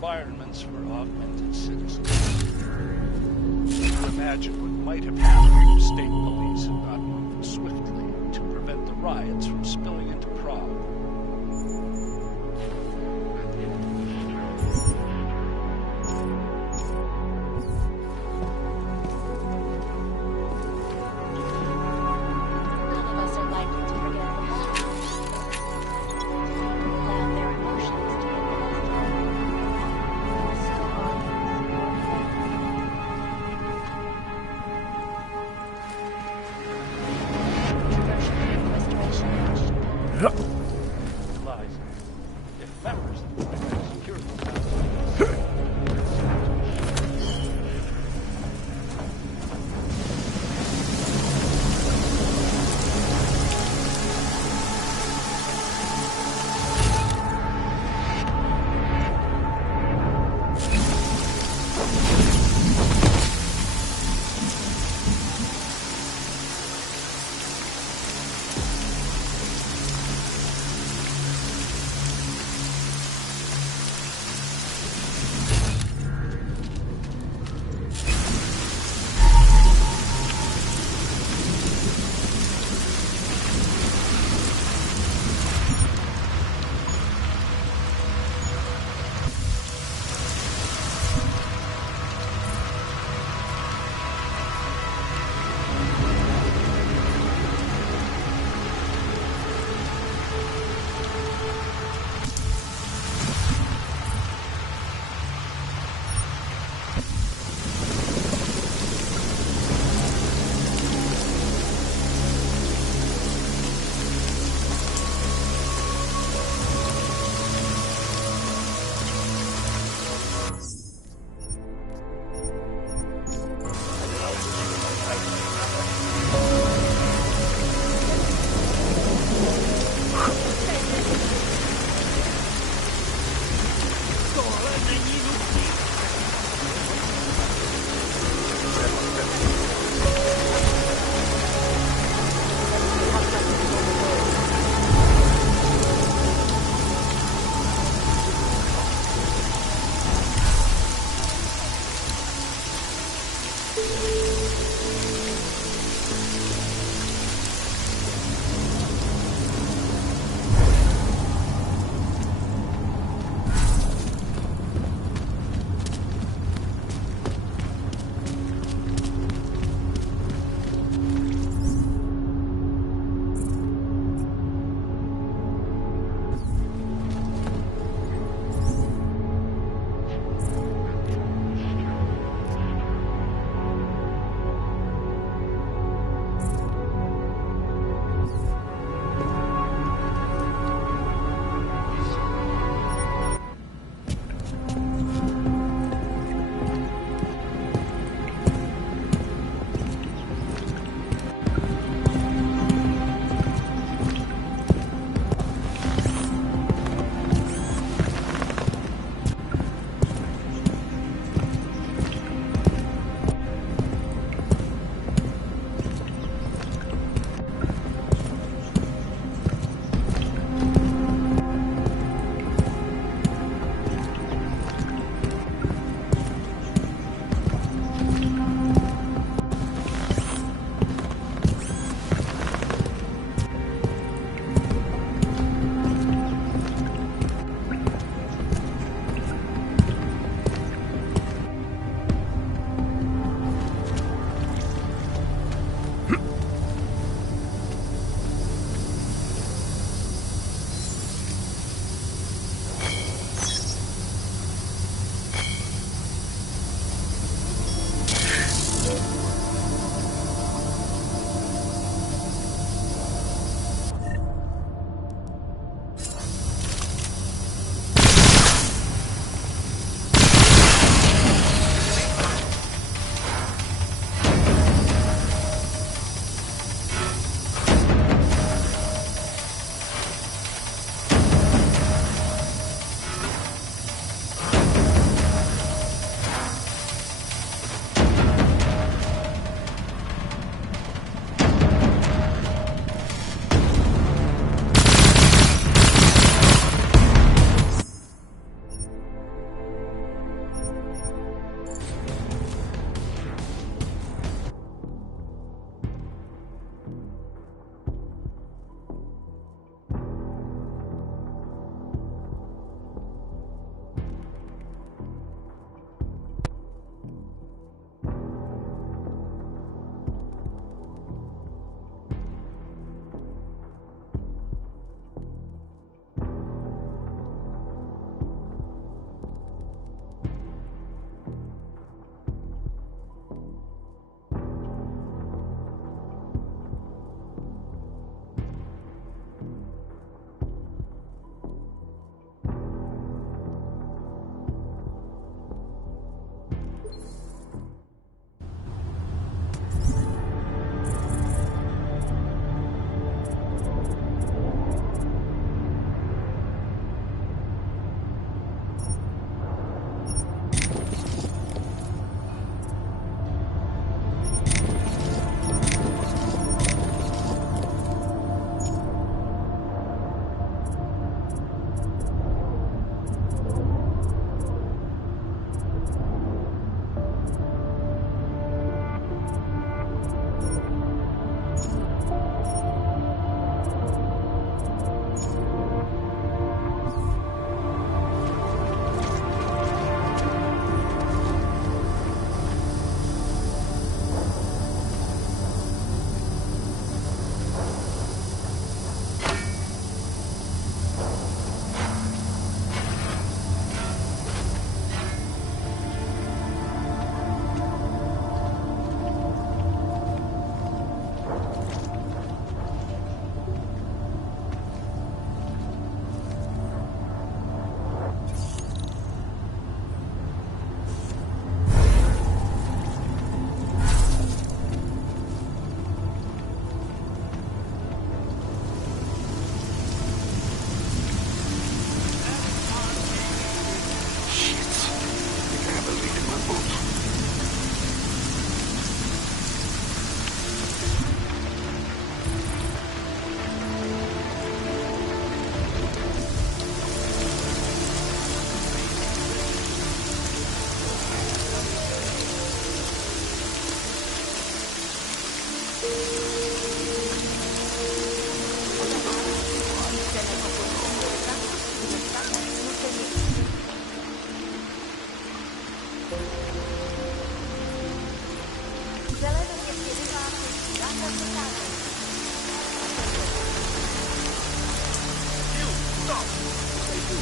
environments for augmented citizens. You imagine what might have happened if state police had not moved swiftly to prevent the riots from spilling into Prague.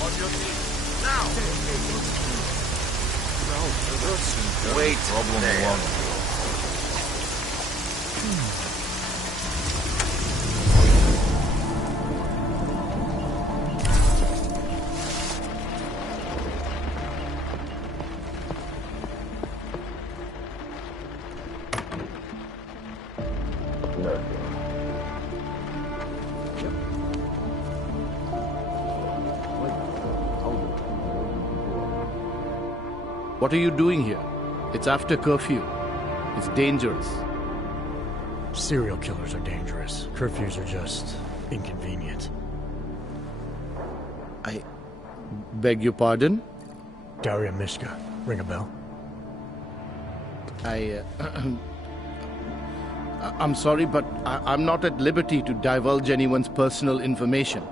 On your feet. Now! Wait there. What are you doing here? It's after curfew. It's dangerous. Serial killers are dangerous. Curfews are just inconvenient. I beg your pardon? Daria Mishka. Ring a bell? I'm sorry, but I'm not at liberty to divulge anyone's personal information.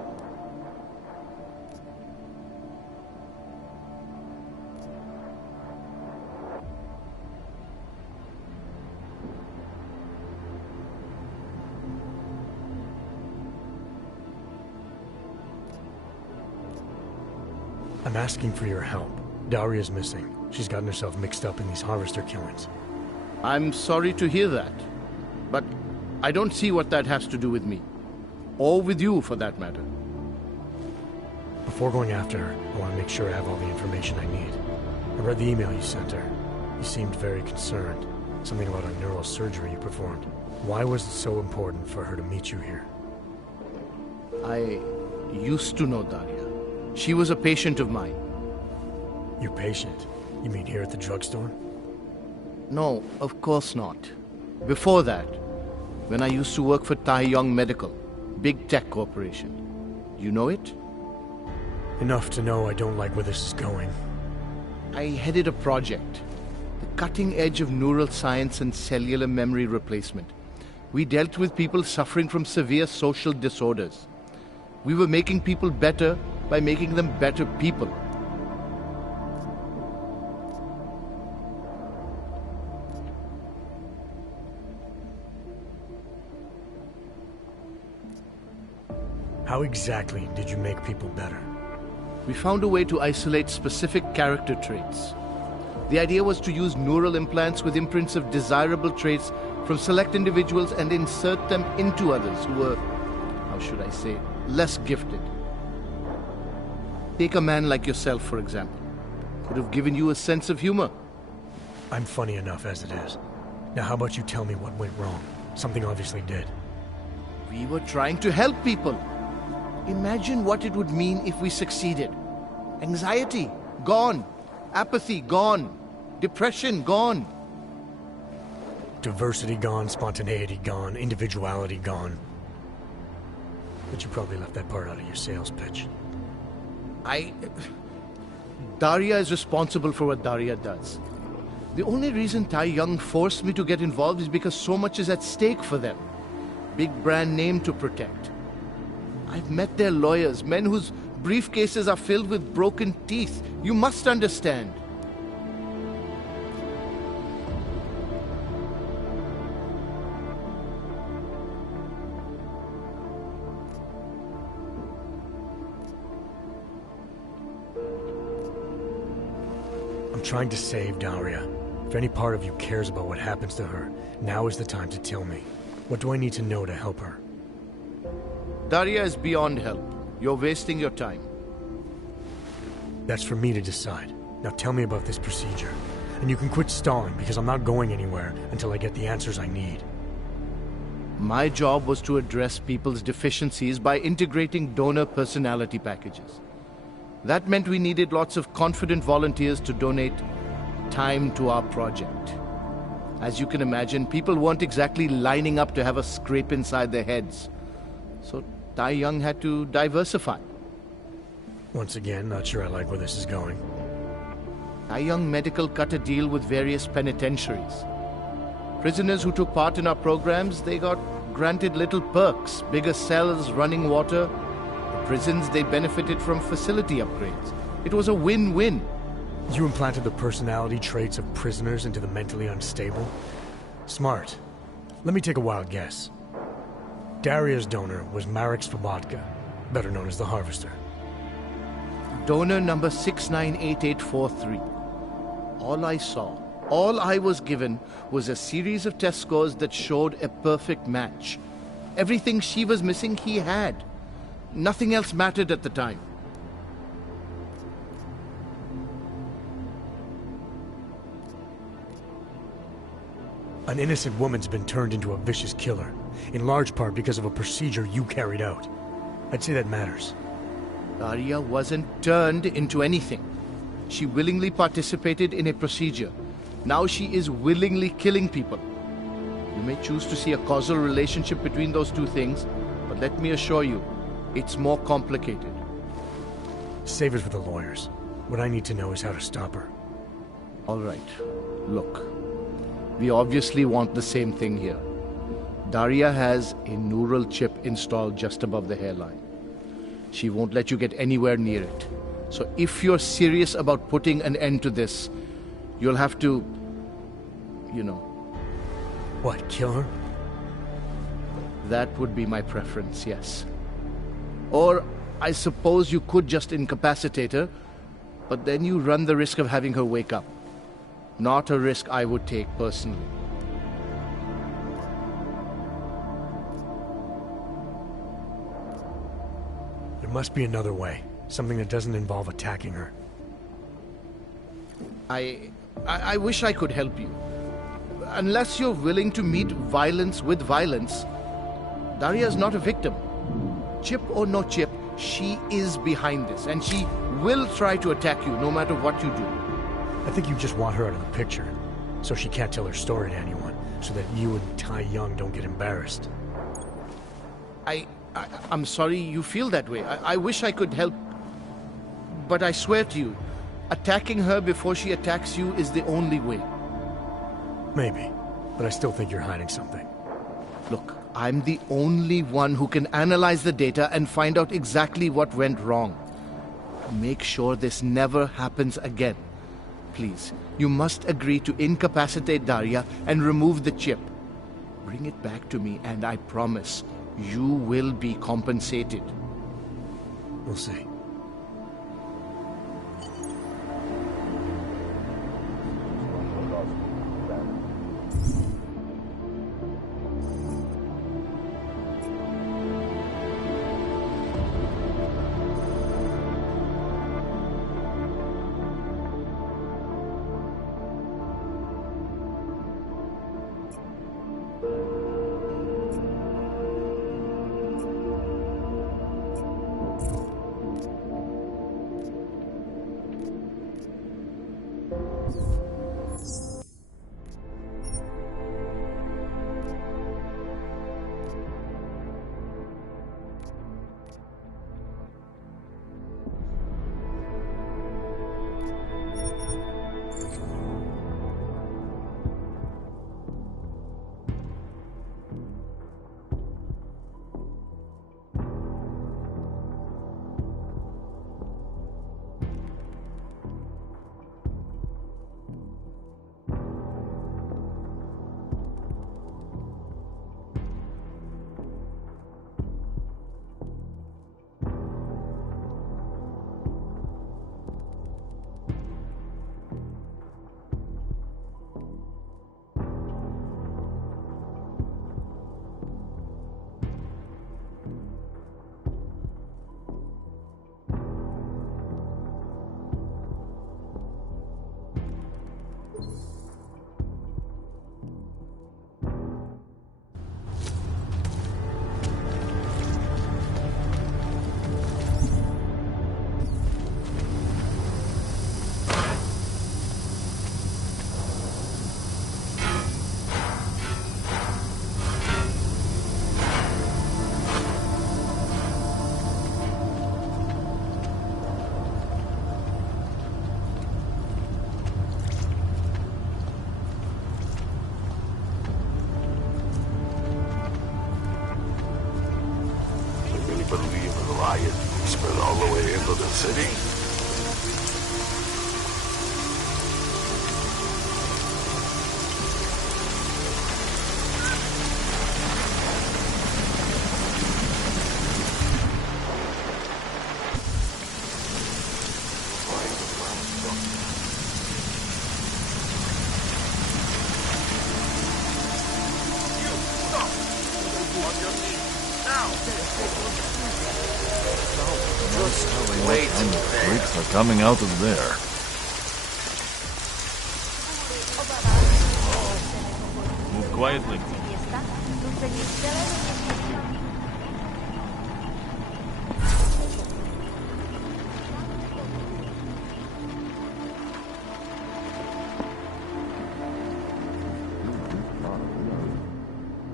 I'm asking for your help. Daria's missing. She's gotten herself mixed up in these harvester killings. I'm sorry to hear that, but I don't see what that has to do with me. Or with you, for that matter. Before going after her, I want to make sure I have all the information I need. I read the email you sent her. You seemed very concerned. Something about a neural surgery you performed. Why was it so important for her to meet you here? I used to know Daria. She was a patient of mine. Your patient? You mean here at the drugstore? No, of course not. Before that, when I used to work for Taeyong Medical, big tech corporation. You know it? Enough to know I don't like where this is going. I headed a project. The cutting edge of neural science and cellular memory replacement. We dealt with people suffering from severe social disorders. We were making people better by making them better people. How exactly did you make people better? We found a way to isolate specific character traits. The idea was to use neural implants with imprints of desirable traits from select individuals and insert them into others who were, how should I say, less gifted. Take a man like yourself, for example. Could have given you a sense of humor. I'm funny enough as it is. Now how about you tell me what went wrong? Something obviously did. We were trying to help people. Imagine what it would mean if we succeeded. Anxiety, gone. Apathy, gone. Depression, gone. Diversity gone, spontaneity gone, individuality gone. But you probably left that part out of your sales pitch. Daria is responsible for what Daria does. The only reason Taeyong forced me to get involved is because so much is at stake for them. Big brand name to protect. I've met their lawyers, men whose briefcases are filled with broken teeth. You must understand. I'm trying to save Daria. If any part of you cares about what happens to her, now is the time to tell me. What do I need to know to help her? Daria is beyond help. You're wasting your time. That's for me to decide. Now tell me about this procedure. And you can quit stalling, because I'm not going anywhere until I get the answers I need. My job was to address people's deficiencies by integrating donor personality packages. That meant we needed lots of confident volunteers to donate time to our project. As you can imagine, people weren't exactly lining up to have a scrape inside their heads. So Taeyong had to diversify. Once again, not sure I like where this is going. Taeyong Medical cut a deal with various penitentiaries. Prisoners who took part in our programs, they got granted little perks, bigger cells, running water. The prisons, they benefited from facility upgrades. It was a win-win. You implanted the personality traits of prisoners into the mentally unstable? Smart. Let me take a wild guess. Daria's donor was Marek Svobotka, better known as the Harvester. Donor number 698843. All I saw, all I was given, was a series of test scores that showed a perfect match. Everything she was missing, he had. Nothing else mattered at the time. An innocent woman's been turned into a vicious killer, in large part because of a procedure you carried out. I'd say that matters. Daria wasn't turned into anything. She willingly participated in a procedure. Now she is willingly killing people. You may choose to see a causal relationship between those two things, but let me assure you, it's more complicated. Save it for the lawyers. What I need to know is how to stop her. All right. Look. We obviously want the same thing here. Daria has a neural chip installed just above the hairline. She won't let you get anywhere near it. So if you're serious about putting an end to this, you'll have to, you know. What, kill her? That would be my preference, yes. Or I suppose you could just incapacitate her, but then you run the risk of having her wake up. Not a risk I would take personally. There must be another way. Something that doesn't involve attacking her. I wish I could help you. Unless you're willing to meet violence with violence, Daria's not a victim. Chip or no chip, she is behind this, and she will try to attack you no matter what you do. I think you just want her out of the picture, so she can't tell her story to anyone, so that you and Tai Young don't get embarrassed. I'm sorry you feel that way. I wish I could help, but I swear to you, attacking her before she attacks you is the only way. Maybe, but I still think you're hiding something. Look, I'm the only one who can analyze the data and find out exactly what went wrong. Make sure this never happens again. Please, you must agree to incapacitate Daria and remove the chip. Bring it back to me, and I promise you will be compensated. We'll see. city? Freaks are coming out of there. Move quietly.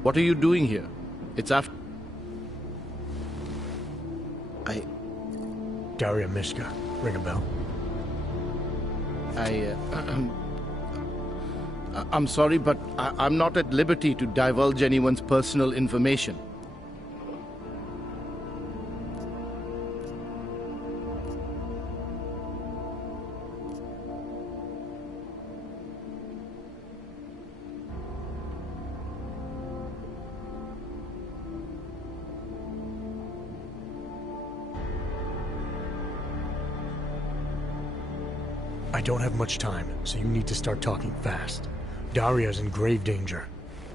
What are you doing here? It's after... Daria Mishka. Ring a bell. I'm sorry, but I'm not at liberty to divulge anyone's personal information. I don't have much time, so you need to start talking fast. Daria's in grave danger.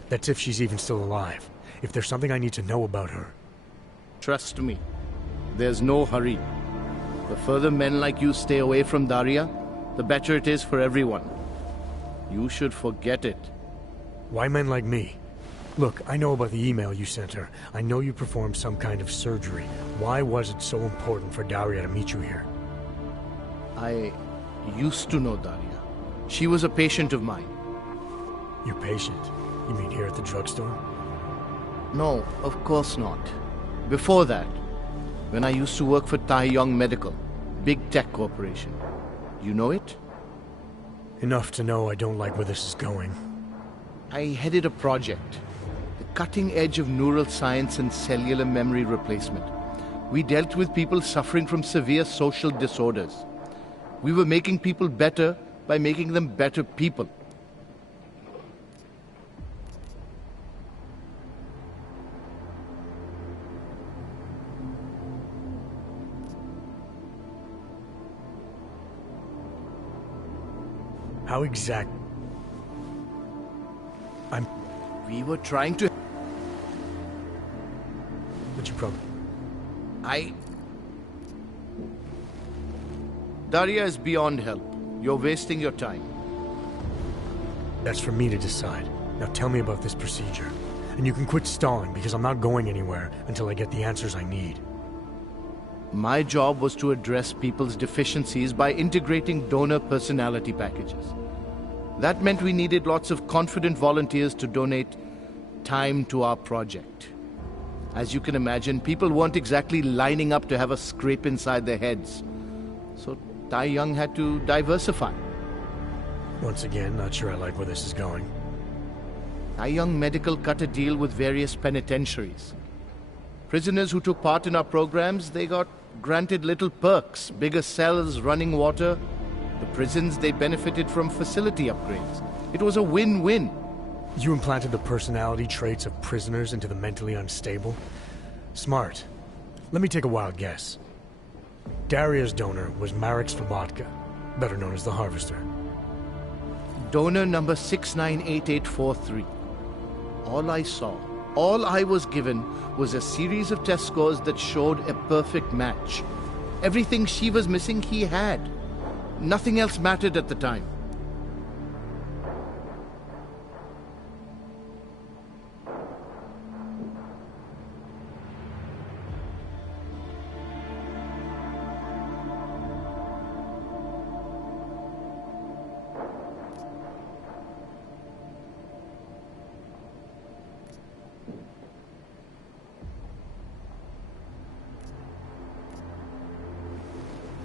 That's if she's even still alive. If there's something I need to know about her... Trust me, there's no hurry. The further men like you stay away from Daria, the better it is for everyone. You should forget it. Why men like me? Look, I know about the email you sent her. I know you performed some kind of surgery. Why was it so important for Daria to meet you here? I used to know Daria. She was a patient of mine. Your patient? You mean here at the drugstore? No, of course not. Before that, when I used to work for Taeyong Medical, big tech corporation. You know it? Enough to know I don't like where this is going. I headed a project. The cutting edge of neural science and cellular memory replacement. We dealt with people suffering from severe social disorders. We were making people better by making them better people. How exact... We were trying to... What's your problem? Daria is beyond help. You're wasting your time. That's for me to decide. Now tell me about this procedure. And you can quit stalling, because I'm not going anywhere until I get the answers I need. My job was to address people's deficiencies by integrating donor personality packages. That meant we needed lots of confident volunteers to donate time to our project. As you can imagine, people weren't exactly lining up to have a scrape inside their heads. So Taeyong had to diversify. Once again, not sure I like where this is going. Taeyong Medical cut a deal with various penitentiaries. Prisoners who took part in our programs, they got granted little perks, bigger cells, running water. The prisons, they benefited from facility upgrades. It was a win-win. You implanted the personality traits of prisoners into the mentally unstable? Smart. Let me take a wild guess. Daria's donor was Marek Slobotka, better known as the Harvester. Donor number 698843. All I saw, all I was given, was a series of test scores that showed a perfect match. Everything she was missing, he had. Nothing else mattered at the time.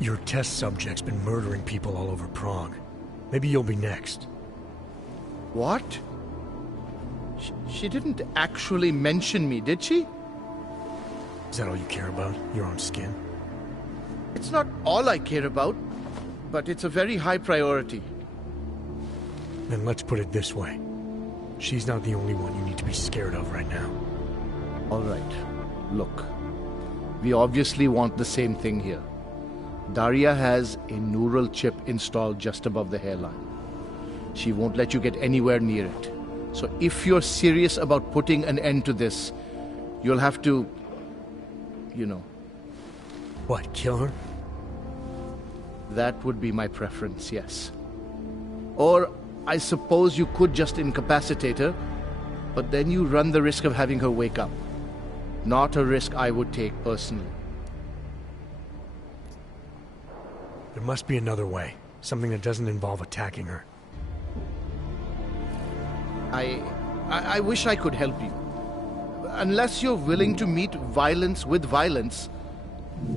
Your test subject's been murdering people all over Prague. Maybe you'll be next. What? She didn't actually mention me, did she? Is that all you care about? Your own skin? It's not all I care about, but it's a very high priority. Then let's put it this way. She's not the only one you need to be scared of right now. All right. Look. We obviously want the same thing here. Daria has a neural chip installed just above the hairline. She won't let you get anywhere near it. So if you're serious about putting an end to this, you'll have to... you know. What, kill her? That would be my preference, yes. Or I suppose you could just incapacitate her, but then you run the risk of having her wake up. Not a risk I would take personally. There must be another way. Something that doesn't involve attacking her. I wish I could help you. Unless you're willing to meet violence with violence,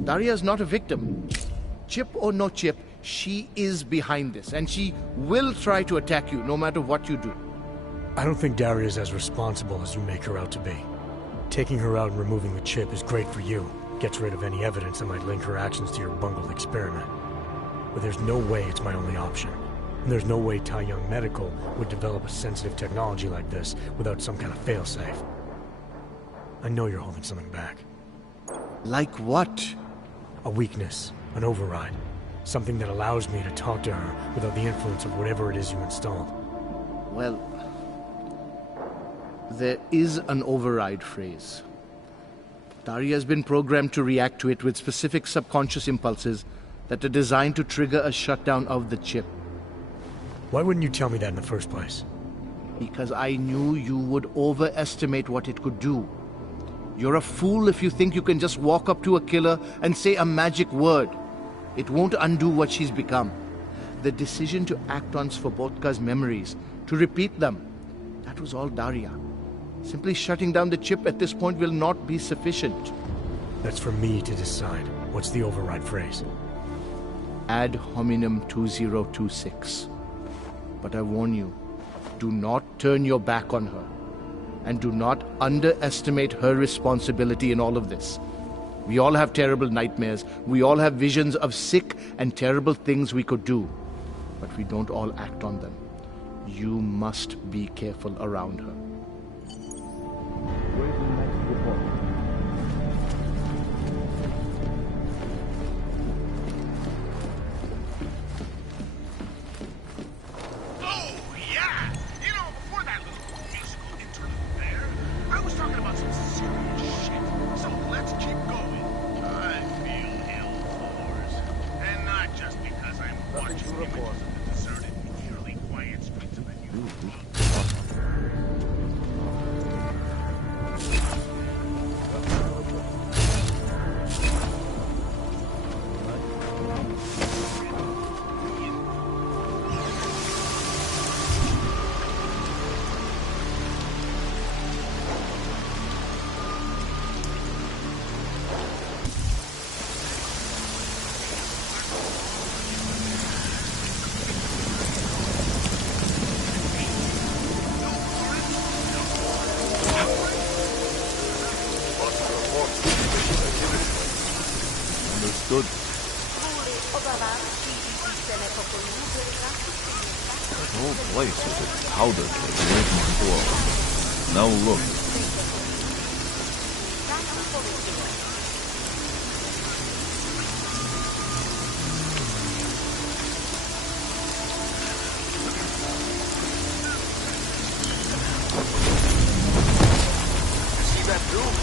Daria's not a victim. Chip or no chip, she is behind this, and she will try to attack you no matter what you do. I don't think Daria's as responsible as you make her out to be. Taking her out and removing the chip is great for you. Gets rid of any evidence that might link her actions to your bungled experiment. But there's no way it's my only option. And there's no way Tai Young Medical would develop a sensitive technology like this without some kind of failsafe. I know you're holding something back. Like what? A weakness, an override. Something that allows me to talk to her without the influence of whatever it is you installed. Well, there is an override phrase. Daria's been programmed to react to it with specific subconscious impulses that are designed to trigger a shutdown of the chip. Why wouldn't you tell me that in the first place? Because I knew you would overestimate what it could do. You're a fool if you think you can just walk up to a killer and say a magic word. It won't undo what she's become. The decision to act on Svobodka's memories, to repeat them, that was all Daria. Simply shutting down the chip at this point will not be sufficient. That's for me to decide. What's the override phrase? Ad hominem 2026. But I warn you, do not turn your back on her. And do not underestimate her responsibility in all of this. We all have terrible nightmares. We all have visions of sick and terrible things we could do. But we don't all act on them. You must be careful around her. Where's the next report? Oh, yeah! You know, before that little musical interlude there, I was talking about some serious shit. So let's keep going. I feel ill, Thors. And not just because I'm watching images of the deserted, eerily quiet streets of a new Understood. The whole place is a powder keg waiting to blow. Now look. See that dude?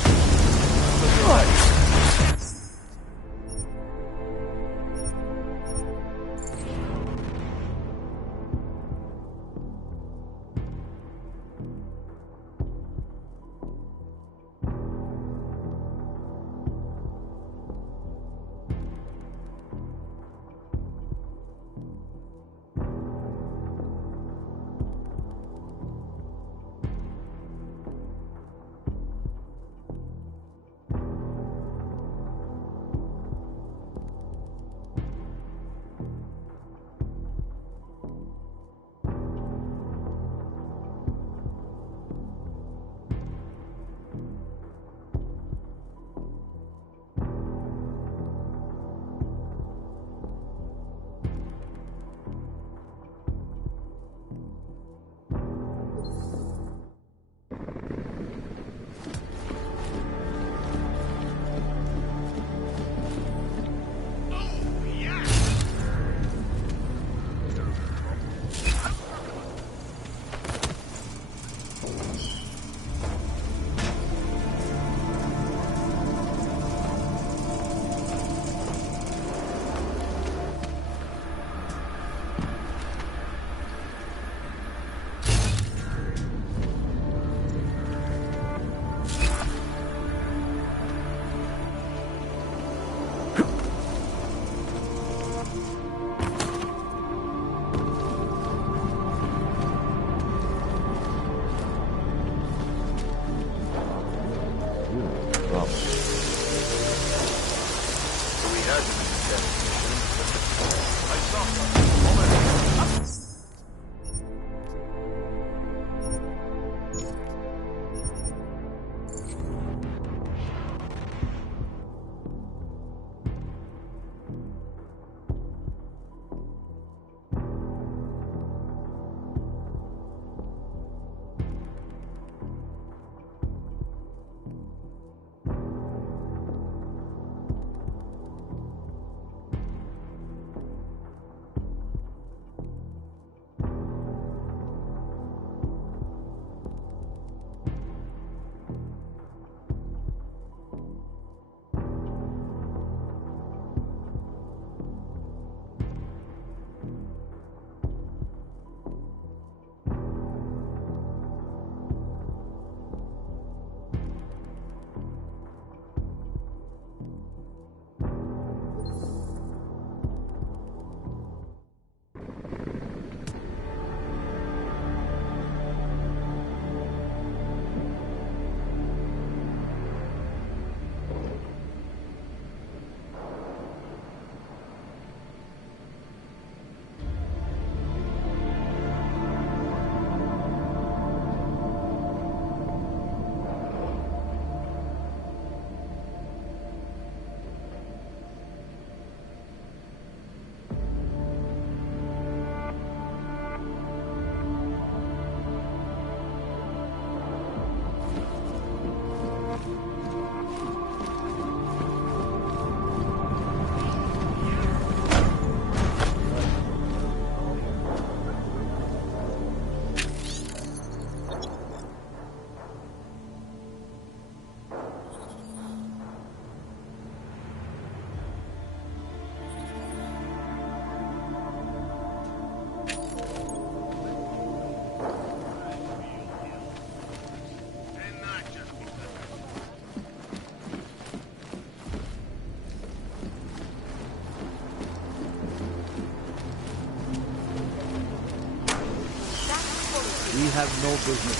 we have no business.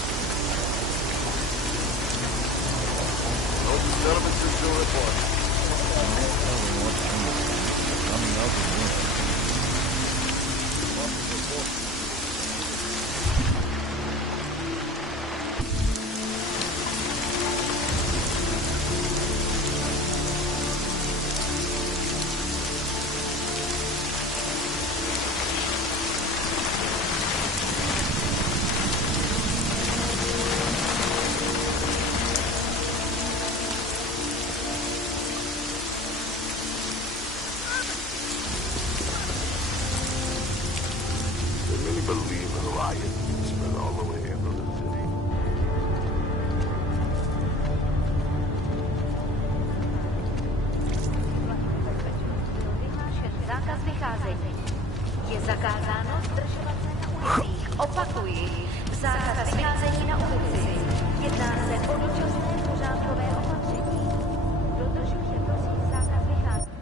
No disturbances to report. Coming out of winter. Believe the riot spread all the way into the city. Zákaz vycházení. Je zakázáno zdržovat se na ulicích. Opakuji, zákaz vycházení na ulici. Jedná se o dočasné pořádkové opatření. Dodržujte prosím zákaz vycházení.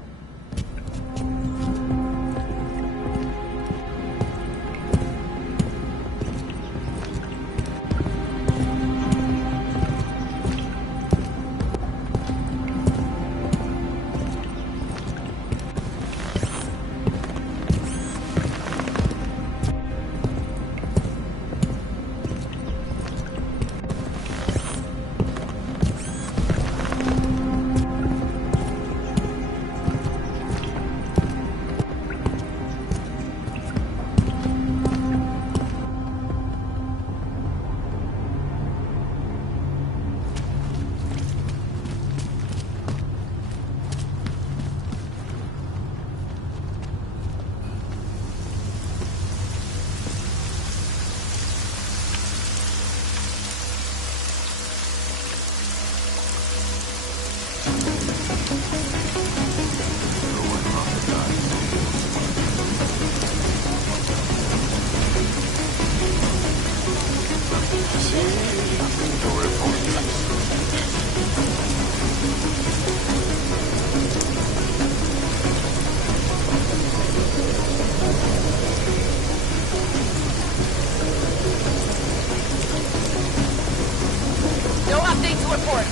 No update to report.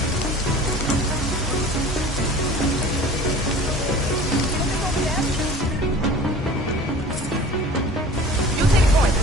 You take point.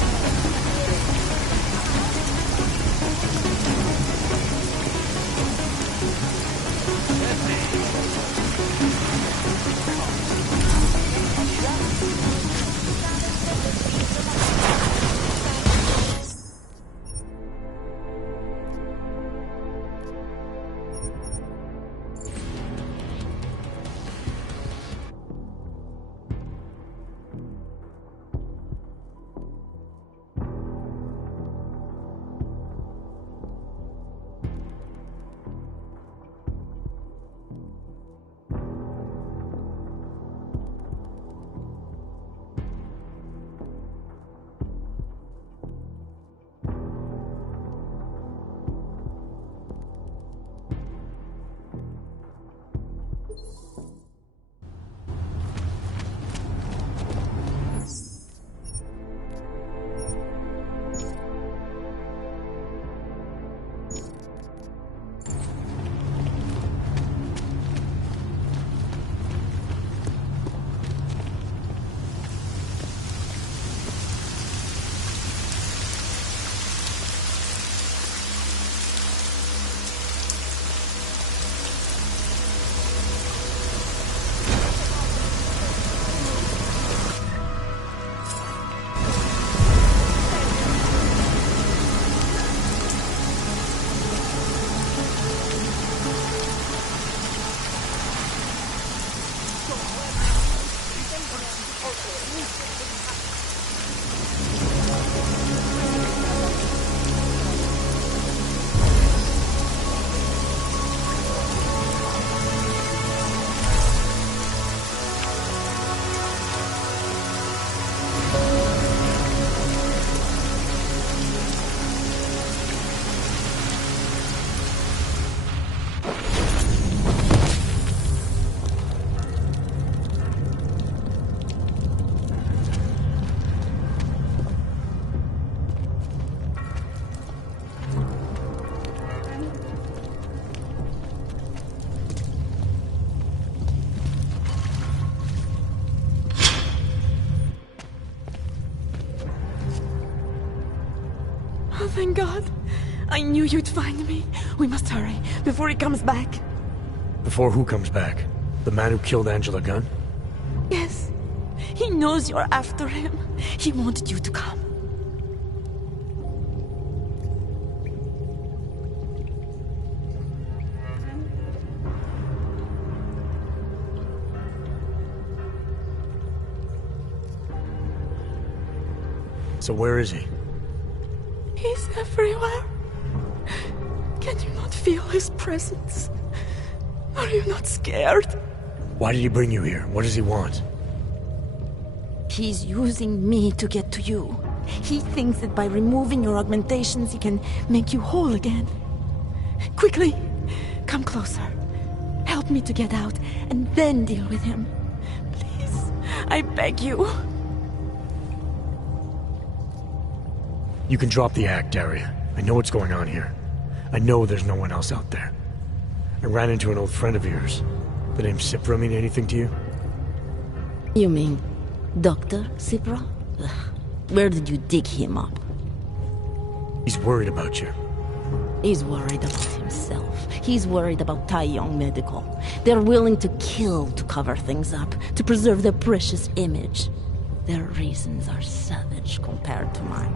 thank God. I knew you'd find me. We must hurry, before he comes back. Before who comes back? The man who killed Angela Gunn? Yes. He knows you're after him. He wanted you to come. So where is he? He's everywhere. Can you not feel his presence? Are you not scared? Why did he bring you here? What does he want? He's using me to get to you. He thinks that by removing your augmentations, he can make you whole again. Quickly, come closer. Help me to get out, and then deal with him. Please, I beg you. You can drop the act, Daria. I know what's going on here. I know there's no one else out there. I ran into an old friend of yours. The name Cipra mean anything to you? You mean Dr. Cipra? Where did you dig him up? He's worried about you. He's worried about himself. He's worried about Taiyong Medical. They're willing to kill to cover things up, to preserve their precious image. Their reasons are savage compared to mine.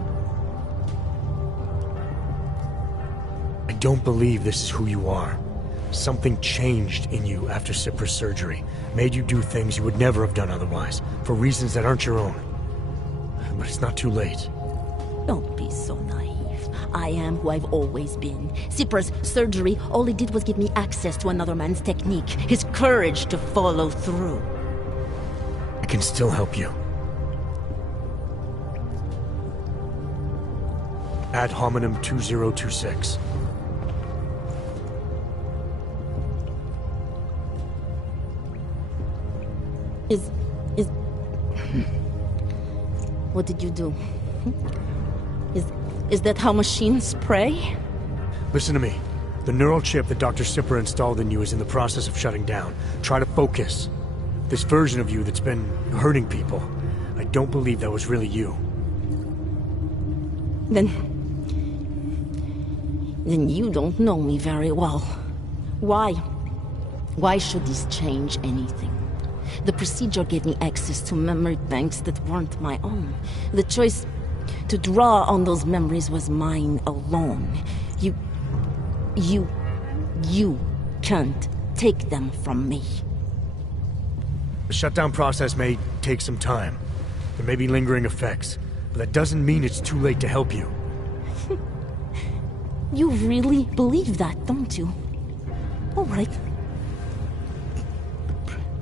I don't believe this is who you are. Something changed in you after Cipra's surgery. Made you do things you would never have done otherwise, for reasons that aren't your own. But it's not too late. Don't be so naive. I am who I've always been. Cipra's surgery, all it did was give me access to another man's technique, his courage to follow through. I can still help you. Ad hominem 2026. What did you do? Is that how machines pray? Listen to me. The neural chip that Dr. Cipra installed in you is in the process of shutting down. Try to focus. This version of you that's been hurting people, I don't believe that was really you. Then you don't know me very well. Why? Why should this change anything? The procedure gave me access to memory banks that weren't my own. The choice to draw on those memories was mine alone. You can't take them from me. The shutdown process may take some time. There may be lingering effects, but that doesn't mean it's too late to help you. You really believe that, don't you? All right.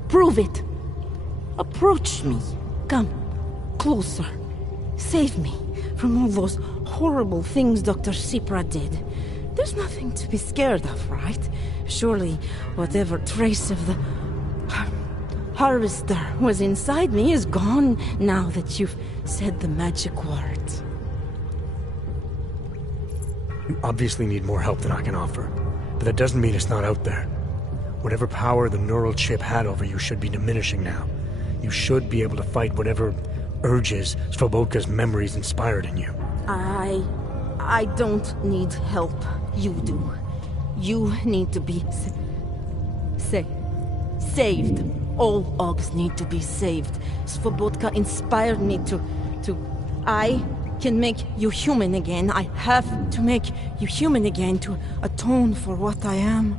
Prove it. Approach me. Come. Closer. Save me from all those horrible things Dr. Cipra did. There's nothing to be scared of, right? Surely whatever trace of the harvester was inside me is gone now that you've said the magic words. You obviously need more help than I can offer, but that doesn't mean it's not out there. Whatever power the neural chip had over you should be diminishing now. You should be able to fight whatever urges Svobodka's memories inspired in you. I don't need help. You do. You need to be saved. All Augs need to be saved. Svobodka inspired me to... I can make you human again. I have to make you human again to atone for what I am.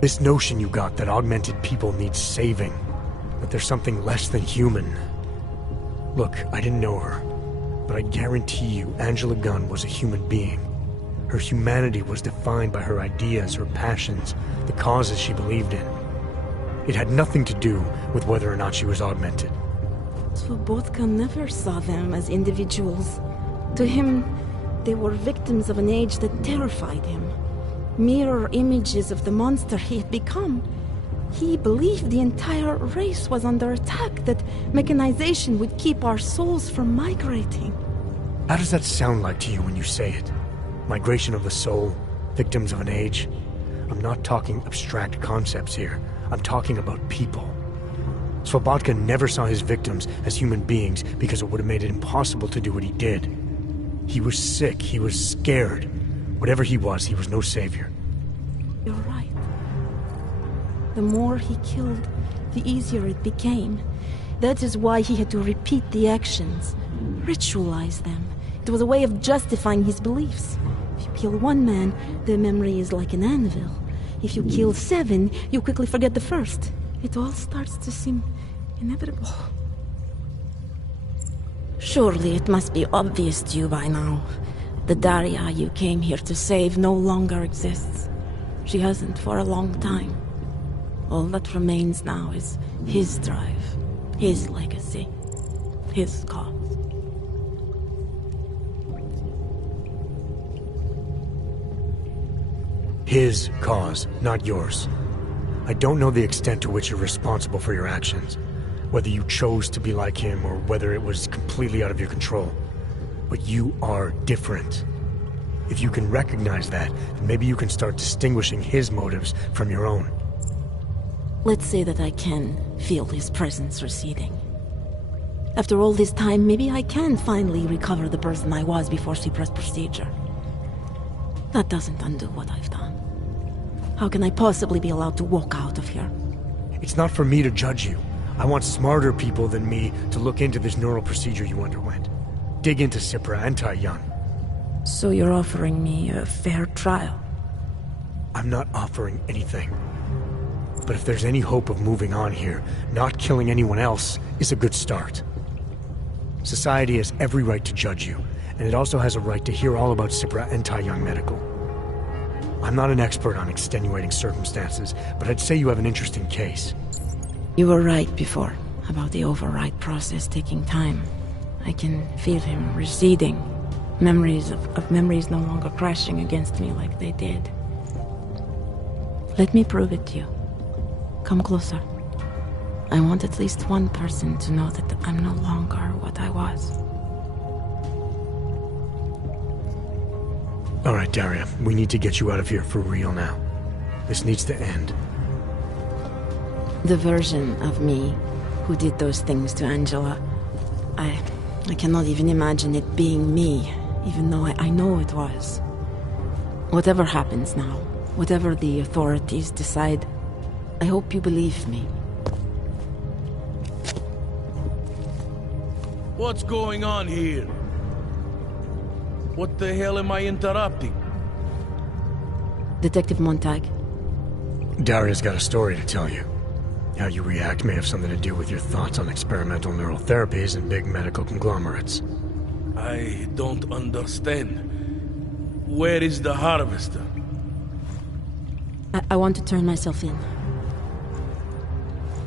This notion you got that augmented people need saving, that there's something less than human. Look, I didn't know her, but I guarantee you Angela Gunn was a human being. Her humanity was defined by her ideas, her passions, the causes she believed in. It had nothing to do with whether or not she was augmented. Svobotka never saw them as individuals. To him, they were victims of an age that terrified him. Mirror images of the monster he had become. He believed the entire race was under attack, that mechanization would keep our souls from migrating. How does that sound like to you when you say it? Migration of the soul, victims of an age? I'm not talking abstract concepts here. I'm talking about people. Svobotka never saw his victims as human beings because it would have made it impossible to do what he did. He was sick, he was scared. Whatever he was no savior. You're right. The more he killed, the easier it became. That is why he had to repeat the actions, ritualize them. It was a way of justifying his beliefs. If you kill one man, the memory is like an anvil. If you kill 7, you quickly forget the first. It all starts to seem inevitable. Surely it must be obvious to you by now. The Daria you came here to save no longer exists. She hasn't for a long time. All that remains now is his drive, his legacy, his cause. His cause, not yours. I don't know the extent to which you're responsible for your actions, whether you chose to be like him or whether it was completely out of your control. But you are different. If you can recognize that, then maybe you can start distinguishing his motives from your own. Let's say that I can feel his presence receding. After all this time, maybe I can finally recover the person I was before Cypra's procedure. That doesn't undo what I've done. How can I possibly be allowed to walk out of here? It's not for me to judge you. I want smarter people than me to look into this neural procedure you underwent. Dig into Cypra and Tai Young. So you're offering me a fair trial? I'm not offering anything. But if there's any hope of moving on here, not killing anyone else is a good start. Society has every right to judge you, and it also has a right to hear all about Cypra and Tai Young Medical. I'm not an expert on extenuating circumstances, but I'd say you have an interesting case. You were right before, about the override process taking time. I can feel him receding. Memories of memories no longer crashing against me like they did. Let me prove it to you. Come closer. I want at least one person to know that I'm no longer what I was. All right, Daria, we need to get you out of here for real now. This needs to end. The version of me who did those things to Angela, I cannot even imagine it being me, even though I know it was. Whatever happens now, whatever the authorities decide, I hope you believe me. What's going on here? What the hell am I interrupting? Detective Montag. Daria's got a story to tell you. How you react may have something to do with your thoughts on experimental neural therapies and big medical conglomerates. I don't understand. Where is the harvester? I want to turn myself in.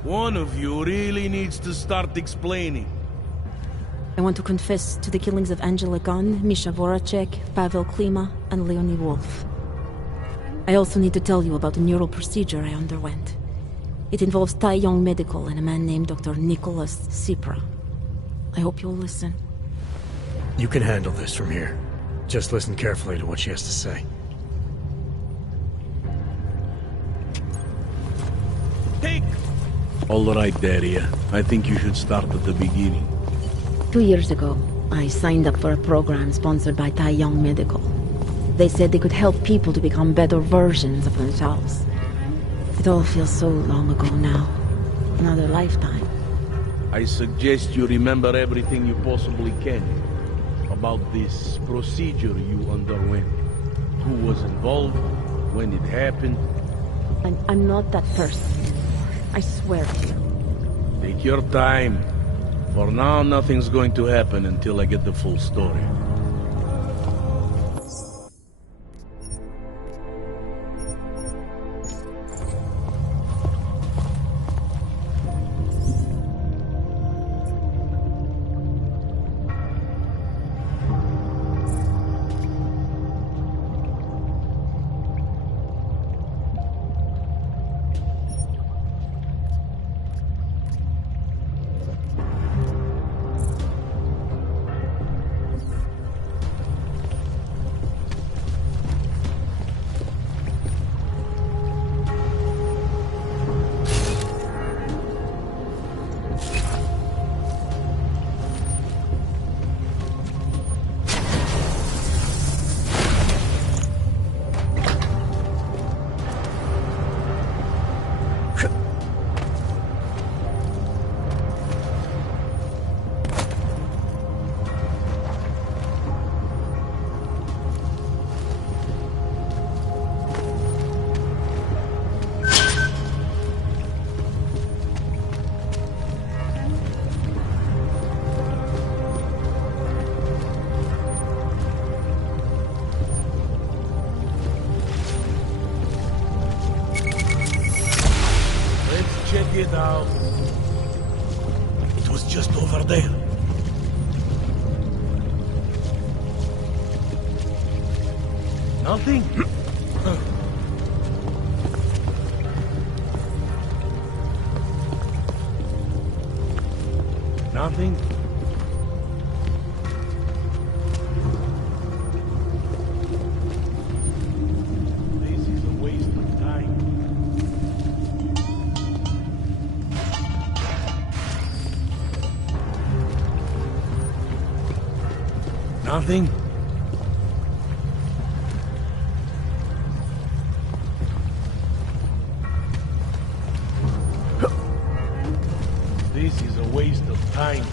One of you really needs to start explaining. I want to confess to the killings of Angela Gunn, Misha Voracek, Pavel Klima, and Leonie Wolf. I also need to tell you about a neural procedure I underwent. It involves Tai Young Medical and a man named Dr. Nicholas Cypra. I hope you'll listen. You can handle this from here. Just listen carefully to what she has to say. Take! All right, Daria. I think you should start at the beginning. 2 years ago, I signed up for a program sponsored by Tai Young Medical. They said they could help people to become better versions of themselves. It all feels so long ago now. Another lifetime. I suggest you remember everything you possibly can about this procedure you underwent. Who was involved, when it happened. I'm not that person. I swear to you. Take your time. For now, nothing's going to happen until I get the full story. Nothing? Nothing? This is a waste of time. Nothing? This is a waste of time.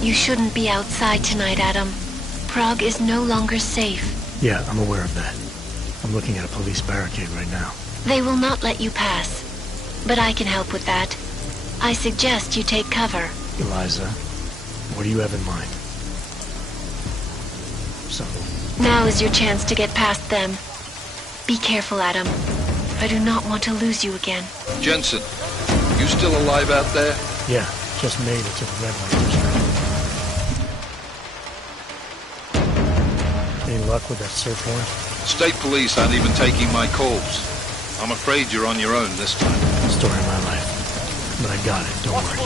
You shouldn't be outside tonight, Adam. Prague is no longer safe. Yeah, I'm aware of that. I'm looking at a police barricade right now. They will not let you pass. But I can help with that. I suggest you take cover. Eliza, what do you have in mind? So... Now is your chance to get past them. Be careful, Adam. I do not want to lose you again. Jensen, you still alive out there? Yeah, just made it to the red light district. Any luck with that search warrant? State police aren't even taking my calls. I'm afraid you're on your own this time. Story of my life. But I got it, don't worry.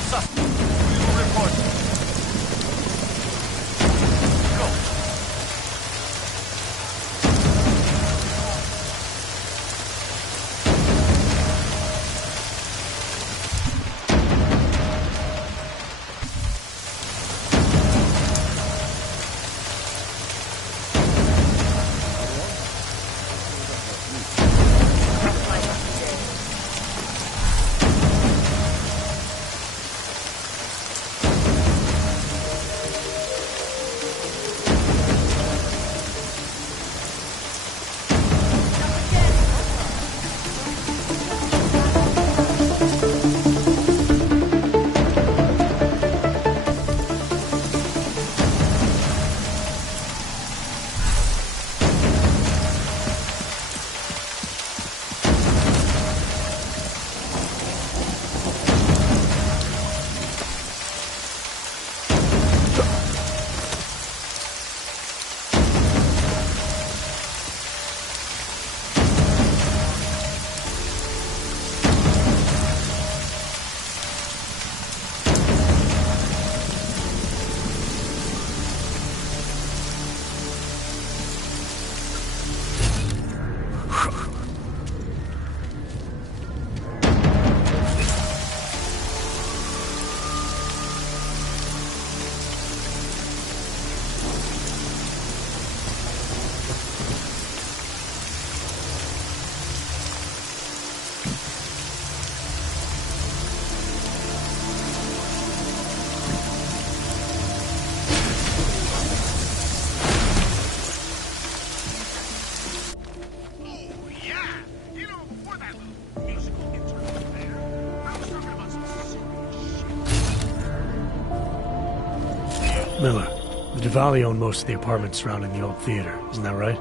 Miller, the Diwali own most of the apartments surrounding the old theater, isn't that right?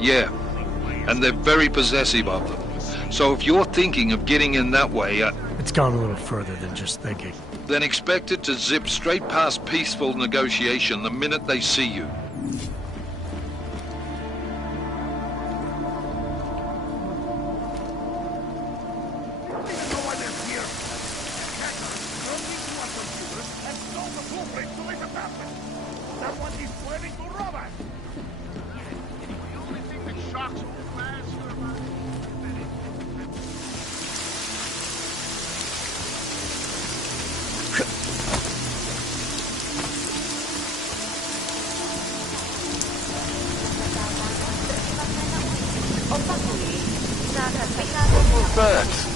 Yeah, and they're very possessive of them. So if you're thinking of getting in that way, It's gone a little further than just thinking. then expect it to zip straight past peaceful negotiation the minute they see you. Birds.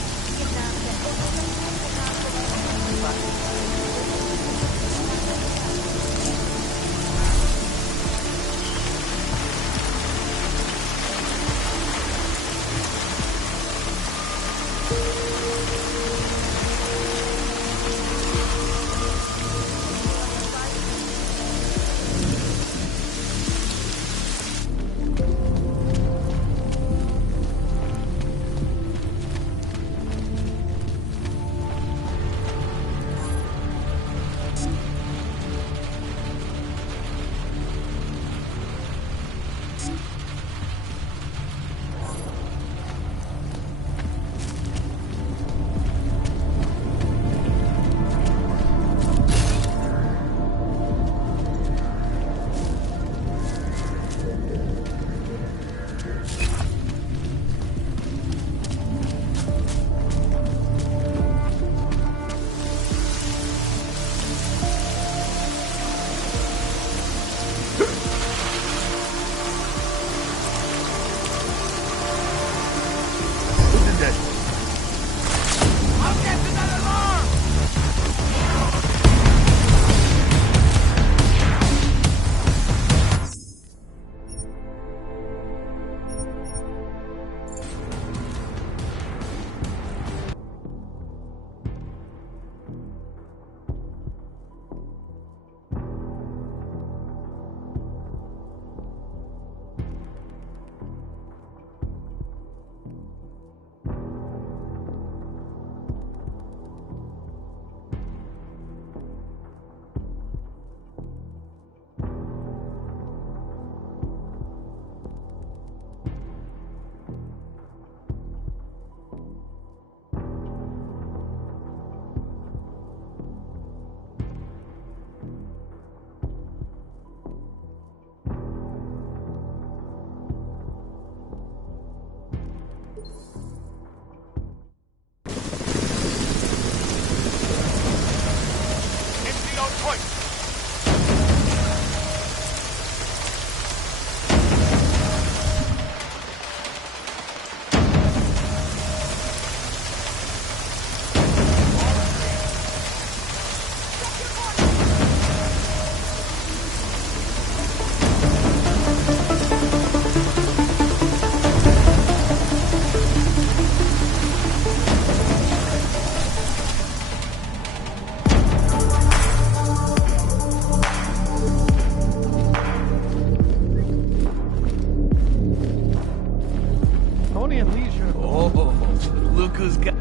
America's got...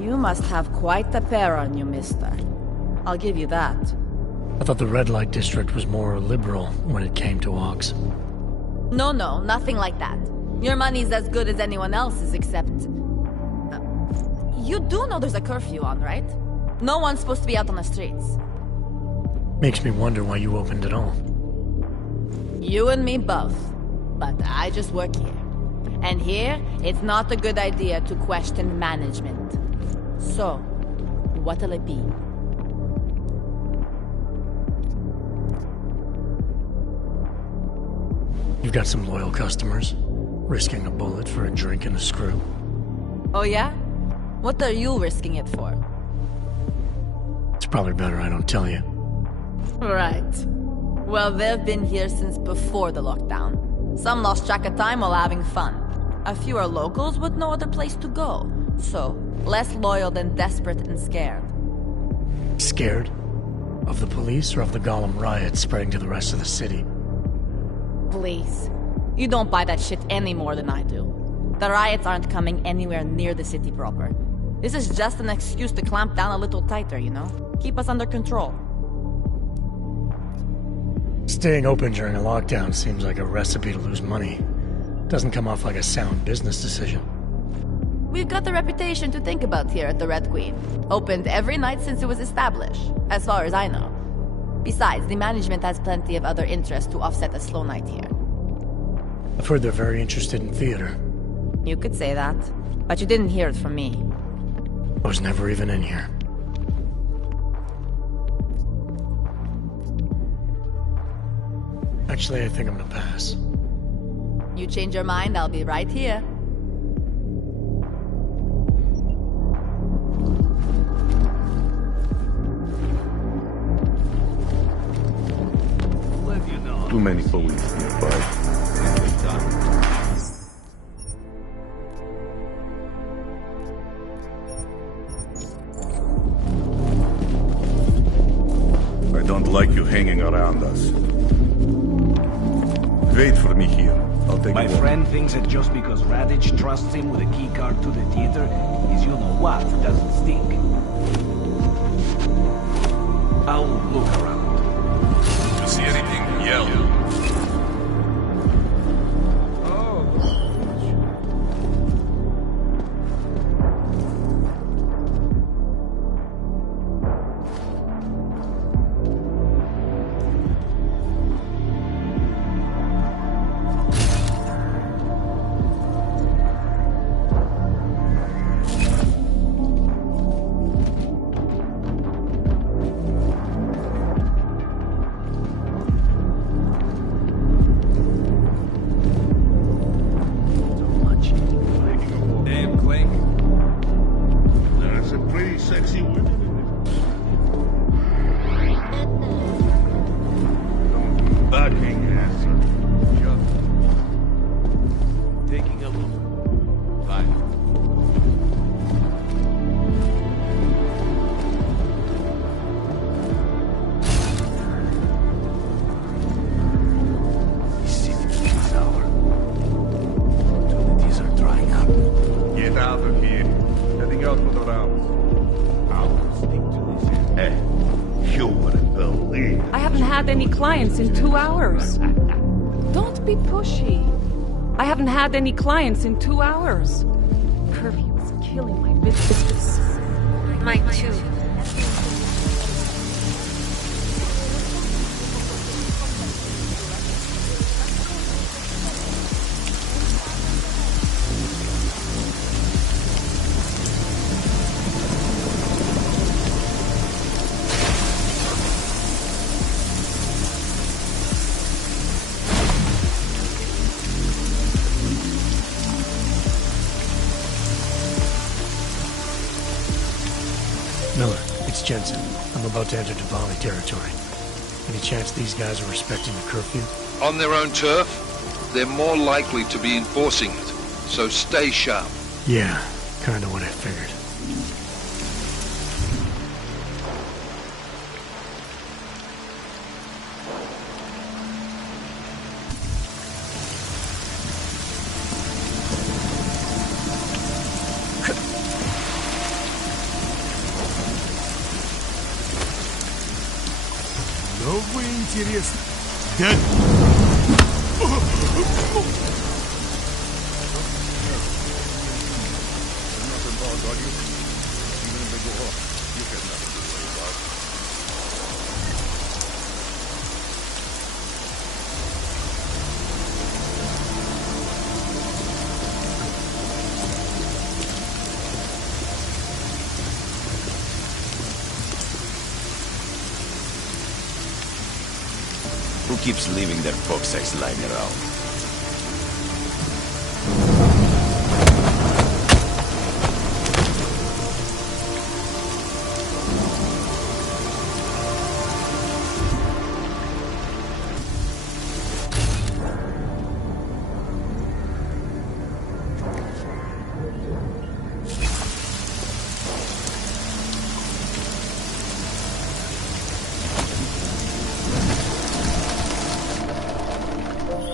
You must have quite the pair on you, mister. I'll give you that. I thought the red light district was more liberal when it came to Augs. No, nothing like that. Your money's as good as anyone else's, except... you do know there's a curfew on, right? No one's supposed to be out on the streets. Makes me wonder why you opened it all. You and me both. But I just work here. And here, it's not a good idea to question management. So, what'll it be? You've got some loyal customers, risking a bullet for a drink and a screw. Oh yeah? What are you risking it for? It's probably better I don't tell you. Right. Well, they've been here since before the lockdown. Some lost track of time while having fun. A few are locals with no other place to go. So, less loyal than desperate and scared. Scared? Of the police or of the Golem riot spreading to the rest of the city? Please. You don't buy that shit any more than I do. The riots aren't coming anywhere near the city proper. This is just an excuse to clamp down a little tighter, you know? Keep us under control. Staying open during a lockdown seems like a recipe to lose money. Doesn't come off like a sound business decision. We've got the reputation to think about here at the Red Queen. Opened every night since it was established, as far as I know. Besides, the management has plenty of other interests to offset a slow night here. I've heard they're very interested in theater. You could say that, but you didn't hear it from me. I was never even in here. Actually, I think I'm gonna pass. You change your mind, I'll be right here. Too many police nearby. I don't like you hanging around us. Wait for me here. I'll take My a walk. friend thinks that just because Radich trusts him with a keycard to the theater, his you-know-what doesn't stink. I'll look around. If you see anything, yell. Clients in 2 hours. Don't be pushy. I haven't had any clients in 2 hours. Curfew is killing my business. Mine too. Jensen, I'm about to enter Diwali territory. Any chance these guys are respecting the curfew? On their own turf, they're more likely to be enforcing it, so stay sharp. Yeah, kinda what I figured. Что вы, интересно? Да... Who keeps leaving their book size lying around?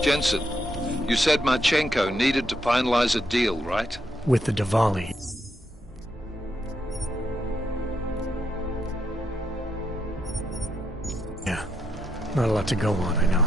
Jensen, you said Marchenko needed to finalize a deal, right? With the Diwali. Yeah, not a lot to go on, I know.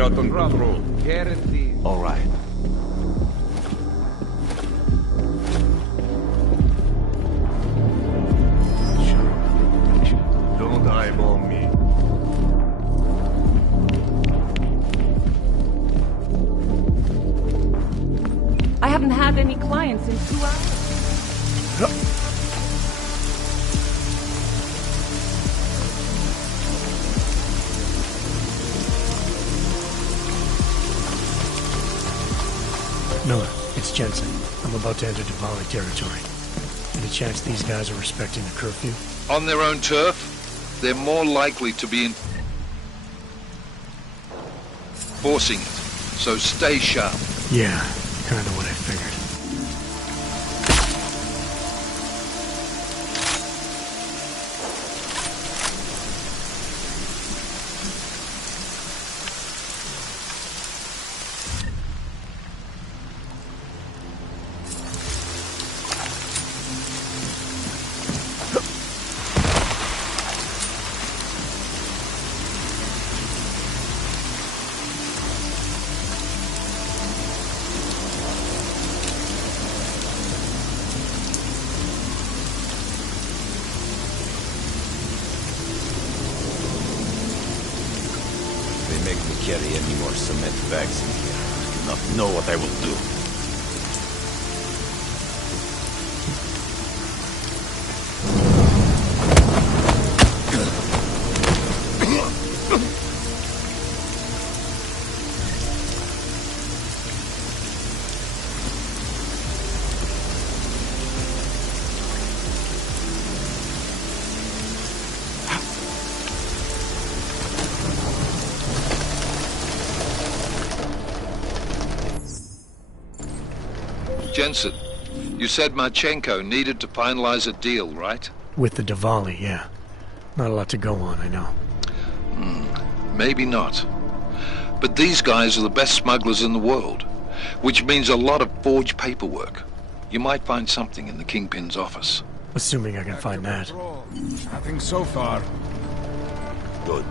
Out on patrol. Guaranteed. All right. Don't eyeball me. I haven't had any clients in 2 hours. Miller, it's Jensen. I'm about to enter Diwali territory. Any chance these guys are respecting the curfew? On their own turf, they're more likely to be enforcing it. So stay sharp. Yeah, kind of what I figured. Make me carry any more cement bags in here. I do not know what I will do. Jensen, you said Marchenko needed to finalize a deal, right? With the Diwali, yeah. Not a lot to go on, I know. Maybe not. But these guys are the best smugglers in the world, which means a lot of forged paperwork. You might find something in the Kingpin's office. Assuming I can find that. Nothing so far. Good.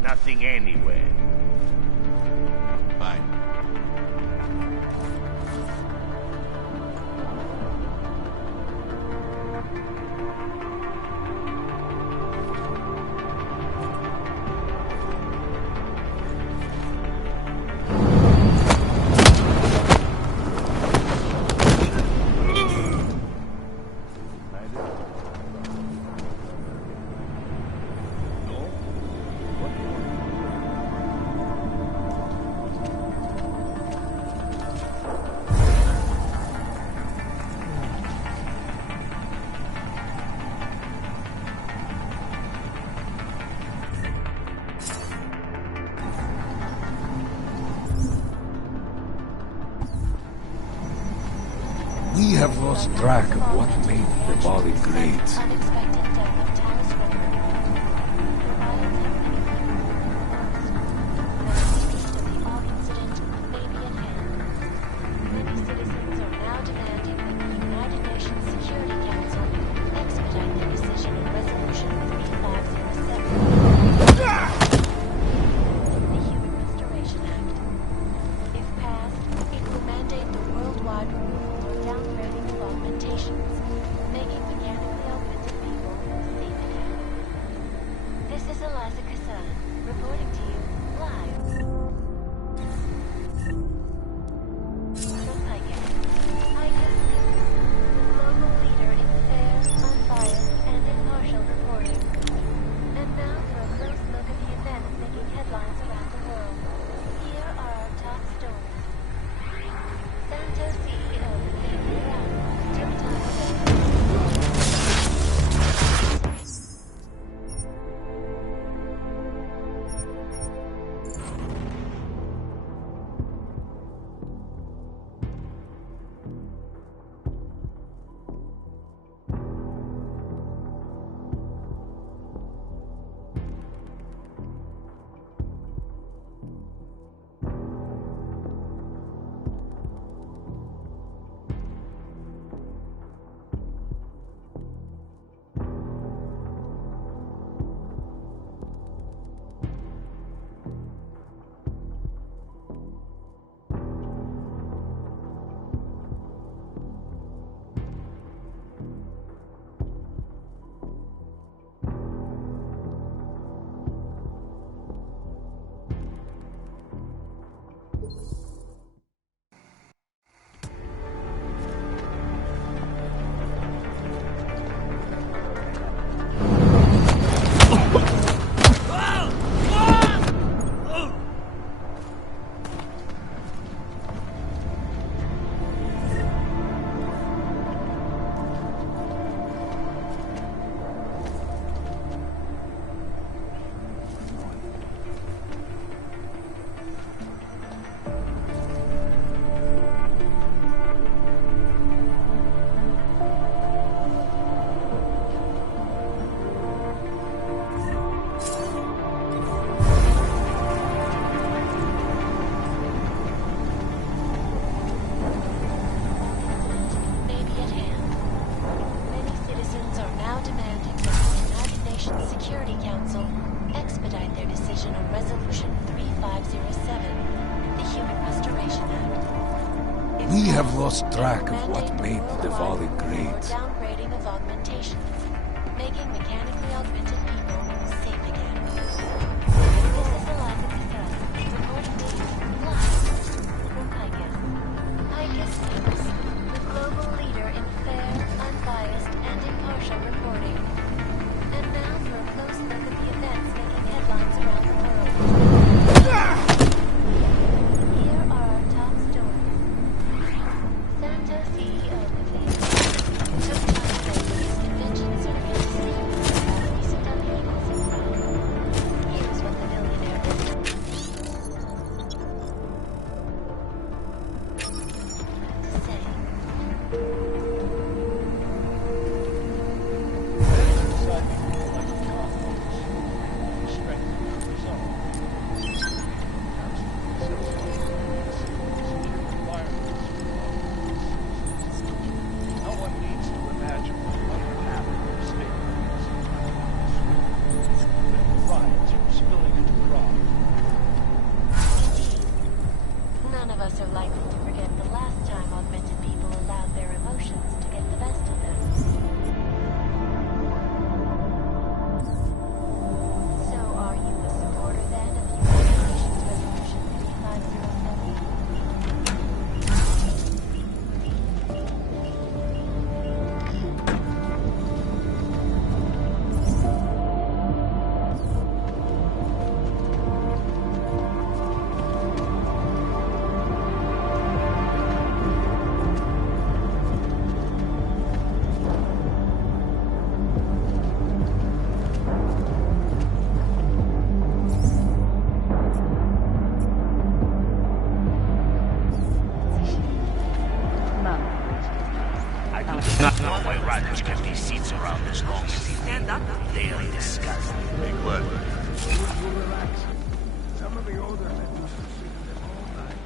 Nothing anywhere. Bye. We have lost track of what made the body great. Making mechanically augmented beings We have lost track of what made the Valley great. Downgrading of augmentation, making mechanically augmented people safe again. This is the line of Cassell, reportedly live from Icus. Icus News, the global leader in fair, unbiased, and impartial reporting. And now for a close look at the events making headlines around the world. Here are our top stories. Santo CEO took time to his convention circuit to speak about recent upheavals in Rome. Here's what the billionaire had to None of us are likely to forget the last time augmented people allowed their emotions to get the best of them. So are you a supporter then of United Nations Resolution 3507? No way riders kept these seats around as long as they stand up. They are disgusting. Hey, Glenn. Relax. Some of the older men used to sit in them all night.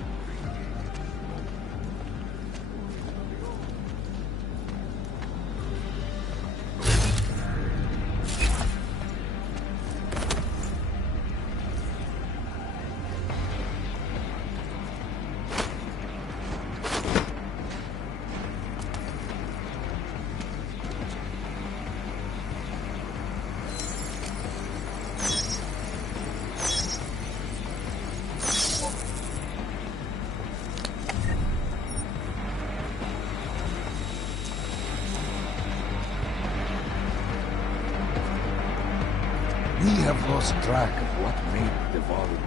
We have lost track of what made the Valley